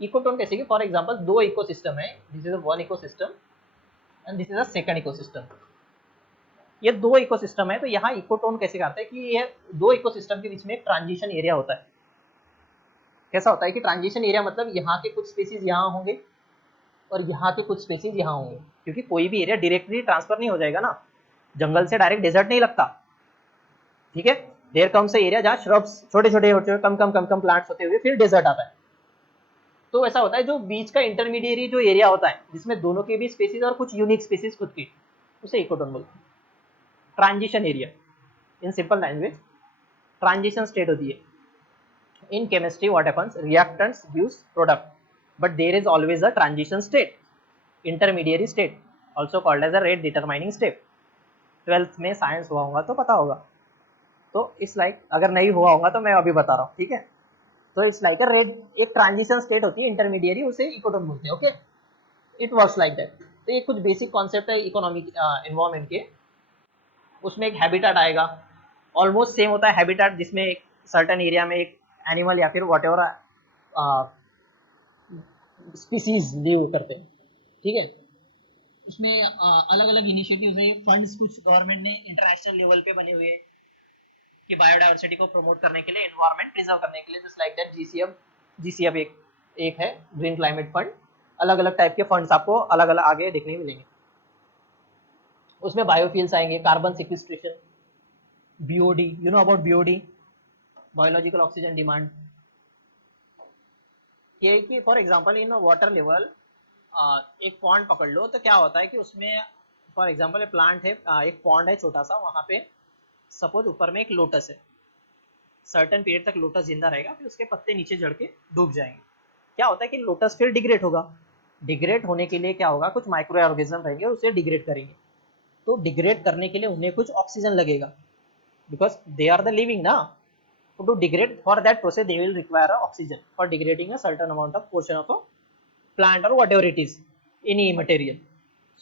इकोटोन कैसे कि फॉर एग्जांपल दो इकोसिस्टम है, this is one ecosystem and this is a second ecosystem. ये दो इकोसिस्टम है, तो यहाँ इकोटोन कैसे करते हैं कि ये दो इकोसिस्टम के बीच में एक ट्रांजिशन एरिया होता है। कैसा होता है कि ट्रांजिशन एरिया मतलब यहाँ के कुछ स्पीसीज यहाँ होंगे और यहाँ के कुछ स्पीसीज यहाँ होंगे, क्योंकि कोई भी एरिया डायरेक्टली ट्रांसफर नहीं हो जाएगा ना, जंगल से डायरेक्ट डेजर्ट नहीं लगता, ठीक है। देयर कम्स एरिया जहाँ श्रब्स छोटे छोटे कम कम प्लांट्स होते हुए फिर डेजर्ट आता है। तो ऐसा होता है जो बीच का इंटरमीडिएरी जो एरिया होता है जिसमें दोनों के भी स्पीसीज और कुछ यूनिक स्पीसीज खुद की, उसे इकोटोन बोलते हैं। Transition area in simple language transition state होती है। In chemistry what happens, reactants gives product, but there is always a transition state, intermediary state, also called as a rate determining step। 12th में साइंस हुआ होगा तो पता होगा, तो इट्स लाइक अगर नहीं हुआ होगा तो मैं अभी बता रहा हूँ, ठीक है। तो इट्स लाइक अ रेट, एक ट्रांजिशन स्टेट होती है इंटरमीडिएरी, उसे इकोटोन बोलते हैं, okay. It works like that. तो ये कुछ बेसिक कॉन्सेप्ट है इकोनॉमिक एनवायरमेंट के। उसमें एक हैबिटेट आएगा, ऑलमोस्ट सेम होता है हैबिटेट, जिसमें एक सर्टेन एरिया में एक एनिमल या फिर वॉट एवर स्पीसीज लिव करते हैं, ठीक है। उसमें अलग अलग इनिशिएटिव्स है, फंड्स कुछ गवर्नमेंट ने इंटरनेशनल लेवल पे बने हुए कि बायोडाइवर्सिटी को प्रमोट करने के लिए, एनवायरमेंट प्रिजर्व करने के लिए, जस्ट लाइक दैट जीसीएफ एक है ग्रीन क्लाइमेट फंड। अलग अलग टाइप के फंड्स आपको अलग अलग आगे देखने मिलेंगे। उसमें बायोफ्यूल्स आएंगे, carbon sequestration, BOD, you know about BOD, biological oxygen demand. ये कि for example in water level एक पॉन्ड पकड़ लो तो क्या होता है कि उसमें फॉर एग्जांपल प्लांट है, एक पॉन्ड है छोटा सा, वहाँ पे सपोज ऊपर में एक लोटस है, सर्टेन पीरियड तक लोटस जिंदा रहेगा, फिर उसके पत्ते नीचे जड़ के डूब जाएंगे। क्या होता है कि लोटस फिर डिग्रेड होगा, डिग्रेड होने के लिए क्या होगा, कुछ माइक्रो ऑर्गेनिज्म रहेंगे उसे डिग्रेड करेंगे। तो डिग्रेड करने के लिए उन्हें कुछ ऑक्सीजन लगेगा, because they are the living ना। So to degrade, for that process they will require a oxygen for degrading a certain amount of portion of a plant or whatever it is, any material.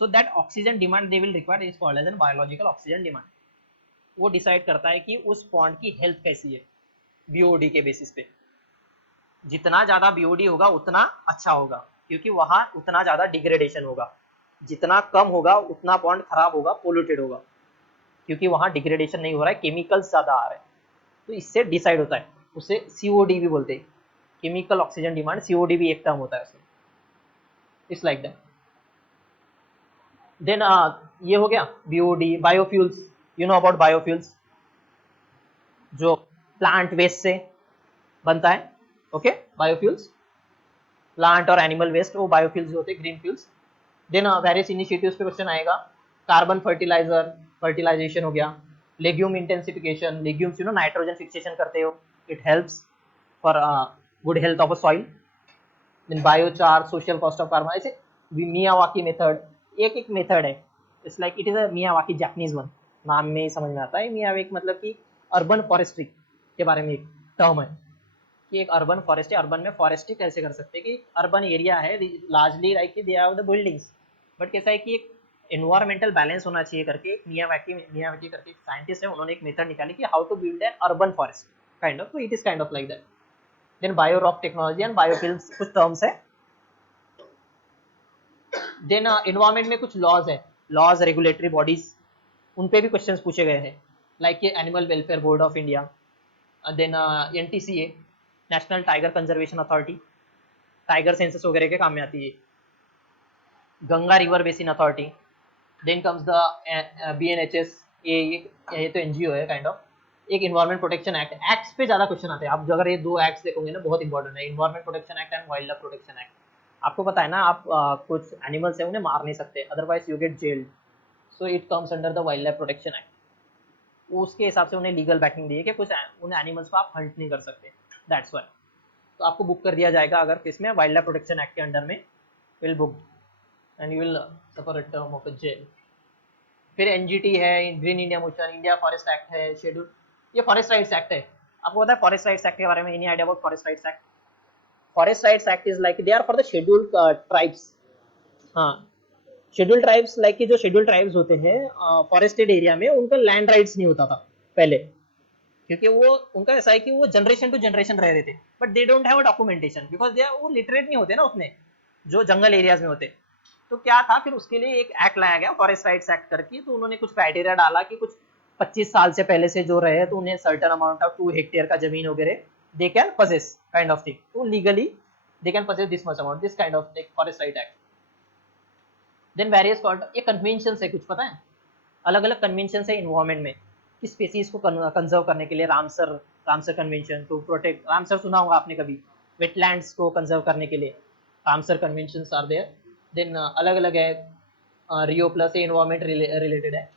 So that oxygen demand they will require is called as a biological oxygen demand। वो डिसाइड करता है कि उस पॉन्ड की हेल्थ कैसी है बीओडी के बेसिस पे। जितना ज्यादा बीओडी होगा उतना अच्छा होगा, क्योंकि वहां उतना ज्यादा डिग्रेडेशन होगा। जितना कम होगा उतना पॉन्ड खराब होगा, पोल्यूटेड होगा, क्योंकि वहां डिग्रेडेशन नहीं हो रहा है, केमिकल्स ज्यादा आ रहे हैं। तो इससे डिसाइड होता है, उसे सीओडी भी बोलते हैं, केमिकल ऑक्सीजन डिमांड, सीओडी भी एक टर्म होता है उसमें। It's like that. देन ये हो गया BOD. Biofuels, you know about biofuels, जो प्लांट वेस्ट से बनता है, ओके। बायोफ्यूल्स प्लांट और एनिमल वेस्ट, वो बायोफ्यूल्स होते हैं, green fuels. Then various initiatives पे क्वेश्चन आएगा, कार्बन फर्टिलाइजर, फर्टिलाइजेशन हो गया, legume intensification, legumes you know nitrogen fixation करते हो, it helps for good health of a soil. Then biochar, social cost of carbon, ऐसे मियावाकी मेथड, एक एक मेथड है। It's like it is a Miyawaki Japanese one, नाम में ही समझ में आता है। मियावाकी मतलब कि अर्बन फॉरेस्ट्री के बारे में एक टर्म है कि एक अर्बन फॉरेस्ट्री, अर्बन में फॉरेस्ट्री कैसे कर सकते हैं कि अर्बन एरिया है largely like they are the buildings, but कैसा है कि एक एनवायरमेंटल बैलेंस होना चाहिए करके एक मियावाकी करके एक साइंटिस्ट है, उन्होंने एक मेथड निकाली कि how to build an urban forest kind of. तो it is kind of like that. Then bio rock technology and biofilms कुछ टर्म्स है। देन एनवायरमेंट में कुछ लॉज है, लॉज रेगुलेटरी बॉडीज, उन पे भी क्वेश्चंस पूछे गए हैं, like animal welfare board of India, then NTCA, national tiger conservation authority, tiger census वगैरह के काम में आती है। Ganga river basin authority, then comes the BNHS, ये तो एनजीओ है काइंड ऑफ। एक इन्वायरमेंट प्रोटेक्शन एक्ट, एक्ट्स पे ज्यादा क्वेश्चन आते हैं। आप अगर ये दो एक्ट्स देखोगे ना, बहुत इंपॉर्टेंट है, environment protection act and wild life protection act. आपको पता है ना, आप कुछ एनिमल्स है उन्हें मार नहीं सकते, otherwise you get gelled, so it comes under the wild life protection act. उसके हिसाब से उन्हें लीगल बैकिंग दी है कि कुछ उन एनिमल्स को आप हंट नहीं कर सकते, दैट्स वाई। तो आपको बुक कर दिया जाएगा अगर किसमें, वाइल्ड लाइफ प्रोटेक्शन एक्ट के अंडर में will book and you will suffer a term of a jail. फिर एनजीटी है, green India motion, India forest act है, शेड्यूल, ये फॉरेस्ट राइट्स एक्ट है। आपको पता है फॉरेस्ट राइट्स एक्ट के बारे में? Any idea about forest rights act? Forest rights act is like they are for the scheduled tribes. हाँ, शेड्यूल ट्राइब्स लाइक कि जो शेड्यूल ट्राइब्स होते हैं फॉरेस्टेड एरिया में, उनका लैंड राइट्स नहीं होता था पहले, क्योंकि वो उनका ऐसा है कि वो जनरेशन टू जनरेशन रह रहे थे, but they don't have a documentation because they वो लिटरेट नहीं होते ना उतने, जो जंगल एरियाज में होते। तो क्या था, फिर उसके लिए एक एक्ट लाया गया फॉरेस्ट राइट्स एक्ट करके। तो उन्होंने कुछ क्राइटेरिया डाला कि कुछ 25 साल से पहले से जो रहे तो उन्हें सर्टेन अमाउंट ऑफ 2 हेक्टेयर का जमीन वगैरह they can possess kind of thing, तो legally they can possess this much amount, this kind of forest right act. Then various ये कन्वेंशन है, कुछ पता है अलग अलग कन्वेंशन है इन्वायरमेंट में कि स्पीसीज को कंजर्व करने के लिए। Ramsar convention to protect, Ramsar सुना होगा आपने कभी, वेटलैंड्स को कंजर्व करने के लिए Ramsar conventions are there. Then अलग अलग है, रियो प्लस एनवायरमेंट रिलेटेड है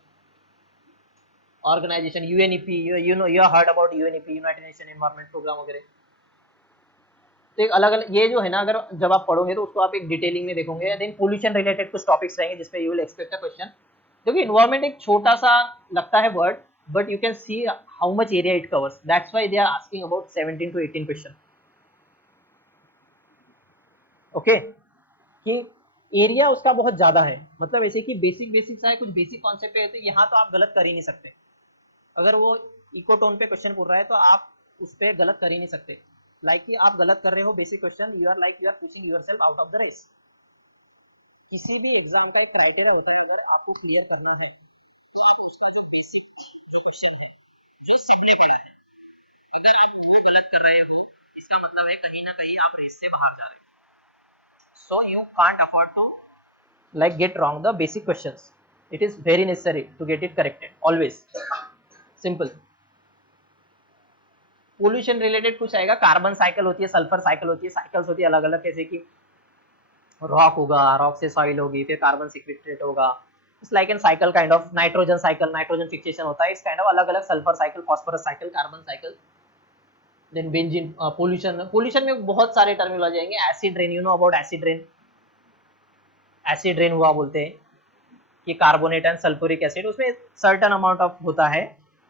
organization, UNEP, you know you heard about UNEP, United Nation Environment Programme वगैरह। तो एक अलग अलग ये जो है ना, अगर जब आप पढ़ोगे तो उसको आप एक डिटेलिंग में देखोगे। देन पोल्यूशन रिलेटेड कुछ टॉपिक्स रहेंगे जिसपे you will expect a question. देखो इन्वायरमेंट एक छोटा सा लगता है word, but you can see how much area it covers, that's why they are asking about 17 to 18 question. Okay, कि एरिया उसका बहुत ज्यादा है, मतलब ऐसे कि बेसिक बेसिक सा है, कुछ बेसिक कॉन्सेप्ट है, तो यहाँ तो आप गलत कर ही नहीं सकते। अगर वो इकोटोन पे क्वेश्चन पूछ रहा है तो आप उस पर गलत कर ही नहीं सकते। लाइक कि आप गलत कर रहे हो basic question, you are like you are pushing yourself out of the race. किसी भी एग्जाम का क्राइटेरिया होता है, अगर आपको क्लियर करना है तो आप उसका जो बेसिक जो क्वेश्चन है जो सबने करा है, अगर आप वो गलत कर रहे हो, इसका मतलब है कहीं ना कहीं आप रेस से बाहर जा रहे हो। So you can't afford to like get wrong the basic questions. It is very necessary to get it corrected always. Simple. Pollution related कुछ आएगा, कार्बन साइकिल होती है, सल्फर साइकिल होती है, साइकिल्स होती है अलग अलग, कैसे कि रॉक होगा, रॉक से सॉइल होगी, फिर कार्बन सीक्वेस्ट्रेट होगा, it's like an cycle kind of. Nitrogen cycle, nitrogen fixation होता है, इस काइंड ऑफ अलग अलग, sulphur cycle, phosphorus cycle, carbon cycle. Then benzene, pollution, pollution में बहुत सारे टर्मिनोलॉजी आएंगे। Acid rain, you know about acid rain? Acid rain हुआ बोलते हैं कि कार्बोनेट एंड सल्फ्यूरिक एसिड, उसमें सर्टेन अमाउंट ऑफ होता है,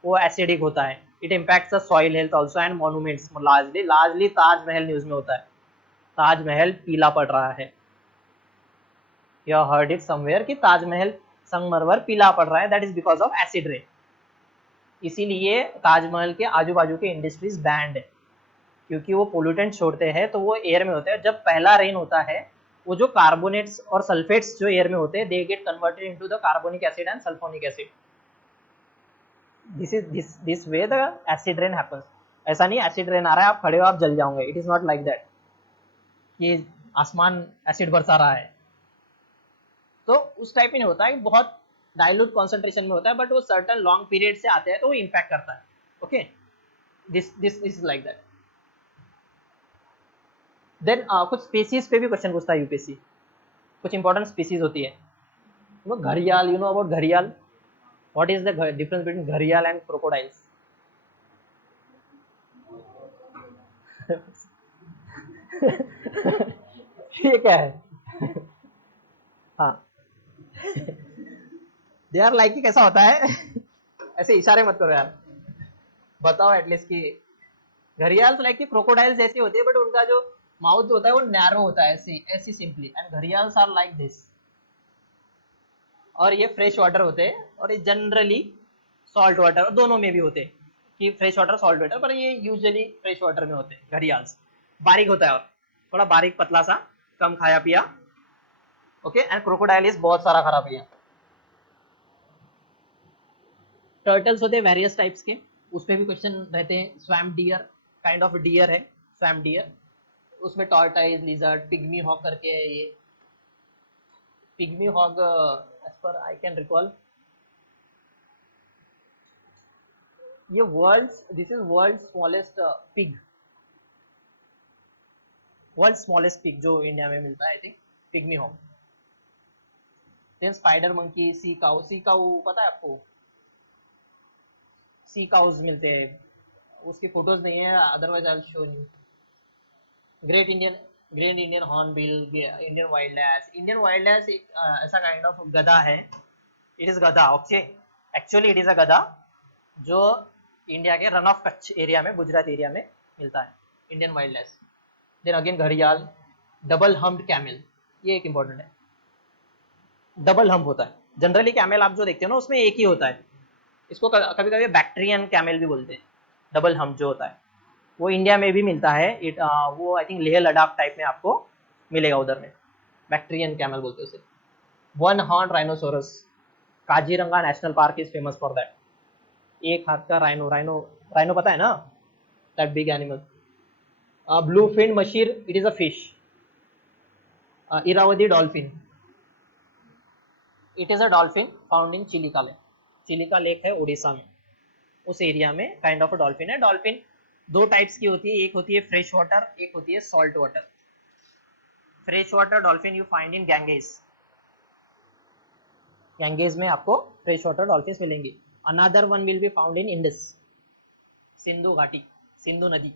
वो एसिडिक होता है। It impacts the soil health also and monuments. Largely Taj Mahal news में होता है, ताजमहल पीला पड़ रहा है, यू हर्ड इट समवेयर कि ताजमहल संगमरमर पीला पड़ रहा है, that is because of acid rain. इसीलिए ताजमहल के आजू बाजू के इंडस्ट्रीज बैंड है, क्योंकि वो पोल्यूटेंट छोड़ते हैं, तो वो एयर में होते हैं। जब पहला रेन होता है, वो जो कार्बोनेट्स और सल्फेट्स जो एयर में होते हैं, they get converted into the carbonic acid and sulphonic acid. This way the acid rain happens. ऐसा नहीं एसिड रेन आ रहा है आप खड़े हो आप जल जाओगे, it is not like that कि आसमान एसिड बरसा रहा है। तो उस टाइप में नहीं होता है, बहुत डाइल्यूट कॉन्सेंट्रेशन में होता है, बट वो सर्टन लॉन्ग पीरियड से आते हैं तो वो इम्पैक्ट करता है। Okay, this is like that. Then कुछ स्पीसीज पे भी क्वेश्चन पूछता है यूपीएससी, कुछ इंपॉर्टेंट स्पीसीज होती है। घड़ियाल, यू नो अबाउट घड़ियाल? What is the difference between घड़ियाल एंड क्रोकोडाइल्स? ये क्या है? हाँ, दे आर लाइक कैसा होता है? ऐसे इशारे मत करो यार, बताओ एटलीस्ट कि घड़ियाल लाइक कि क्रोकोडाइल्स जैसे होते हैं, बट उनका जो माउथ जो होता है वो नैरो होता है, ऐसे ऐसी simply, and gharials are like this. और ये फ्रेश वाटर होते हैं, और ये जनरली सॉल्ट वाटर, दोनों में भी होते हैं कि फ्रेश वाटर सॉल्ट वाटर, पर ये यूजुअली फ्रेश वाटर में होते हैं घड़ियाल्स। बारीक होता है और थोड़ा बारीक पतला सा, कम खाया पिया। ओके, एंड क्रोकोडाइल इज बहुत सारा खरा पिया। टर्टल्स होते हैं वेरियस टाइप्स के, उसमें भी क्वेश्चन रहते हैं। Swamp deer kind of deer है, स्वैम्प डियर। उसमें टॉर्टाइज, लिजर्ड, पिग्मी हॉग करके है ये। Pygmy hog as per I can recall, ये this is world smallest pig, world smallest pig जो इंडिया में मिलता है, I think pygmy hog. Then spider monkey, sea cow पता है आपको? सी काउज मिलते हैं, उसकी फोटोज नहीं है, otherwise I will show you. Great Indian great Indian hornbill, Indian wild S. Indian wild S एक ऐसा काइंड ऑफ गधा है, इट इज गधा, ओके, एक्चुअली इट इज अ गधा जो इंडिया के रन ऑफ कच्छ एरिया में, गुजरात एरिया में मिलता है, Indian wild ass. Then again घड़ियाल, डबल हम्प्ड कैमल, ये एक इंपॉर्टेंट है, डबल हम्प होता है। जनरली कैमल आप जो देखते हो ना उसमें एक ही होता है, इसको कभी कभी बैक्ट्रियन कैमल भी बोलते हैं, डबल हम्प जो होता है वो इंडिया में भी मिलता है। वो I think Leh Ladakh type में आपको मिलेगा उधर में, बैक्ट्रियन कैमल बोलते हैं उसे। One horn rhinoceros, Kaziranga National Park is famous for that. एक हाथ का राइनो, राइनो राइनो पता है ना, that big animal. Blue fin mahseer, it is a fish. Irrawaddy dolphin, it is a dolphin found in Chilika lake. Chilika lake है उड़ीसा में, उस एरिया में काइंड ऑफ अ डॉल्फिन है। डॉल्फिन दो टाइप्स की होती है, एक होती है फ्रेश वाटर, एक होती है salt water. Fresh water dolphin you find in Ganges, Ganges में आपको फ्रेश वाटर डॉल्फिन मिलेंगे। Another one will be found in Indus, Sindhu घाटी, सिंधु नदी,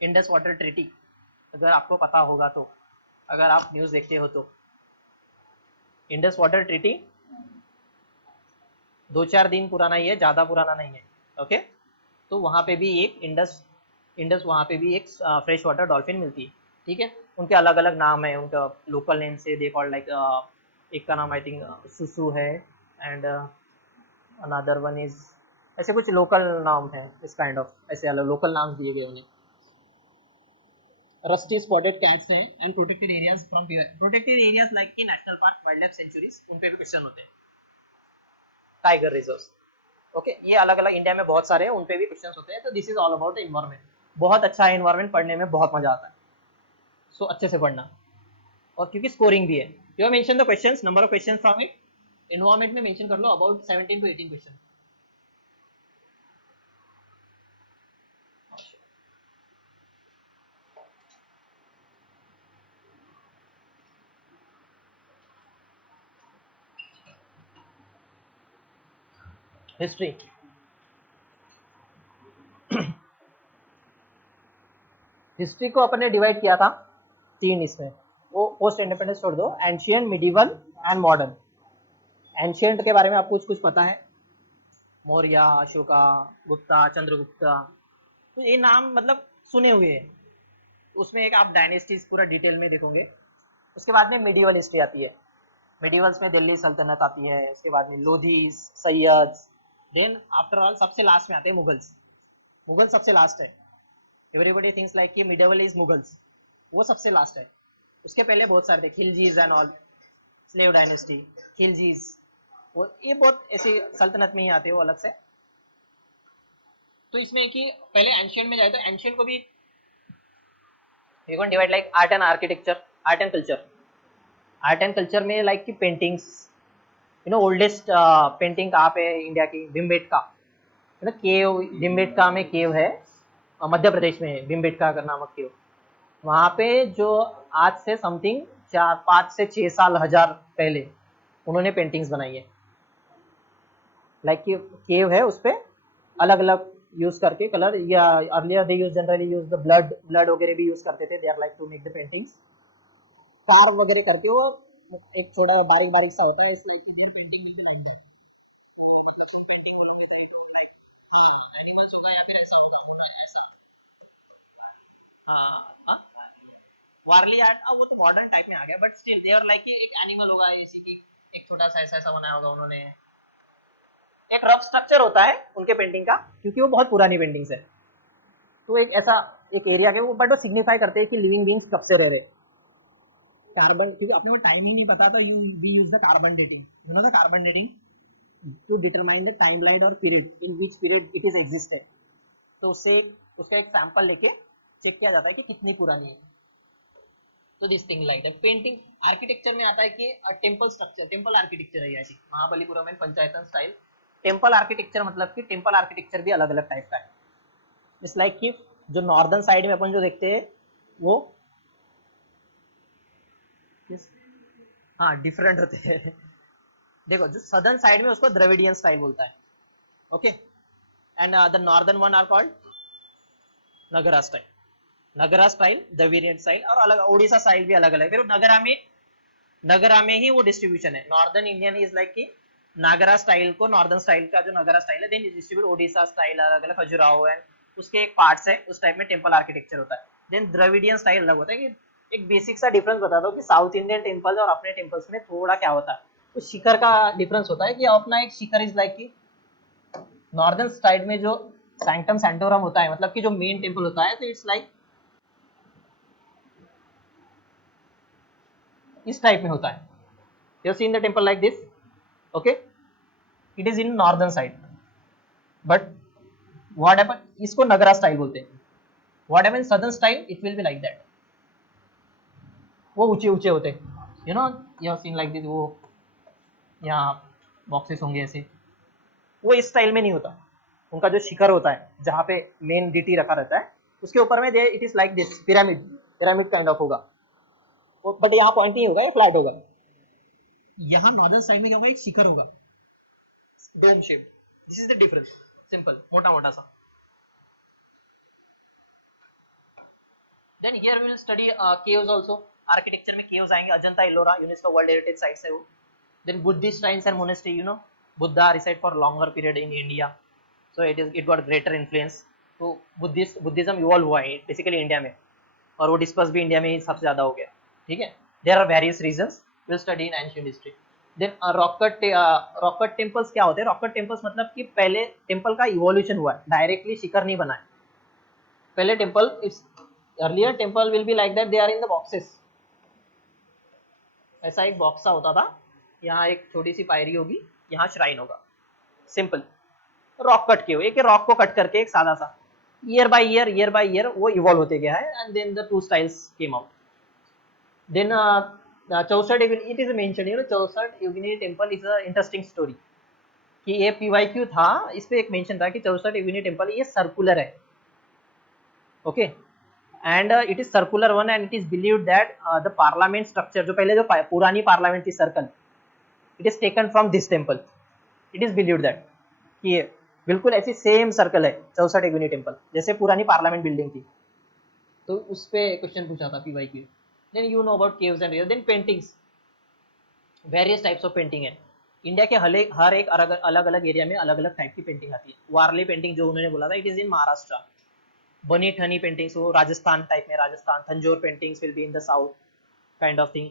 इंडस वाटर ट्रीटी, अगर आपको पता होगा तो, अगर आप न्यूज़ देखते हो तो। इंडस वाटर ट्रीटी 2-4 दिन पुराना ही है, ज़्यादा पुराना नहीं है, ओके। तो वहाँ पे भी एक इंडस, इंडस वहाँ पे भी एक फ्रेश वाटर डॉल्फिन मिलती है, ठीक है। उनके अलग अलग नाम है, उनका लोकल नेम से दे कॉल्ड लाइक, एक का नाम आई थिंक सुसु है, एंड अनदर वन इज, ऐसे कुछ लोकल नाम है इस काइंड ऑफ, ऐसे अलग लोकल नाम दिए गए उन्हें। रस्टी स्पॉटेड कैट्स हैं and protected areas from, protected areas like कि national park, wild life sanctuaries, उन पे भी क्वेश्चन होते हैं। टाइगर रिजर्व्स, ओके, ये अलग अलग इंडिया में बहुत सारे हैं, उन पे भी क्वेश्चंस होते हैं। तो this is all about the environment. बहुत अच्छा है एनवायरनमेंट, पढ़ने में बहुत मजा आता है, सो अच्छे से पढ़ना, और क्योंकि स्कोरिंग भी है। You have mention the questions, number of questions from it. Environment में मेंशन कर लो about 17 to 18 question. History, history को अपन ने डिवाइड किया था 3 इसमें, वो पोस्ट इंडिपेंडेंस छोड़ दो, ancient, medieval and modern. Ancient के बारे में आपको कुछ कुछ पता है, मौर्य, अशोका, गुप्ता, चंद्रगुप्ता, तो ये नाम मतलब सुने हुए हैं। उसमें एक आप डायनेस्टीज पूरा डिटेल में देखोगे। उसके बाद में मिडिवल हिस्ट्री आती है, मिडिवल्स में दिल्ली सल्तनत आती है, उसके बाद में Lodis, Sayyid, then after all सबसे लास्ट में आते हैं मुगल्स। मुगल सबसे लास्ट है, एवरीबॉडी थिंक्स लाइक कि मिडिवल इज मुगल्स, वो सबसे लास्ट है। उसके पहले बहुत सारे थे, Khiljis and all, slave dynasty, Khiljis, वो ये बहुत ऐसी सल्तनत में ही आते हैं वो अलग से। तो इसमें कि पहले एंशियंट में जाए तो एंशियंट को भी we can divide like art and architecture, art and culture. Art and culture में लाइक की paintings, you know oldest painting कहाँ पे है इंडिया की, Bhimbetka, you know cave, Bhimbetka में केव है, मध्य प्रदेश में है भीमबेटका का नामक केव। वहाँ पे जो आज से समथिंग 4-5 से 6 साल हजार पहले उन्होंने पेंटिंग्स बनाई है, लाइक कि केव है, उस पर अलग अलग यूज करके कलर, या earlier they use generally use the blood, blood वगैरह भी यूज करते थे, they are like to make the paintings, carve वगैरह करके। वो एक थोड़ा बारीक बारीक सा होता है, is like their painting will be like that. वो मतलब फुल पेंटिंग बोलूंगा लाइक, हाँ एनिमल्स होगा या फिर ऐसा होगा ऐसा। हाँ, वारली आर्ट, वो तो मॉडर्न टाइप में आ गया, but still they are like कि एक एनिमल होगा इसी की, एक छोटा सा ऐसा ऐसा बनाया होगा उन्होंने। एक रफ स्ट्रक्चर होता है उनके पेंटिंग का, क्योंकि वो बहुत पुरानी पेंटिंग्स है। तो एक ऐसा एक एरिया के वो, बट वो सिग्निफाई करते हैं कि लिविंग बींग्स कब से रह रहे। कार्बन, क्योंकि अपने को टाइमिंग नहीं पता, तो we use the carbon dating, you know the carbon dating, to determine the timeline और period in which period it is existed. तो उससे उसका एक सैंपल लेके चेक किया जाता है कि कितनी पुरानी है। तो this thing like that. Painting architecture में आता है कि टेम्पल स्ट्रक्चर, टेम्पल आर्किटेक्चर है ऐसी, Mahabalipuram and panchayatana style temple architecture, मतलब कि टेम्पल आर्किटेक्चर भी अलग अलग टाइप का है। इट्स लाइक कि जो नॉर्दर्न साइड में अपन जो देखते हैं वो, हाँ डिफरेंट होते हैं। देखो जो सदर्न साइड में उसको द्रविडियन स्टाइल बोलता है, okay, and the northern one are called Nagara style. Nagara style, Dravidian style और अलग ओडिशा स्टाइल भी अलग अलग। फिर नगरा में ही वो डिस्ट्रीब्यूशन है। नॉर्दर्न इंडियन इज लाइक कि नागरा स्टाइल को, नॉर्दर्न स्टाइल का जो नगरा स्टाइल है, देन डिस्ट्रीब्यूट ओडिशा स्टाइल अलग अलग, खजुराहो है उसके एक पार्ट्स है, उस टाइप में टेम्पल आर्किटेक्चर होता है। देन द्रविडियन स्टाइल अलग होता है। कि एक बेसिक सा डिफरेंस बता दो कि साउथ इंडियन टेम्पल्स और अपने टेम्पल्स में थोड़ा क्या होता है, तो शिखर का डिफरेंस होता है कि अपना एक शिखर इज लाइक कि नॉर्दर्न स्टाइल में जो सैंक्टम सैंटोरम होता है, मतलब कि जो मेन टेम्पल होता है, तो इट्स लाइक इस टाइप में होता है। You seen the temple like this, okay, it is in northern side. But what happen, इसको नगरा स्टाइल बोलते हैं। What happen southern style, it will be like that, वो ऊंचे ऊंचे होते हैं, you know, you seen like this, वो यहाँ बॉक्सेस होंगे ऐसे, वो इस स्टाइल में नहीं होता। उनका जो शिखर होता है जहाँ पे मेन डीटी रखा रहता है, उसके ऊपर में it is like this pyramid, pyramid kind of होगा। बट यहाँ पॉइंट नहीं होगा, ये फ्लैट होगा। यहाँ नॉर्दर्न साइड में क्या होगा, एक शिखर होगा, dome shape. This is the difference, simple, मोटा मोटा सा। Then here we will study caves also. Architecture में केव्स आएंगे, Ajanta Ellora UNESCO World Heritage sites है वो। Then Buddhist shrines and monastery, you know, Buddha reside for longer period in India, so it got greater influence. तो बुद्धिज्म इवॉल्व हुआ है बेसिकली इंडिया में, और वो डिस्पर्स भी इंडिया में ही सबसे ज्यादा हो गया, ठीक है। There are various reasons, will study in ancient history. Then rock cut temples क्या होते हैं? रॉक कट टेम्पल्स मतलब कि पहले टेम्पल का इवोल्यूशन हुआ है, डायरेक्टली शिखर नहीं बना है। पहले temple, it's earlier temple will be like that, they are in the boxes. ऐसा एक बॉक्स सा होता था, यहाँ एक छोटी सी पायरी होगी, यहाँ श्राइन होगा, सिंपल। रॉक कट किए हुए, एक रॉक को कट करके एक सादा सा, ईयर बाय ईयर वो इवॉल्व होते गया है, and then the two styles came out. Then Chausath, it is mention, you know, Chausath Yogini temple is a interesting story. कि ये पीवाईक्यू था, इस पे एक मेंशन था कि चौसठ योगिनी टेम्पल ये सर्कुलर है, okay, and it is circular one, and it is believed that the parliament structure, जो पहले जो पुरानी पार्लियामेंट थी circle, it is taken from this temple. It is believed that कि ये बिल्कुल ऐसी सेम सर्कल है चौसठ योगिनी टेम्पल, जैसे पुरानी पार्लियामेंट बिल्डिंग थी। तो उस पे क्वेश्चन पूछा था PYQ. Then you know about caves and river. Then paintings, various types of painting है। इंडिया के हर एक अलग अलग एरिया में अलग अलग टाइप की पेंटिंग आती है। वारली पेंटिंग जो उन्होंने बोला था, इट इज इन महाराष्ट्र। बनी ठनी पेंटिंग्स वो राजस्थान टाइप में, Rajasthan. Tanjore paintings will be in the south kind of thing.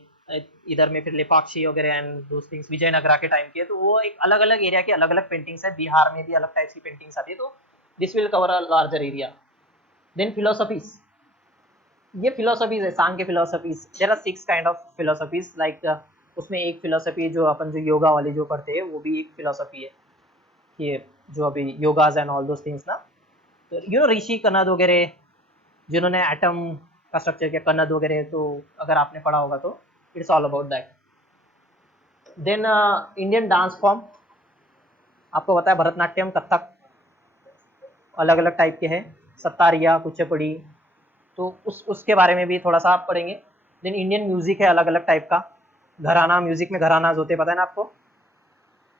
इधर में फिर लेपाक्षी वगैरह एंड दोस थिंग्स विजयनगरा के टाइम के, तो वो एक अलग अलग एरिया के अलग अलग पेंटिंग्स है। बिहार में भी अलग टाइप की पेंटिंग्स आती है, तो this will cover a larger area. Then philosophies, ये फिलोसफीज है, Samkhya philosophies. There are 6 kind of philosophies, like उसमें एक फिलोसफी जो अपन जो योगा वाली जो पढ़ते हैं, वो भी एक फिलोसफी है। ये जो अभी योगाज एंड ऑल दोस थिंग्स ना, तो यू नो ऋषि कनद वगैरह जिन्होंने एटम का स्ट्रक्चर किया, कनद वगैरह, तो अगर आपने पढ़ा होगा तो it's all about that. Then Indian dance form, आपको पता है भरतनाट्यम, कथक, अलग अलग टाइप के हैं, सत्तारिया, कुचिपुड़ी, तो उसके बारे में भी थोड़ा सा आप पढ़ेंगे। देन इंडियन म्यूजिक है अलग अलग टाइप का, घराना म्यूजिक में घरानाज होते हैं, पता है ना आपको,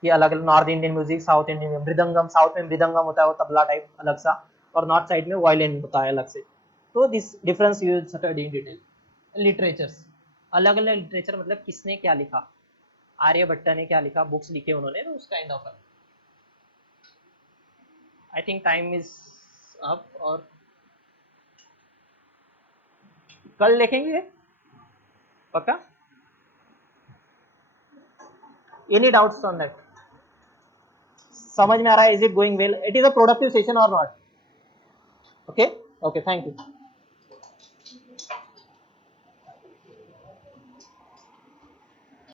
ये अलग अलग। North Indian music, south Indian में मृदंगम, साउथ में मृदंगम होता है वो तबला टाइप अलग सा, और नॉर्थ साइड में वायलिन होता है अलग से। तो this difference you study in detail. Literatures, अलग अलग लिटरेचर मतलब किसने क्या लिखा, आर्यभट्ट ने क्या लिखा, बुक्स लिखे उन्होंने, तो उस kind of. I think time is up, और कल देखेंगे पक्का। Any doubts on that? समझ में आ रहा है? Is it going well? It is a productive session और not? Okay, okay, thank you.